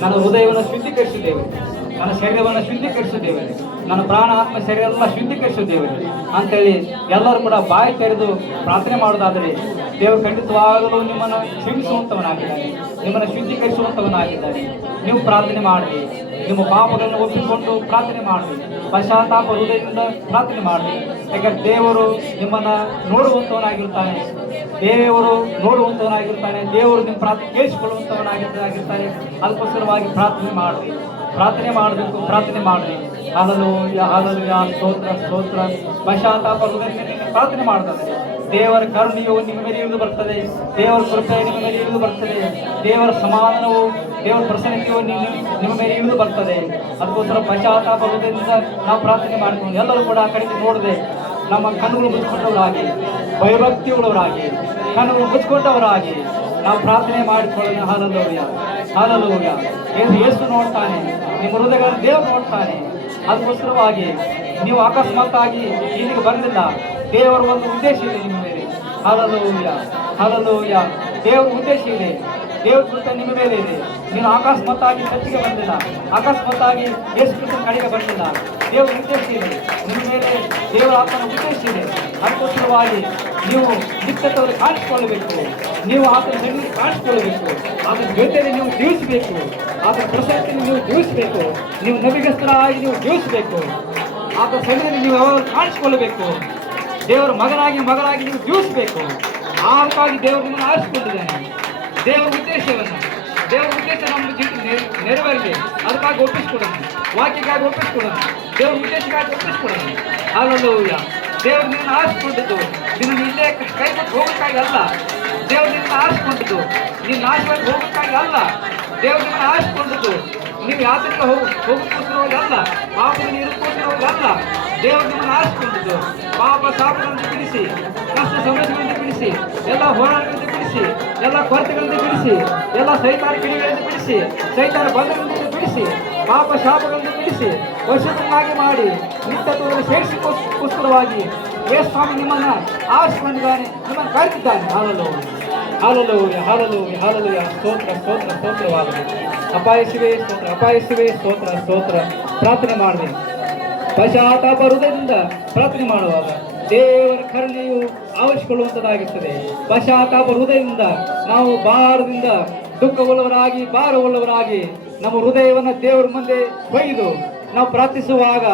ನನ್ನ ಹೃದಯವನ್ನು ಶುದ್ಧೀಕರಿಸಿದ್ದೇವೆ, ನನ್ನ ಶರೀರವನ್ನು ಶುದ್ಧೀಕರಿಸಿದ್ದೇವೆ. ನನ್ನ ಪ್ರಾಣ ಆತ್ಮ ಶರೀರ ಎಲ್ಲ ಶುದ್ಧೀಕರಿಸು ದೇವರೇ ಅಂತೇಳಿ ಎಲ್ಲರೂ ಕೂಡ ಬಾಯಿ ತೆರೆದು ಪ್ರಾರ್ಥನೆ ಮಾಡೋದಾದರೆ ದೇವರು ಖಂಡಿತವಾಗಲೂ ನಿಮ್ಮನ್ನು ಕ್ಷಮಿಸುವಂಥವನಾಗಿದ್ದಾನೆ, ನಿಮ್ಮನ್ನು ಶುದ್ಧೀಕರಿಸುವಂಥವನಾಗಿದ್ದಾನೆ. ನೀವು ಪ್ರಾರ್ಥನೆ ಮಾಡಿ, ನಿಮ್ಮ ಪಾಪಗಳನ್ನು ಒಪ್ಪಿಕೊಂಡು ಪ್ರಾರ್ಥನೆ ಮಾಡಿ, ಪಶ್ಚಾತ್ತಾಪ ಹೃದಯದಿಂದ ಪ್ರಾರ್ಥನೆ ಮಾಡಿ. ಯಾಕಂದ್ರೆ ದೇವರು ನಿಮ್ಮನ್ನು ನೋಡುವಂಥವನಾಗಿರ್ತಾನೆ, ದೇವರು ನೋಡುವಂಥವನಾಗಿರ್ತಾನೆ, ದೇವರು ನಿಮ್ಮ ಪ್ರಾರ್ಥನೆ ಕೇಳಿಸಿಕೊಳ್ಳುವಂಥವನಾಗಿರ್ತಾನೆ. ಅದಕ್ಕೋಸ್ಕರವಾಗಿ ಪ್ರಾರ್ಥನೆ ಮಾಡಿ, ಪ್ರಾರ್ಥನೆ ಮಾಡಬೇಕು, ಪ್ರಾರ್ಥನೆ ಮಾಡಿ. ಹಾಲೆಲೂಯ ಹಾಲೆಲೂಯ, ಸ್ತೋತ್ರ ಸ್ತೋತ್ರ. ಪಶ್ಚಾತ್ತಾಪ ಹೃದಯದಿಂದ ಪ್ರಾರ್ಥನೆ ಮಾಡಿದರೆ ದೇವರ ಕರುಣೆಯು ನಿಮ್ಮ ಮೇಲೆ ಇಳಿದು ಬರ್ತದೆ, ದೇವರ ಕೃಪೆ ನಿಮ್ಮ ಮೇಲೆ ಇಳಿದು ಬರ್ತದೆ, ದೇವರ ಸಮಾಧಾನವು, ದೇವರ ಪ್ರಸನ್ನತೆಯು ನಿಮ್ಮ ಮೇಲೆ ಇಳಿದು ಬರ್ತದೆ. ಅದಕ್ಕೋಸ್ಕರ ಪಶ್ಚಾತ್ತಾಪ ಹೃದಯದಿಂದ ನಾವು ಪ್ರಾರ್ಥನೆ ಮಾಡಿಕೊಂಡು ಎಲ್ಲರೂ ಕೂಡ ಆ ಕಡೆಗೆ ನೋಡದೆ ನಮ್ಮ ಕಣ್ಣುಗಳು ಮುಚ್ಚಿಕೊಂಡವರಾಗಿ, ಭಯಭಕ್ತಿಯುಳ್ಳವರಾಗಿ, ಕಣ್ಣುಗಳು ಮುಚ್ಚಿಕೊಂಡವರಾಗಿ ನಾವು ಪ್ರಾರ್ಥನೆ ಮಾಡಿಕೊಳ್ಳೋಣ. Hallelujah hallelujah. ಯೇಸು ನೋಡ್ತಾನೆ, ನಿಮ್ಮ ಹೃದಯಗಳನ್ನು ದೇವರು ನೋಡ್ತಾನೆ. ಅದಕ್ಕೋಸ್ಕರವಾಗಿ ನೀವು ಅಕಸ್ಮಾತ್ತಾಗಿ ಇಲ್ಲಿಗೆ ಬಂದಿಲ್ಲ, ದೇವರ ಒಂದು ಉದ್ದೇಶ ಇದೆ ನಿಮ್ಮ ಮೇಲೆ. Hallelujah hallelujah. ದೇವರ ಉದ್ದೇಶ ಇದೆ, ದೇವರ ಕೃಪೆ ನಿಮ್ಮ ಮೇಲೆ ಇದೆ. ನೀನು ಅಕಸ್ಮಾತ್ತಾಗಿ ಚರ್ಚಿಗೆ ಬಂದಿಲ್ಲ, ಅಕಸ್ಮಾತ್ತಾಗಿ ಯೇಸು ಕ್ರಿಸ್ತನ ಕಡೆಗೆ ಬಂದಿಲ್ಲ. ದೇವರ ಉದ್ದೇಶ ಇದೆ ನಿಮ್ಮ ಮೇಲೆ, ದೇವರ ಆತ್ಮನ ಉದ್ದೇಶ ಇದೆ. ಅದಕ್ಕೋಸ್ಕರವಾಗಿ ನೀವು ನಿತ್ಯತವರು ಕಾಣಿಸಿಕೊಳ್ಳಬೇಕು, ನೀವು ಆತನ ಹೆಣ್ಣಿಗೆ ಕಾಣಿಸಿಕೊಳ್ಳಬೇಕು, ಆತನ ಜೊತೆಯಲ್ಲಿ ನೀವು ಜೀವಿಸಬೇಕು, ಆತನ ಪ್ರಸನ್ನತೆಯಲ್ಲಿ ನೀವು ಜೀವಿಸಬೇಕು, ನೀವು ನಂಬಿಗಸ್ತರಾಗಿ ನೀವು ಜೀವಿಸಬೇಕು, ಆತನ ಸನ್ನಿಧಿಯಲ್ಲಿ ನೀವು ಯಾವಾಗ ಕಾಣಿಸಿಕೊಳ್ಳಬೇಕು, ದೇವರ ಮಗನಾಗಿ ನೀವು ಜೀವಿಸಬೇಕು. ಅದಕ್ಕಾಗಿ ದೇವರು ನಿಮ್ಮನ್ನು ಆರಿಸಿಕೊಂಡಿದ್ದಾನೆ. ದೇವರ ಉದ್ದೇಶವನ್ನು, ದೇವರ ಉದ್ದೇಶ ನಮ್ಮ ಜೀವಿತ ನೆರವೇರಲಿ, ಅದಕ್ಕಾಗಿ ಒಪ್ಪಿಸಿಕೊಡೋಣ, ವಾಕ್ಯಕ್ಕಾಗಿ ಒಪ್ಪಿಸಿಕೊಡೋಣ, ದೇವರ ಉದ್ದೇಶಕ್ಕಾಗಿ ಒಪ್ಪಿಸಿಕೊಡೋಣ. ಹಾಲೆಲೂಯ. ದೇವರು ನಿನ್ನನ್ನು ಆರಿಸಿಕೊಂಡಿದ್ದು ನಿನ್ನನ್ನು ಇಲ್ಲೇ ಕೈ ಕೊಟ್ಟು ಹೋಗೋಕ್ಕಾಗಿ ಅಲ್ಲ, ದೇವರು ನಿನ್ನನ್ನು ಆರಿಸಿಕೊಂಡಿದ್ದು ನೀನು ನಾಶವಾಗಿ ಹೋಗೋಕ್ಕಾಗಿ ಅಲ್ಲ, ದೇವರು ನಿಮ್ಮನ್ನು ಆರಿಸಿಕೊಂಡಿದ್ದು ನೀವು ಯಾತ್ರೆಗೆ ಹೋಗೋಕ್ಕೋಸ್ಕರವಾಗಿ ಅಲ್ಲ, ಪಾಪದಲ್ಲಿ ಇರೋಕ್ಕೋಸ್ಕರವಾಗಿ ಅಲ್ಲ. ದೇವರು ನಿಮ್ಮನ್ನು ಆರಿಸಿಕೊಂಡಿದ್ದು ಪಾಪ ಶಾಪಗಳನ್ನು ಬಿಡಿಸಿ, ಕಷ್ಟ ಸಮಸ್ಯೆಗಳಿಂದ ಬಿಡಿಸಿ, ಎಲ್ಲ ಹೋರಾಟಗಳಿಂದ ಬಿಡಿಸಿ, ಎಲ್ಲ ಕೊರತೆಗಳಿಂದ ಬಿಡಿಸಿ, ಎಲ್ಲ ಸೈತಾನ ಕಿಡಿಗಳಿಂದ ಬಿಡಿಸಿ, ಸೈತಾನ ಬಂಧನಗಳಿಂದ ಬಿಡಿಸಿ, ಪಾಪ ಶಾಪಗಳಿಂದ ಬಿಡಿಸಿ, ಪರಿಶುದ್ಧನಾಗಿ ಮಾಡಿ ನಿತ್ಯತ್ವವನ್ನು ಸೇರಿಸಿಕೋಸ್ಕರವಾಗಿ ಯೇಸು ಸ್ವಾಮಿ ನಿಮ್ಮನ್ನು ಆರಿಸಿಕೊಂಡಿದ್ದಾನೆ, ನಿಮ್ಮನ್ನು ಕರೆದಿದ್ದಾನೆ. Hallelujah hallelujah hallelujah hallelujah. ಸ್ತೋತ್ರ ಸ್ತೋತ್ರ ಸ್ತೋತ್ರವಾಗಲಿ. ಅಪಾಯಿಸುವೆ ಸ್ತೋತ್ರ, ಅಪಾಯಿಸುವೆ ಸ್ತೋತ್ರ ಸ್ತೋತ್ರ. ಪ್ರಾರ್ಥನೆ ಮಾಡಿದೆ, ಪಶ್ಚಾತ್ತಾಪ ಹೃದಯದಿಂದ ಪ್ರಾರ್ಥನೆ ಮಾಡುವಾಗ ದೇವರ ಕರುಣೆಯು ಆವರಿಸಿಕೊಳ್ಳುವಂಥದ್ದಾಗಿರ್ತದೆ. ಪಶ್ಚಾತ್ತಾಪ ಹೃದಯದಿಂದ ನಾವು ಭಾರದಿಂದ ದುಃಖವುಳ್ಳವರಾಗಿ, ಭಾರವುಳ್ಳವರಾಗಿ ನಮ್ಮ ಹೃದಯವನ್ನು ದೇವರ ಮುಂದೆ ಒಯ್ದು ನಾವು ಪ್ರಾರ್ಥಿಸುವಾಗ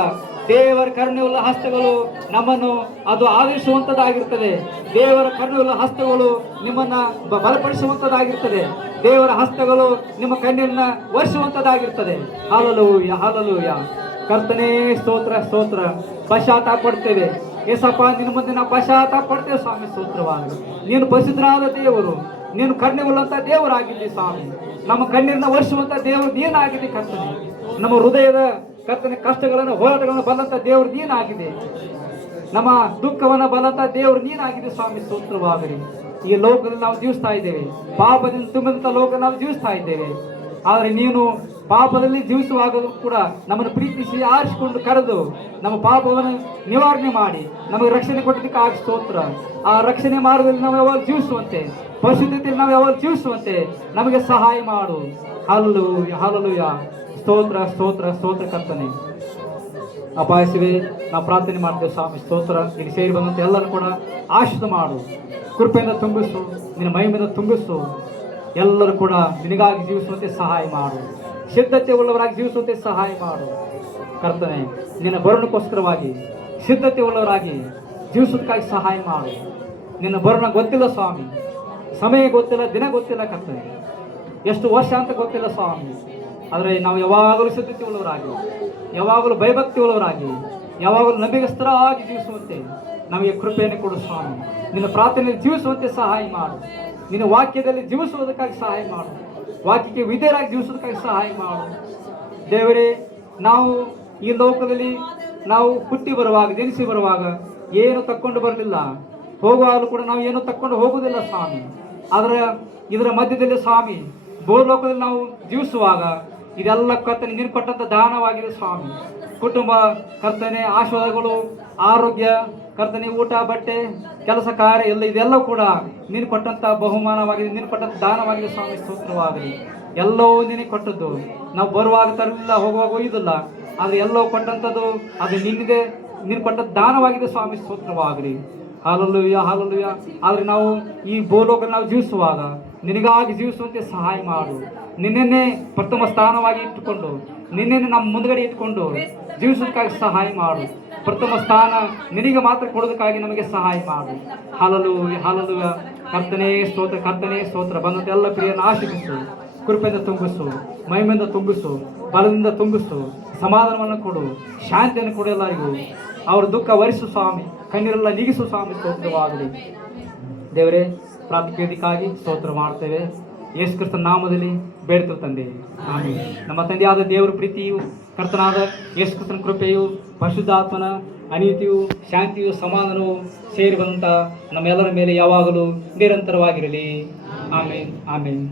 ದೇವರ ಕರುಣೆಯುಳ್ಳ ಹಸ್ತಗಳು ನಮ್ಮನ್ನು ಅದು ಆಧರಿಸುವಂಥದ್ದಾಗಿರ್ತದೆ. ದೇವರ ಕರುಣೆಯುಳ್ಳ ಹಸ್ತಗಳು ನಿಮ್ಮನ್ನು ಬಲಪಡಿಸುವಂಥದ್ದಾಗಿರ್ತದೆ. ದೇವರ ಹಸ್ತಗಳು ನಿಮ್ಮ ಕಣ್ಣೀರನ್ನ ಒರೆಸುವಂಥದ್ದಾಗಿರ್ತದೆ. Hallelujah hallelujah. ಕರ್ತನೇ ಸ್ತೋತ್ರ ಸ್ತೋತ್ರ. ಪಶ್ಚಾತ್ತಾಪ ಪಡ್ತೇವೆ ಏಸಪ್ಪ, ನಿನ್ನ ಮುಂದೆ ನಾವು ಪಶ್ಚಾತ್ತಾಪ ಪಡ್ತೇವೆ ಸ್ವಾಮಿ. ಸ್ತೋತ್ರವಾಗಿ ನೀನು ಪರಿಶುದ್ಧನಾದ ದೇವರು, ನೀನು ಕರುಣೆ ಉಳ್ಳಂಥ ದೇವರಾಗಿದ್ದಿ ಸ್ವಾಮಿ. ನಮ್ಮ ಕಣ್ಣೀರನ್ನ ಒರೆಸುವಂಥ ದೇವರು ನೀನಾಗಿದೆ ಕರ್ತನೆ. ನಮ್ಮ ಹೃದಯದ ಕರ್ತನೆ ಕಷ್ಟಗಳನ್ನು ಹೋರಾಟಗಳನ್ನು ಬಲ್ಲಂಥ ದೇವರು ನೀನಾಗಿದೆ. ನಮ್ಮ ದುಃಖವನ್ನು ಬಲ್ಲಂಥ ದೇವರು ನೀನಾಗಿದೆ ಸ್ವಾಮಿ. ಸ್ತೋತ್ರವಾಗಲಿ. ಈ ಲೋಕದಲ್ಲಿ ನಾವು ಜೀವಿಸ್ತಾ ಇದ್ದೇವೆ, ಪಾಪದಿಂದ ತುಂಬಿದಂಥ ಲೋಕ ನಾವು ಜೀವಿಸ್ತಾ ಇದ್ದೇವೆ. ಆದರೆ ನೀನು ಪಾಪದಲ್ಲಿ ಜೀವಿಸುವಾಗ ಕೂಡ ನಮ್ಮನ್ನು ಪ್ರೀತಿಸಿ ಆರಿಸಿಕೊಂಡು ಕರೆದು ನಮ್ಮ ಪಾಪವನ್ನು ನಿವಾರಣೆ ಮಾಡಿ ನಮಗೆ ರಕ್ಷಣೆ ಕೊಟ್ಟಿದ್ದಕ್ಕಾಗಿ ಸ್ತೋತ್ರ. ಆ ರಕ್ಷಣೆ ಮಾರ್ಗದಲ್ಲಿ ನಾವು ಯಾವಾಗ ಜೀವಿಸುವಂತೆ, ಪರಿಶುದ್ಧತೆಯಲ್ಲಿ ನಾವು ಯಾವಾಗ ಜೀವಿಸುವಂತೆ ನಮಗೆ ಸಹಾಯ ಮಾಡು. Hallelujah hallelujah. ಸ್ತೋತ್ರ ಸ್ತೋತ್ರ ಸ್ತೋತ್ರ ಕರ್ತನೆ. ಅಪಾಯಿಸುವೆ ನಾವು ಪ್ರಾರ್ಥನೆ ಮಾಡ್ತೇವೆ ಸ್ವಾಮಿ. ಸ್ತೋತ್ರ. ಇಲ್ಲಿ ಸೇರಿ ಬಂದಂಥ ಎಲ್ಲರೂ ಕೂಡ ಆಶೀರ್ವಾದ ಮಾಡು, ಕೃಪೆಯಿಂದ ತುಂಬಿಸು, ನಿನ್ನ ಮಹಿಮೆಯಿಂದ ತುಂಬಿಸು. ಎಲ್ಲರೂ ಕೂಡ ನಿನಗಾಗಿ ಜೀವಿಸುವಂತೆ ಸಹಾಯ ಮಾಡು, ಸಿದ್ಧತೆ ಉಳ್ಳವರಾಗಿ ಜೀವಿಸುವಂತೆ ಸಹಾಯ ಮಾಡು ಕರ್ತನೆ. ನಿನ್ನ ಬರೋಣಕ್ಕೋಸ್ಕರವಾಗಿ ಸಿದ್ಧತೆ ಉಳ್ಳವರಾಗಿ ಜೀವಿಸೋದಕ್ಕಾಗಿ ಸಹಾಯ ಮಾಡು. ನಿನ್ನ ಬರೋಣ ಗೊತ್ತಿಲ್ಲ ಸ್ವಾಮಿ, ಸಮಯ ಗೊತ್ತಿಲ್ಲ, ದಿನ ಗೊತ್ತಿಲ್ಲ ಕರ್ತನೆ, ಎಷ್ಟು ವರ್ಷ ಅಂತ ಗೊತ್ತಿಲ್ಲ ಸ್ವಾಮಿ. ಆದರೆ ನಾವು ಯಾವಾಗಲೂ ಸಿದ್ಧತೆ ಉಳ್ಳವರಾಗಿ, ಯಾವಾಗಲೂ ಭಯಭಕ್ತಿ ಉಳ್ಳವರಾಗಿ, ಯಾವಾಗಲೂ ನಂಬಿಗಸ್ತರಾಗಿ ಜೀವಿಸುವಂತೆ ನಮಗೆ ಕೃಪೆಯನ್ನು ಕೊಡು ಸ್ವಾಮಿ. ನಿನ್ನ ಪ್ರಾರ್ಥನೆಯಲ್ಲಿ ಜೀವಿಸುವಂತೆ ಸಹಾಯ ಮಾಡು, ನಿನ್ನ ವಾಕ್ಯದಲ್ಲಿ ಜೀವಿಸುವುದಕ್ಕಾಗಿ ಸಹಾಯ ಮಾಡು, ವಾಕ್ಯಕ್ಕೆ ವಿಧೇಯರಾಗಿ ಜೀವಿಸೋದಕ್ಕಾಗಿ ಸಹಾಯ ಮಾಡು ದೇವರೇ. ನಾವು ಈ ಲೋಕದಲ್ಲಿ ನಾವು ಹುಟ್ಟಿ ಬರುವಾಗ, ಜನಿಸಿ ಬರುವಾಗ ಏನು ತಕ್ಕೊಂಡು ಬರಲಿಲ್ಲ, ಹೋಗುವಾಗಲೂ ಕೂಡ ನಾವು ಏನು ತಕ್ಕೊಂಡು ಹೋಗುವುದಿಲ್ಲ ಸ್ವಾಮಿ. ಆದರೆ ಇದರ ಮಧ್ಯದಲ್ಲಿ ಸ್ವಾಮಿ ಭೂಲೋಕದಲ್ಲಿ ನಾವು ಜೀವಿಸುವಾಗ ಇದೆಲ್ಲ ಕರ್ತನೆ ನೀನು ಕೊಟ್ಟಂಥ ದಾನವಾಗಿದೆ ಸ್ವಾಮಿ. ಕುಟುಂಬ ಕರ್ತನೆ, ಆಶೀರ್ವಾದಗಳು, ಆರೋಗ್ಯ ಕರ್ತನೆ, ಊಟ ಬಟ್ಟೆ, ಕೆಲಸ ಕಾರ್ಯ ಎಲ್ಲ ಇದೆಲ್ಲ ಕೂಡ ನೀನು ಕೊಟ್ಟಂಥ ಬಹುಮಾನವಾಗಿದೆ, ನೀನು ಕೊಟ್ಟಂಥ ದಾನವಾಗಿದೆ ಸ್ವಾಮಿ. ಸ್ತೋತ್ರವಾಗಲಿ. ಎಲ್ಲವೂ ನಿನಗೆ ಕೊಟ್ಟದ್ದು. ನಾವು ಬರುವಾಗ ತರಲಿಲ್ಲ, ಹೋಗುವಾಗ ಒಯ್ದಿಲ್ಲ, ಆದರೆ ಎಲ್ಲವೂ ಕೊಟ್ಟಂಥದ್ದು ಅದು ನಿನಗೆ ನೀನು ಕೊಟ್ಟ ದಾನವಾಗಿದೆ ಸ್ವಾಮಿ, ಸ್ತೋತ್ರವಾಗಲಿ. Hallelujah, hallelujah. ಆದರೆ ನಾವು ಈ ಭೂಲೋಕ ನಾವು ಜೀವಿಸುವಾಗ ನಿನಗಾಗಿ ಜೀವಿಸುವಂತೆ ಸಹಾಯ ಮಾಡು. ನಿನ್ನೆನ್ನೇ ಪ್ರಥಮ ಸ್ಥಾನವಾಗಿ ಇಟ್ಟುಕೊಂಡು, ನಿನ್ನೆನೆ ನಮ್ಮ ಮುಂದುಗಡೆ ಇಟ್ಕೊಂಡು ಜೀವಿಸೋದಕ್ಕಾಗಿ ಸಹಾಯ ಮಾಡು. ಪ್ರಥಮ ಸ್ಥಾನ ನಿನಗೆ ಮಾತ್ರ ಕೊಡೋದಕ್ಕಾಗಿ ನಮಗೆ ಸಹಾಯ ಮಾಡು. Hallelujah, hallelujah. ಕರ್ತನೇ ಸ್ತೋತ್ರ, ಕರ್ತನೇ ಸ್ತೋತ್ರ. ಬಂದಂಥ ಎಲ್ಲ ಪ್ರಿಯನ ಆಶೀರ್ವದಿಸು, ಕೃಪೆಯಿಂದ ತುಂಬಿಸು, ಮಹಿಮೆಯಿಂದ ತುಂಬಿಸು, ಬಲದಿಂದ ತುಂಬಿಸು, ಸಮಾಧಾನವನ್ನು ಕೊಡು, ಶಾಂತಿಯನ್ನು ಕೊಡು ಎಲ್ಲರಿಗೂ. ಅವ್ರ ದುಃಖ ವರಿಸು ಸ್ವಾಮಿ, ಕಣ್ಣೀರೆಲ್ಲ ನೀಗಿಸು ಸ್ವಾಮಿ, ಸ್ತೋತ್ರವಾಗಲಿ. ದೇವರೇ, ಪ್ರಾರ್ಥನೆಗಾಗಿ ಸ್ತೋತ್ರ ಮಾಡ್ತೇವೆ. ಯೇಸು ಕ್ರಿಸ್ತನ ನಾಮದಲ್ಲಿ ಬೇಡ್ತೇವೆ ತಂದೆ, ಆಮೆನ್. ನಮ್ಮ ತಂದೆಯಾದ ದೇವರ ಪ್ರೀತಿಯು, ಕರ್ತನಾದ ಯೇಸು ಕ್ರಿಸ್ತನ ಕೃಪೆಯು, ಪರಿಶುದ್ಧಾತ್ಮನ ಅನೀತಿಯು, ಶಾಂತಿಯು, ಸಮಾಧಾನವು ಸೇರಿ ಬಂದಂಥ ನಮ್ಮೆಲ್ಲರ ಮೇಲೆ ಯಾವಾಗಲೂ ನಿರಂತರವಾಗಿರಲಿ. ಆಮೇನ್, ಆಮೇನ್.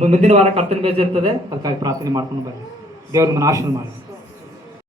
ಮುಂದಿನ ವಾರ ಕರ್ತನ ಬೇಜ ಇರ್ತದೆ, ಅದಕ್ಕಾಗಿ ಪ್ರಾರ್ಥನೆ ಮಾಡ್ಕೊಂಡು ಬರ್ರಿ. ದೇವರು ನಮ್ಮನ್ನು ಆಶೀರ್ವಾದ ಮಾಡಿ.